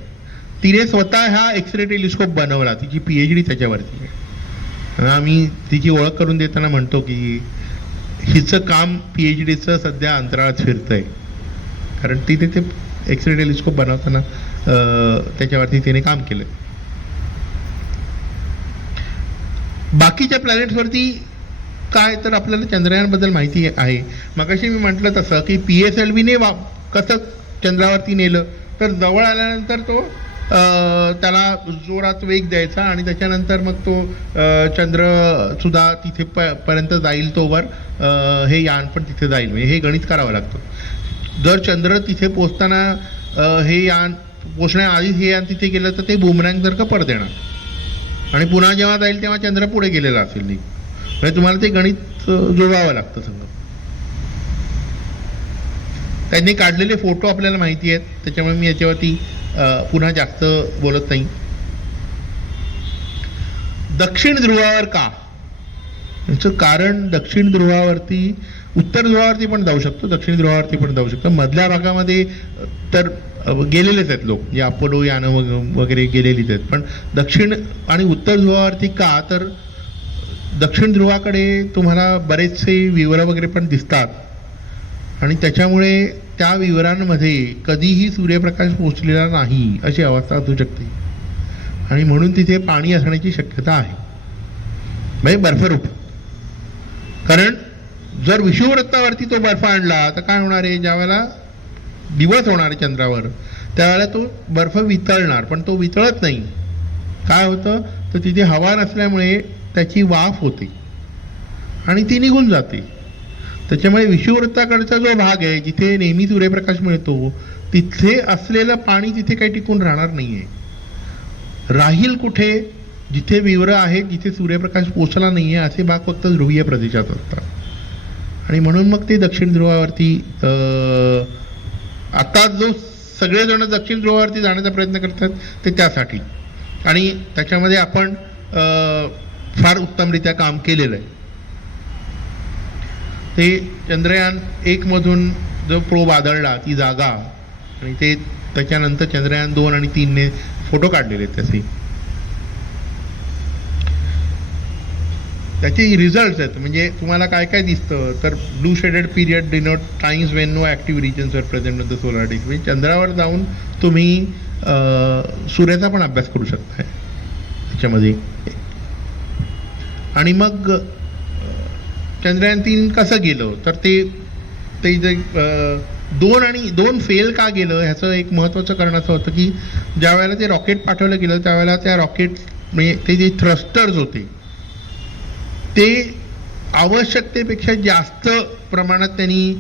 तिने स्वतः हा एक्सरे टेलिस्कोप बनवला, तिची PhD त्याच्यावरती आहे. आम्ही तिची ओळख करून देताना म्हणतो की हिचं काम PhDचं सध्या अंतराळात फिरतंय, कारण तिथे ते एक्सरे टेलिस्कोप बनवताना त्याच्यावरती तिने काम केलं. बाकीच्या प्लॅनेट्सवरती काय तर आपल्याला चंद्रयानबद्दल माहिती आहे. मगाशी मी म्हटलं तसं की PSLVने कसं चंद्रावरती नेलं, तर जवळ आल्यानंतर तो त्याला जोरात वेग द्यायचा आणि त्याच्यानंतर मग तो चंद्रसुद्धा तिथे पर्यंत जाईल, तोवर हे यान पण तिथे जाईल. म्हणजे हे गणित करावं लागतं. जर चंद्र तिथे पोचताना हे यान पोचण्याआधीच हे यान तिथे गेलं तर ते बुमरँगसारखं परत येणार आणि पुन्हा जेव्हा जाईल तेव्हा चंद्र पुढे गेलेला असेल नाही. म्हणजे तुम्हाला ते गणित जुळवावं लागतं सगळं. त्यांनी काढलेले फोटो आपल्याला माहिती आहेत, त्याच्यामुळे मी याच्यावरती पुन्हा जास्त बोलत नाही. दक्षिण ध्रुवावर का? याचं कारण दक्षिण ध्रुवावरती, उत्तर ध्रुवावरती पण जाऊ शकतो, दक्षिण ध्रुवावरती पण जाऊ शकतो. मधल्या भागामध्ये तर गेलेलेच आहेत लोक, जे अपोलो यानं वगैरे गेलेलीच आहेत. पण दक्षिण आणि उत्तर ध्रुवावरती का? तर दक्षिण ध्रुवाकडे तुम्हाला बरेचसे विवर वगैरे पण दिसतात आणि त्याच्यामुळे त्या विवरांमध्ये कधीही सूर्यप्रकाश पोचलेला नाही अशी अवस्था असू शकते आणि म्हणून तिथे पाणी असण्याची शक्यता आहे, म्हणजे बर्फरूप. कारण जर विषुववृत्तावरती तो बर्फ आणला तर काय होणार आहे, ज्या वेळेला दिवस होणार आहे चंद्रावर त्यावेळेला तो बर्फ वितळणार, पण तो वितळत नाही. काय होतं तर तिथे हवा नसल्यामुळे त्याची वाफ होते आणि ती निघून जाते. त्याच्यामुळे विषुववृत्ताकडचा जो भाग आहे जिथे नेहमी सूर्यप्रकाश मिळतो तिथे असलेलं पाणी तिथे काही टिकून राहणार नाही आहे. राहील कुठे? जिथे विवरं आहेत, जिथे सूर्यप्रकाश पोचला नाही आहे असे भाग फक्त ध्रुवीय प्रदेशात असतात आणि म्हणून मग ते दक्षिण ध्रुवावरती आता जो सगळेजण दक्षिण ध्रुवावरती जाण्याचा प्रयत्न करतात ते त्यासाठी. आणि त्याच्यामध्ये आपण फार उत्तमरित्या काम केलेलं आहे. ते चंद्रयान-1 मधून जो प्रोब आदळला ती जागा आणि ते त्याच्यानंतर चंद्रयान-2 आणि 3ने फोटो काढलेले आहेत त्याचे रिझल्ट्स आहेत. म्हणजे तुम्हाला काय काय दिसतं तर blue shaded period denote times when no active regions are present on the solar disc. म्हणजे चंद्रावर जाऊन तुम्ही सूर्याचा पण अभ्यास करू शकताय त्याच्यामध्ये. आणि मग चंद्रयान-3 कसं गेलं तर ते जे 2 फेल का गेलं ह्याचं एक महत्त्वाचं कारण असं होतं की ज्या वेळेला ते रॉकेट पाठवलं गेलं त्यावेळेला त्या रॉकेट म्हणजे ते जे थ्रस्टर्स होते ते आवश्यकतेपेक्षा जास्त प्रमाणात त्यांनी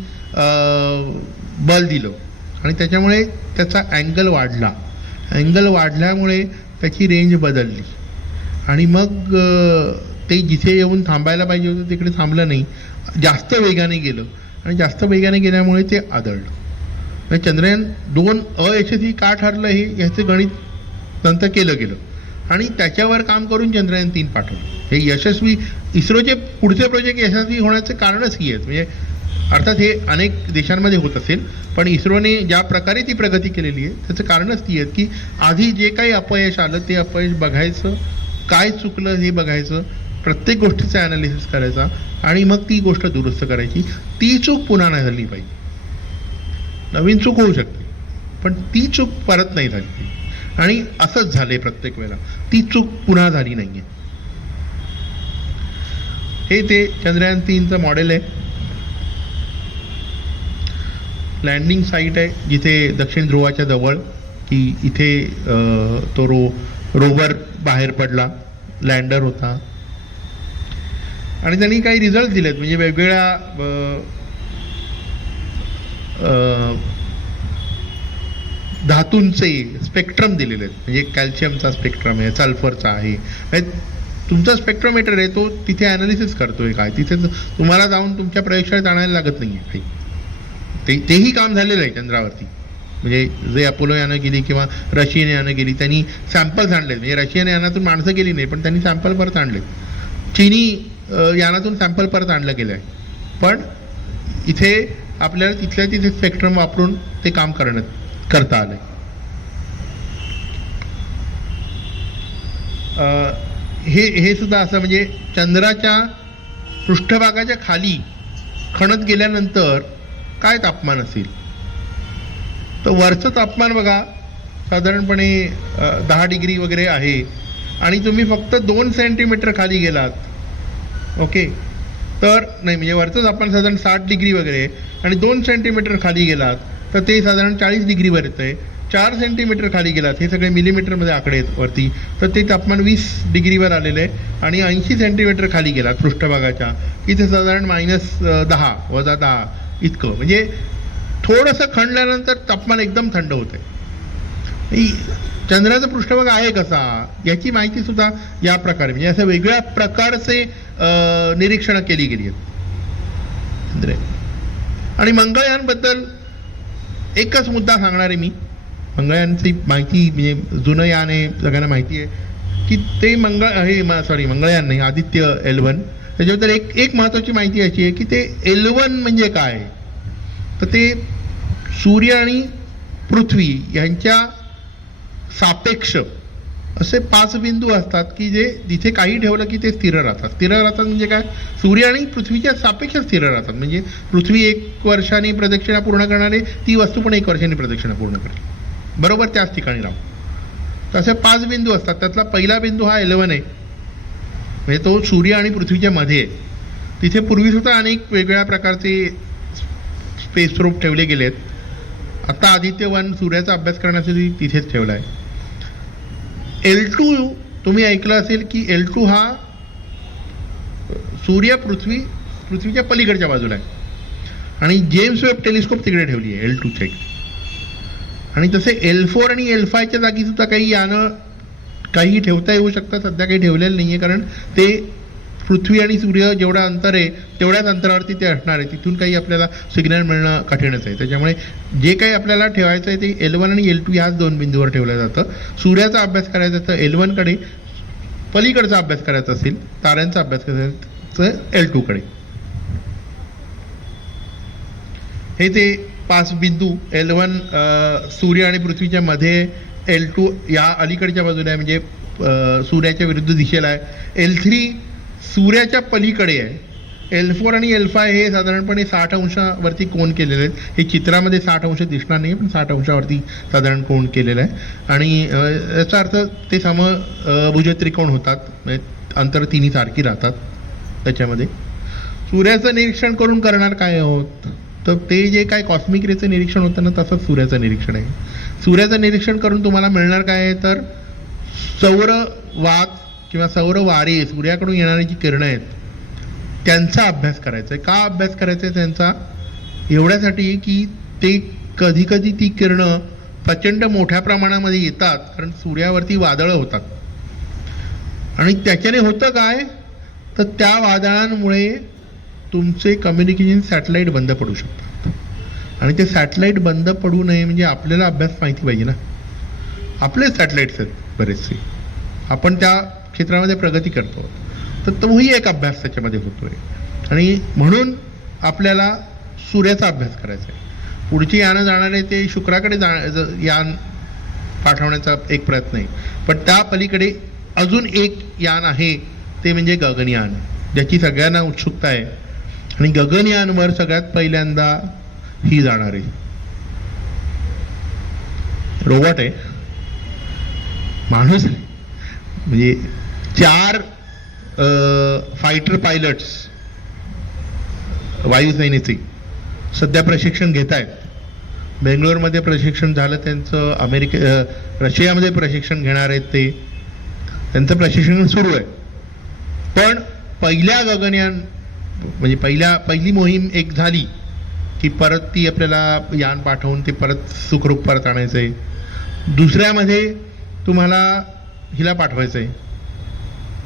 बल दिलं आणि त्याच्यामुळे त्याचा अँगल वाढला. अँगल वाढल्यामुळे त्याची रेंज बदलली आणि मग ते जिथे येऊन थांबायला पाहिजे होतं तिकडे थांबलं नाही, जास्त वेगाने गेलं आणि जास्त वेगाने गेल्यामुळे ते आदळलं. म्हणजे चंद्रयान 2 अयशस्वी का ठरलं हे ह्याचं गणित नंतर केलं गेलं आणि त्याच्यावर काम करून चंद्रयान 3 पाठवलं. हे यशस्वी इस्रोचे पुढचे प्रोजेक्ट यशस्वी होण्याचं कारणच ही आहेत. म्हणजे अर्थात हे अनेक देशांमध्ये होत असेल, पण इस्रोने ज्या प्रकारे ती प्रगती केलेली आहे त्याचं कारणच ती आहेत की आधी जे काही अपयश आलं ते अपयश बघायचं, काय चुकलं हे बघायचं, प्रत्येक गोष्टीचा ॲनालिसिस करायचा आणि मग ती गोष्ट दुरुस्त करायची. ती चूक पुन्हा नाही झाली पाहिजे. नवीन चूक होऊ शकते पण ती चूक परत नाही झाली पाहिजे आणि असंच झालंय प्रत्येक वेळेला. ती चूक पुन्हा झाली नाहीये. हे ते चंद्रयान 3चं मॉडेल आहे. लँडिंग साईट आहे जिथे दक्षिण ध्रुवाच्या जवळ की इथे तो रोवर बाहेर पडला, लँडर होता आणि त्यांनी काही रिझल्ट दिलेत. म्हणजे वेगवेगळ्या धातूंचे स्पेक्ट्रम दिलेले आहेत. म्हणजे कॅल्शियमचा स्पेक्ट्रम आहे, सल्फरचा आहे. तुमचा स्पेक्ट्रोमीटर आहे तो तिथे ॲनालिसिस करतोय काय, तिथे तुम्हाला जाऊन तुमच्या प्रयोगशाळेत आणायला लागत नाही आहे काही. तेही काम झालेलं आहे चंद्रावरती. म्हणजे जे अपोलो यानं गेली किंवा रशियन यानं गेली त्यांनी सॅम्पल्स आणलेत. म्हणजे रशियन यानातून माणसं गेली नाही पण त्यांनी सॅम्पल परत आणलेत. चीनी यानातून सॅम्पल परत आणलं गेलं आहे. पण इथे आपल्याला तिथल्या तिथे स्पेक्ट्रम वापरून ते काम करता आलंय. हे सुद्धा असं म्हणजे चंद्राच्या पृष्ठभागाच्या खाली खणत गेल्यानंतर काय तापमान असेल तर वरचं तापमान बघा साधारणपणे 10 डिग्री वगैरे आहे आणि तुम्ही फक्त 2 सेंटीमीटर खाली गेलात, ओके, तर नाही म्हणजे वरचं तापमान साधारण 60 डिग्री वगैरे आणि 2 सेंटीमीटर खाली गेलात तर ते साधारण 40 डिग्रीवर येतं आहे. 4 सेंटीमीटर खाली गेलात, हे सगळे मिलीमीटरमध्ये आकडे आहेत वरती, तर ते तापमान 20 डिग्रीवर आलेलं आहे. आणि 80 सेंटीमीटर खाली गेलात पृष्ठभागाच्या की ते साधारण -10 वजा 10 इतकं. म्हणजे थोडंसं खणल्यानंतर तापमान एकदम थंड होतं आहे. चंद्राचा पृष्ठभाग आहे कसा याची माहिती सुद्धा या प्रकारे म्हणजे असं वेगळ्या प्रकारचे निरीक्षणं केली गेली आहेत. आणि मंगळयानबद्दल एकच मुद्दा सांगणार आहे मी. मंगळयानची माहिती म्हणजे जुनं यान आहे, सगळ्यांना माहिती आहे की ते मंगळयान नाही, आदित्य L1. त्याच्याबद्दल एक महत्त्वाची माहिती अशी आहे की ते L1 म्हणजे काय, तर ते सूर्य आणि पृथ्वी यांच्या सापेक्ष असे 5 बिंदू असतात की जे जिथे काही ठेवलं की ते स्थिर राहतात. स्थिर राहतात म्हणजे काय, सूर्य आणि पृथ्वीच्या सापेक्ष स्थिर राहतात. म्हणजे पृथ्वी 1 वर्षाने प्रदक्षिणा पूर्ण करणारे ती वस्तू पण 1 वर्षाने प्रदक्षिणा पूर्ण करेल, बरोबर त्याच ठिकाणी राहू. तसे 5 बिंदू असतात. त्यातला पहिला बिंदू हा L1 आहे, म्हणजे तो सूर्य आणि पृथ्वीच्या मध्ये आहे. तिथे पूर्वीसुद्धा अनेक वेगवेगळ्या प्रकारचे स्पेस प्रोब ठेवले गेलेत. आता आदित्य 1 सूर्याचा अभ्यास करण्यासाठी तिथेच ठेवला आहे. L2 तुम्ही ऐकलं असेल की L2 हा सूर्य पृथ्वीच्या पलीकडच्या बाजूला आहे आणि जेम्स वेब टेलिस्कोप तिकडे ठेवली आहे L2च्या. आणि तसे L4 आणि L5च्या जागी सुद्धा काही यानं काही ठेवता येऊ शकतात. सध्या काही ठेवलेलं नाही आहे कारण ते पृथ्वी आणि सूर्य जेवढं अंतर आहे तेवढ्याच अंतरावरती ते असणार आहे. तिथून काही आपल्याला सिग्नल मिळणं कठीणच आहे. त्याच्यामुळे जे काही आपल्याला ठेवायचं आहे ते L1 आणि L2 ह्याच 2 बिंदूवर ठेवलं जातं. सूर्याचा अभ्यास करायचा तर L1 कडे, पलीकडचा अभ्यास करायचा असेल ताऱ्यांचा अभ्यास करायचा तर L2 कडे. हे ते 5 बिंदू L1 सूर्य आणि पृथ्वीच्या मध्ये, L2 या अलीकडच्या बाजूला आहे म्हणजे सूर्याच्या विरुद्ध दिशेला आहे, L3 सूर्याच्या पलीकडे आहे, L4 आणि L5 हे साधारणपणे 60 अंशावरती कोन केलेले आहेत. हे चित्रामध्ये 60 अंश दिसणार नाही पण 60 अंशावरती साधारण कोन केलेलं आहे. आणि याचा अर्थ ते समभुज त्रिकोण होतात, म्हणजे अंतर तिन्ही सारखी राहतात. त्याच्यामध्ये सूर्याचं निरीक्षण करून करणार काय आहोत तर ते जे काय कॉस्मिक रेचं निरीक्षण होतं ना तसंच सूर्याचं निरीक्षण आहे. सूर्याचं निरीक्षण करून तुम्हाला मिळणार काय आहे तर सौर वात किंवा सौर वारे, सूर्याकडून येणारी जी किरणं आहेत त्यांचा अभ्यास करायचा आहे. का अभ्यास करायचा आहे त्यांचा? एवढ्यासाठी की ते कधी कधी ती किरणं प्रचंड मोठ्या प्रमाणामध्ये येतात, कारण सूर्यावरती वादळं होतात. आणि त्याच्याने होतं काय, तर त्या वादळांमुळे तुमचे कम्युनिकेशन सॅटेलाईट बंद पडू शकतात. आणि ते सॅटेलाईट बंद पडू नये म्हणजे आपल्याला अभ्यास माहिती पाहिजे ना. आपले सॅटेलाईट्स आहेत बरेचसे, आपण त्या क्षेत्रामध्ये प्रगती करतो, तर तोही एक अभ्यास त्याच्यामध्ये होतोय. आणि म्हणून आपल्याला सूर्याचा अभ्यास करायचा आहे. पुढची यानं जाणारे ते शुक्राकडे यान पाठवण्याचा एक प्रयत्न आहे, पण त्या पलीकडे अजून एक यान आहे, ते म्हणजे गगनयान, ज्याची सगळ्यांना उत्सुकता आहे. आणि गगनयानवर सगळ्यात पहिल्यांदा ही जाणार आहे, रोबोट आहे, माणूस आहे. म्हणजे 4 फायटर पायलट्स वायुसेनेचे सध्या प्रशिक्षण घेत आहेत. बेंगलोरमध्ये प्रशिक्षण झालं त्यांचं, रशियामध्ये प्रशिक्षण घेणार आहेत ते, त्यांचं प्रशिक्षण सुरू आहे. पण पहिल्या गगनयान म्हणजे पहिली मोहीम एक झाली की परत ती आपल्याला यान पाठवून ते परत सुखरूप परत आणायचं आहे. दुसऱ्यामध्ये तुम्हाला हिला पाठवायचं आहे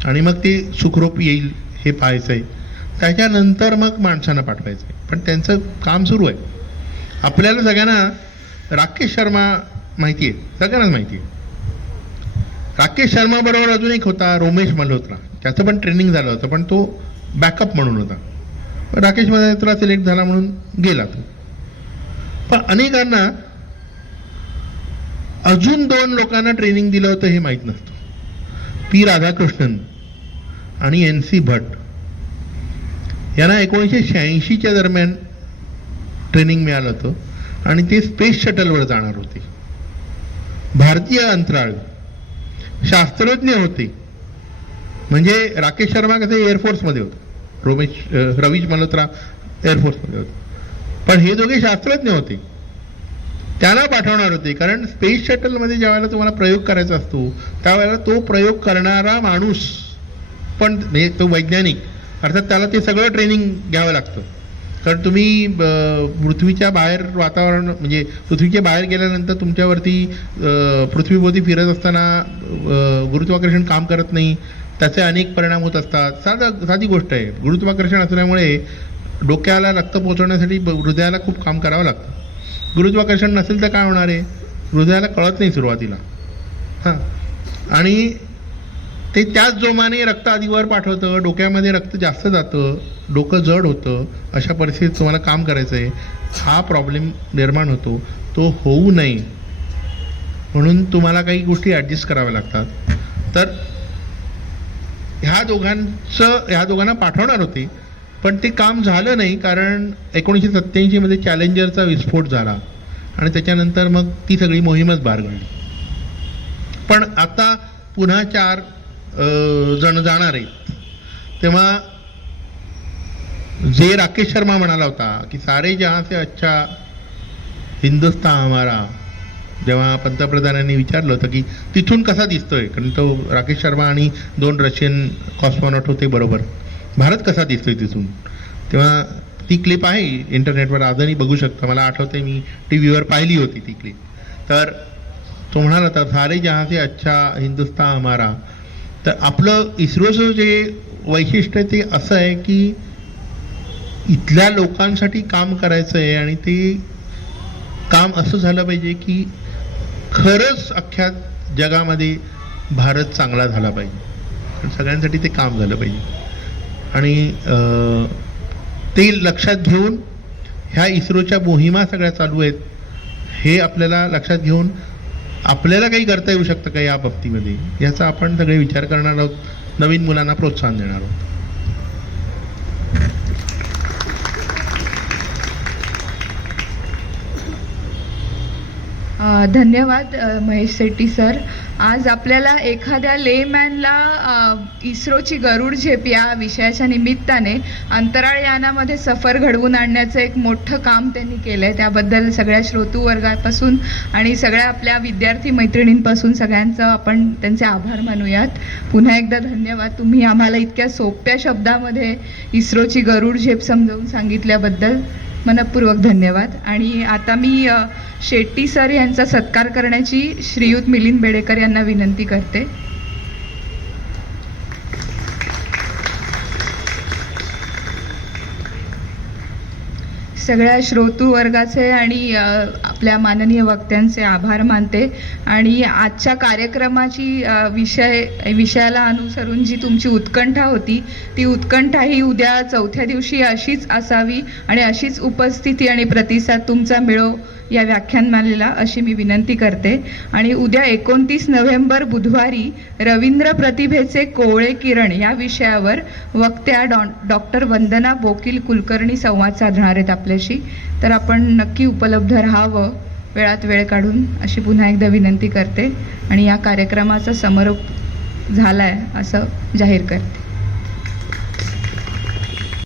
आणि मग ते सुखरूप येईल हे पाहायचं आहे. त्याच्यानंतर मग माणसांना पाठवायचं आहे. पण त्यांचं काम सुरू आहे. आपल्याला सगळ्यांना राकेश शर्मा माहिती आहे, सगळ्यांनाच माहिती आहे. राकेश शर्मा बरोबर अजून एक होता रोमेश मल्होत्रा, त्याचं पण ट्रेनिंग झालं होतं, पण तो बॅकअप म्हणून होता. राकेश मल्होत्रा सिलेक्ट झाला म्हणून गेला तो. पण अनेकांना अजून 2 लोकांना ट्रेनिंग दिलं होतं हे माहीत नसतं. पी राधाकृष्णन आणि NC भट यांना 1986च्या दरम्यान ट्रेनिंग मिळालं होतं आणि ते स्पेस शटलवर जाणार होते. भारतीय अंतराळ शास्त्रज्ञ होते. म्हणजे राकेश शर्मा कसे एअरफोर्समध्ये होते, रवीश मल्होत्रा एअरफोर्समध्ये होते, पण हे दोघे शास्त्रज्ञ होते. त्यांना पाठवणार होते, कारण स्पेस शटलमध्ये ज्यावेळेला तुम्हाला प्रयोग करायचा असतो त्यावेळेला तो प्रयोग करणारा माणूस पण म्हणजे तो वैज्ञानिक, अर्थात त्याला ते सगळं ट्रेनिंग घ्यावं लागतं. कारण तुम्ही पृथ्वीच्या बाहेर वातावरण म्हणजे पृथ्वीच्या बाहेर गेल्यानंतर तुमच्यावरती पृथ्वीभोवती फिरत असताना गुरुत्वाकर्षण काम करत नाही, त्याचे अनेक परिणाम होत असतात. साधी गोष्ट आहे. गुरुत्वाकर्षण असल्यामुळे डोक्याला रक्त पोहोचवण्यासाठी हृदयाला खूप काम करावं लागतं. गुरुत्वाकर्षण नसेल तर काय होणार आहे, हृदयाला कळत नाही सुरुवातीला. हां, आणि ते त्याच जोमाने रक्त आधीवर पाठवतं, डोक्यामध्ये रक्त जास्त जातं, डोकं जड होतं. अशा परिस्थितीत तुम्हाला काम करायचं आहे, हा प्रॉब्लेम निर्माण होतो. तो होऊ नये म्हणून तुम्हाला काही गोष्टी ॲडजस्ट कराव्या लागतात. तर ह्या दोघांना पाठवणार होते, पण ते काम झालं नाही, कारण 1987 मध्ये चॅलेंजरचा विस्फोट झाला आणि त्याच्यानंतर मग ती सगळी मोहीमच बाहेर काढली. पण आता पुन्हा 4 जण जाणार आहेत. तेव्हा जे राकेश शर्मा म्हणाला होता की सारे जहां से अच्छा हिंदुस्तान हमारा, जेव्हा पंतप्रधानांनी विचारलं होतं की तिथून कसा दिसतोय, कारण तो राकेश शर्मा आणि 2 रशियन कॉस्मॉनॉट होते बरोबर, भारत कसा दिसतोय तिथून, तेव्हा ती क्लिप आहे इंटरनेटवर, आजही बघू शकता. मला आठवते मी TV वर पाहिली होती ती क्लिप. तर तो म्हणाला होता सारे जहां से अच्छा हिंदुस्तान हमारा. तर आपलं इस्रोचं जे वैशिष्ट्य आहे ते असं आहे की इथल्या लोकांसाठी काम करायचं आहे आणि ते काम असं झालं पाहिजे की खरंच अख्ख्या जगामध्ये भारत चांगला झाला पाहिजे, सगळ्यांसाठी ते काम झालं पाहिजे. आणि ते लक्षात घेऊन ह्या इस्रोच्या मोहिमा सगळ्या चालू आहेत. हे आपल्याला लक्षात घेऊन आपल्याला काही करता येऊ शकतं का या बाबतीमध्ये, याचा आपण सगळे विचार करणार आहोत. नवीन मुलांना प्रोत्साहन देणार आहोत. धन्यवाद महेश शेट्टी सर. आज आपल्याला एखाद्या लेमॅनला इस्रोची गरुड झेप या विषयाच्या निमित्ताने अंतराळयानामध्ये सफर घडवून आणण्याचं एक मोठं काम त्यांनी केलं आहे. त्याबद्दल सगळ्या श्रोतृवर्गापासून आणि सगळ्या आपल्या विद्यार्थी मैत्रिणींपासून सगळ्यांचं आपण त्यांचे आभार मानूयात. पुन्हा एकदा धन्यवाद. तुम्ही आम्हाला इतक्या सोप्या शब्दामध्ये इस्रोची गरुड झेप समजावून सांगितल्याबद्दल मनपूर्वक धन्यवाद. आणि आता मी शेट्टी सर यांचा सत्कार करण्याची श्रीयुत मिलिंद बेडेकर यांना विनंती करते. सगळ्या श्रोतृवर्गाचे आणि आपल्या माननीय वक्त्यांचे आभार मानते. आणि आजच्या कार्यक्रमाची विषयाला अनुसरून जी तुमची उत्कंठा होती ती उत्कंठा ही उद्या चौथ्या दिवशी अशीच असावी आणि अशीच उपस्थिती आणि प्रतिसाद तुमचा मिळो या व्याख्यानमालेला अशी मी विनंती करते. आणि उद्या 29 नोव्हेंबर बुधवारी रवींद्र प्रतिभेचे कोवळे किरण या विषयावर वक्त्या डॉक्टर वंदना बोकील कुलकर्णी संवाद साधणार आहेत आपल्याशी. तर आपण नक्की उपलब्ध राहावं वेळात वेळ काढून अशी पुन्हा एकदा विनंती करते आणि या कार्यक्रमाचा समारोप झालाय असं जाहीर करते.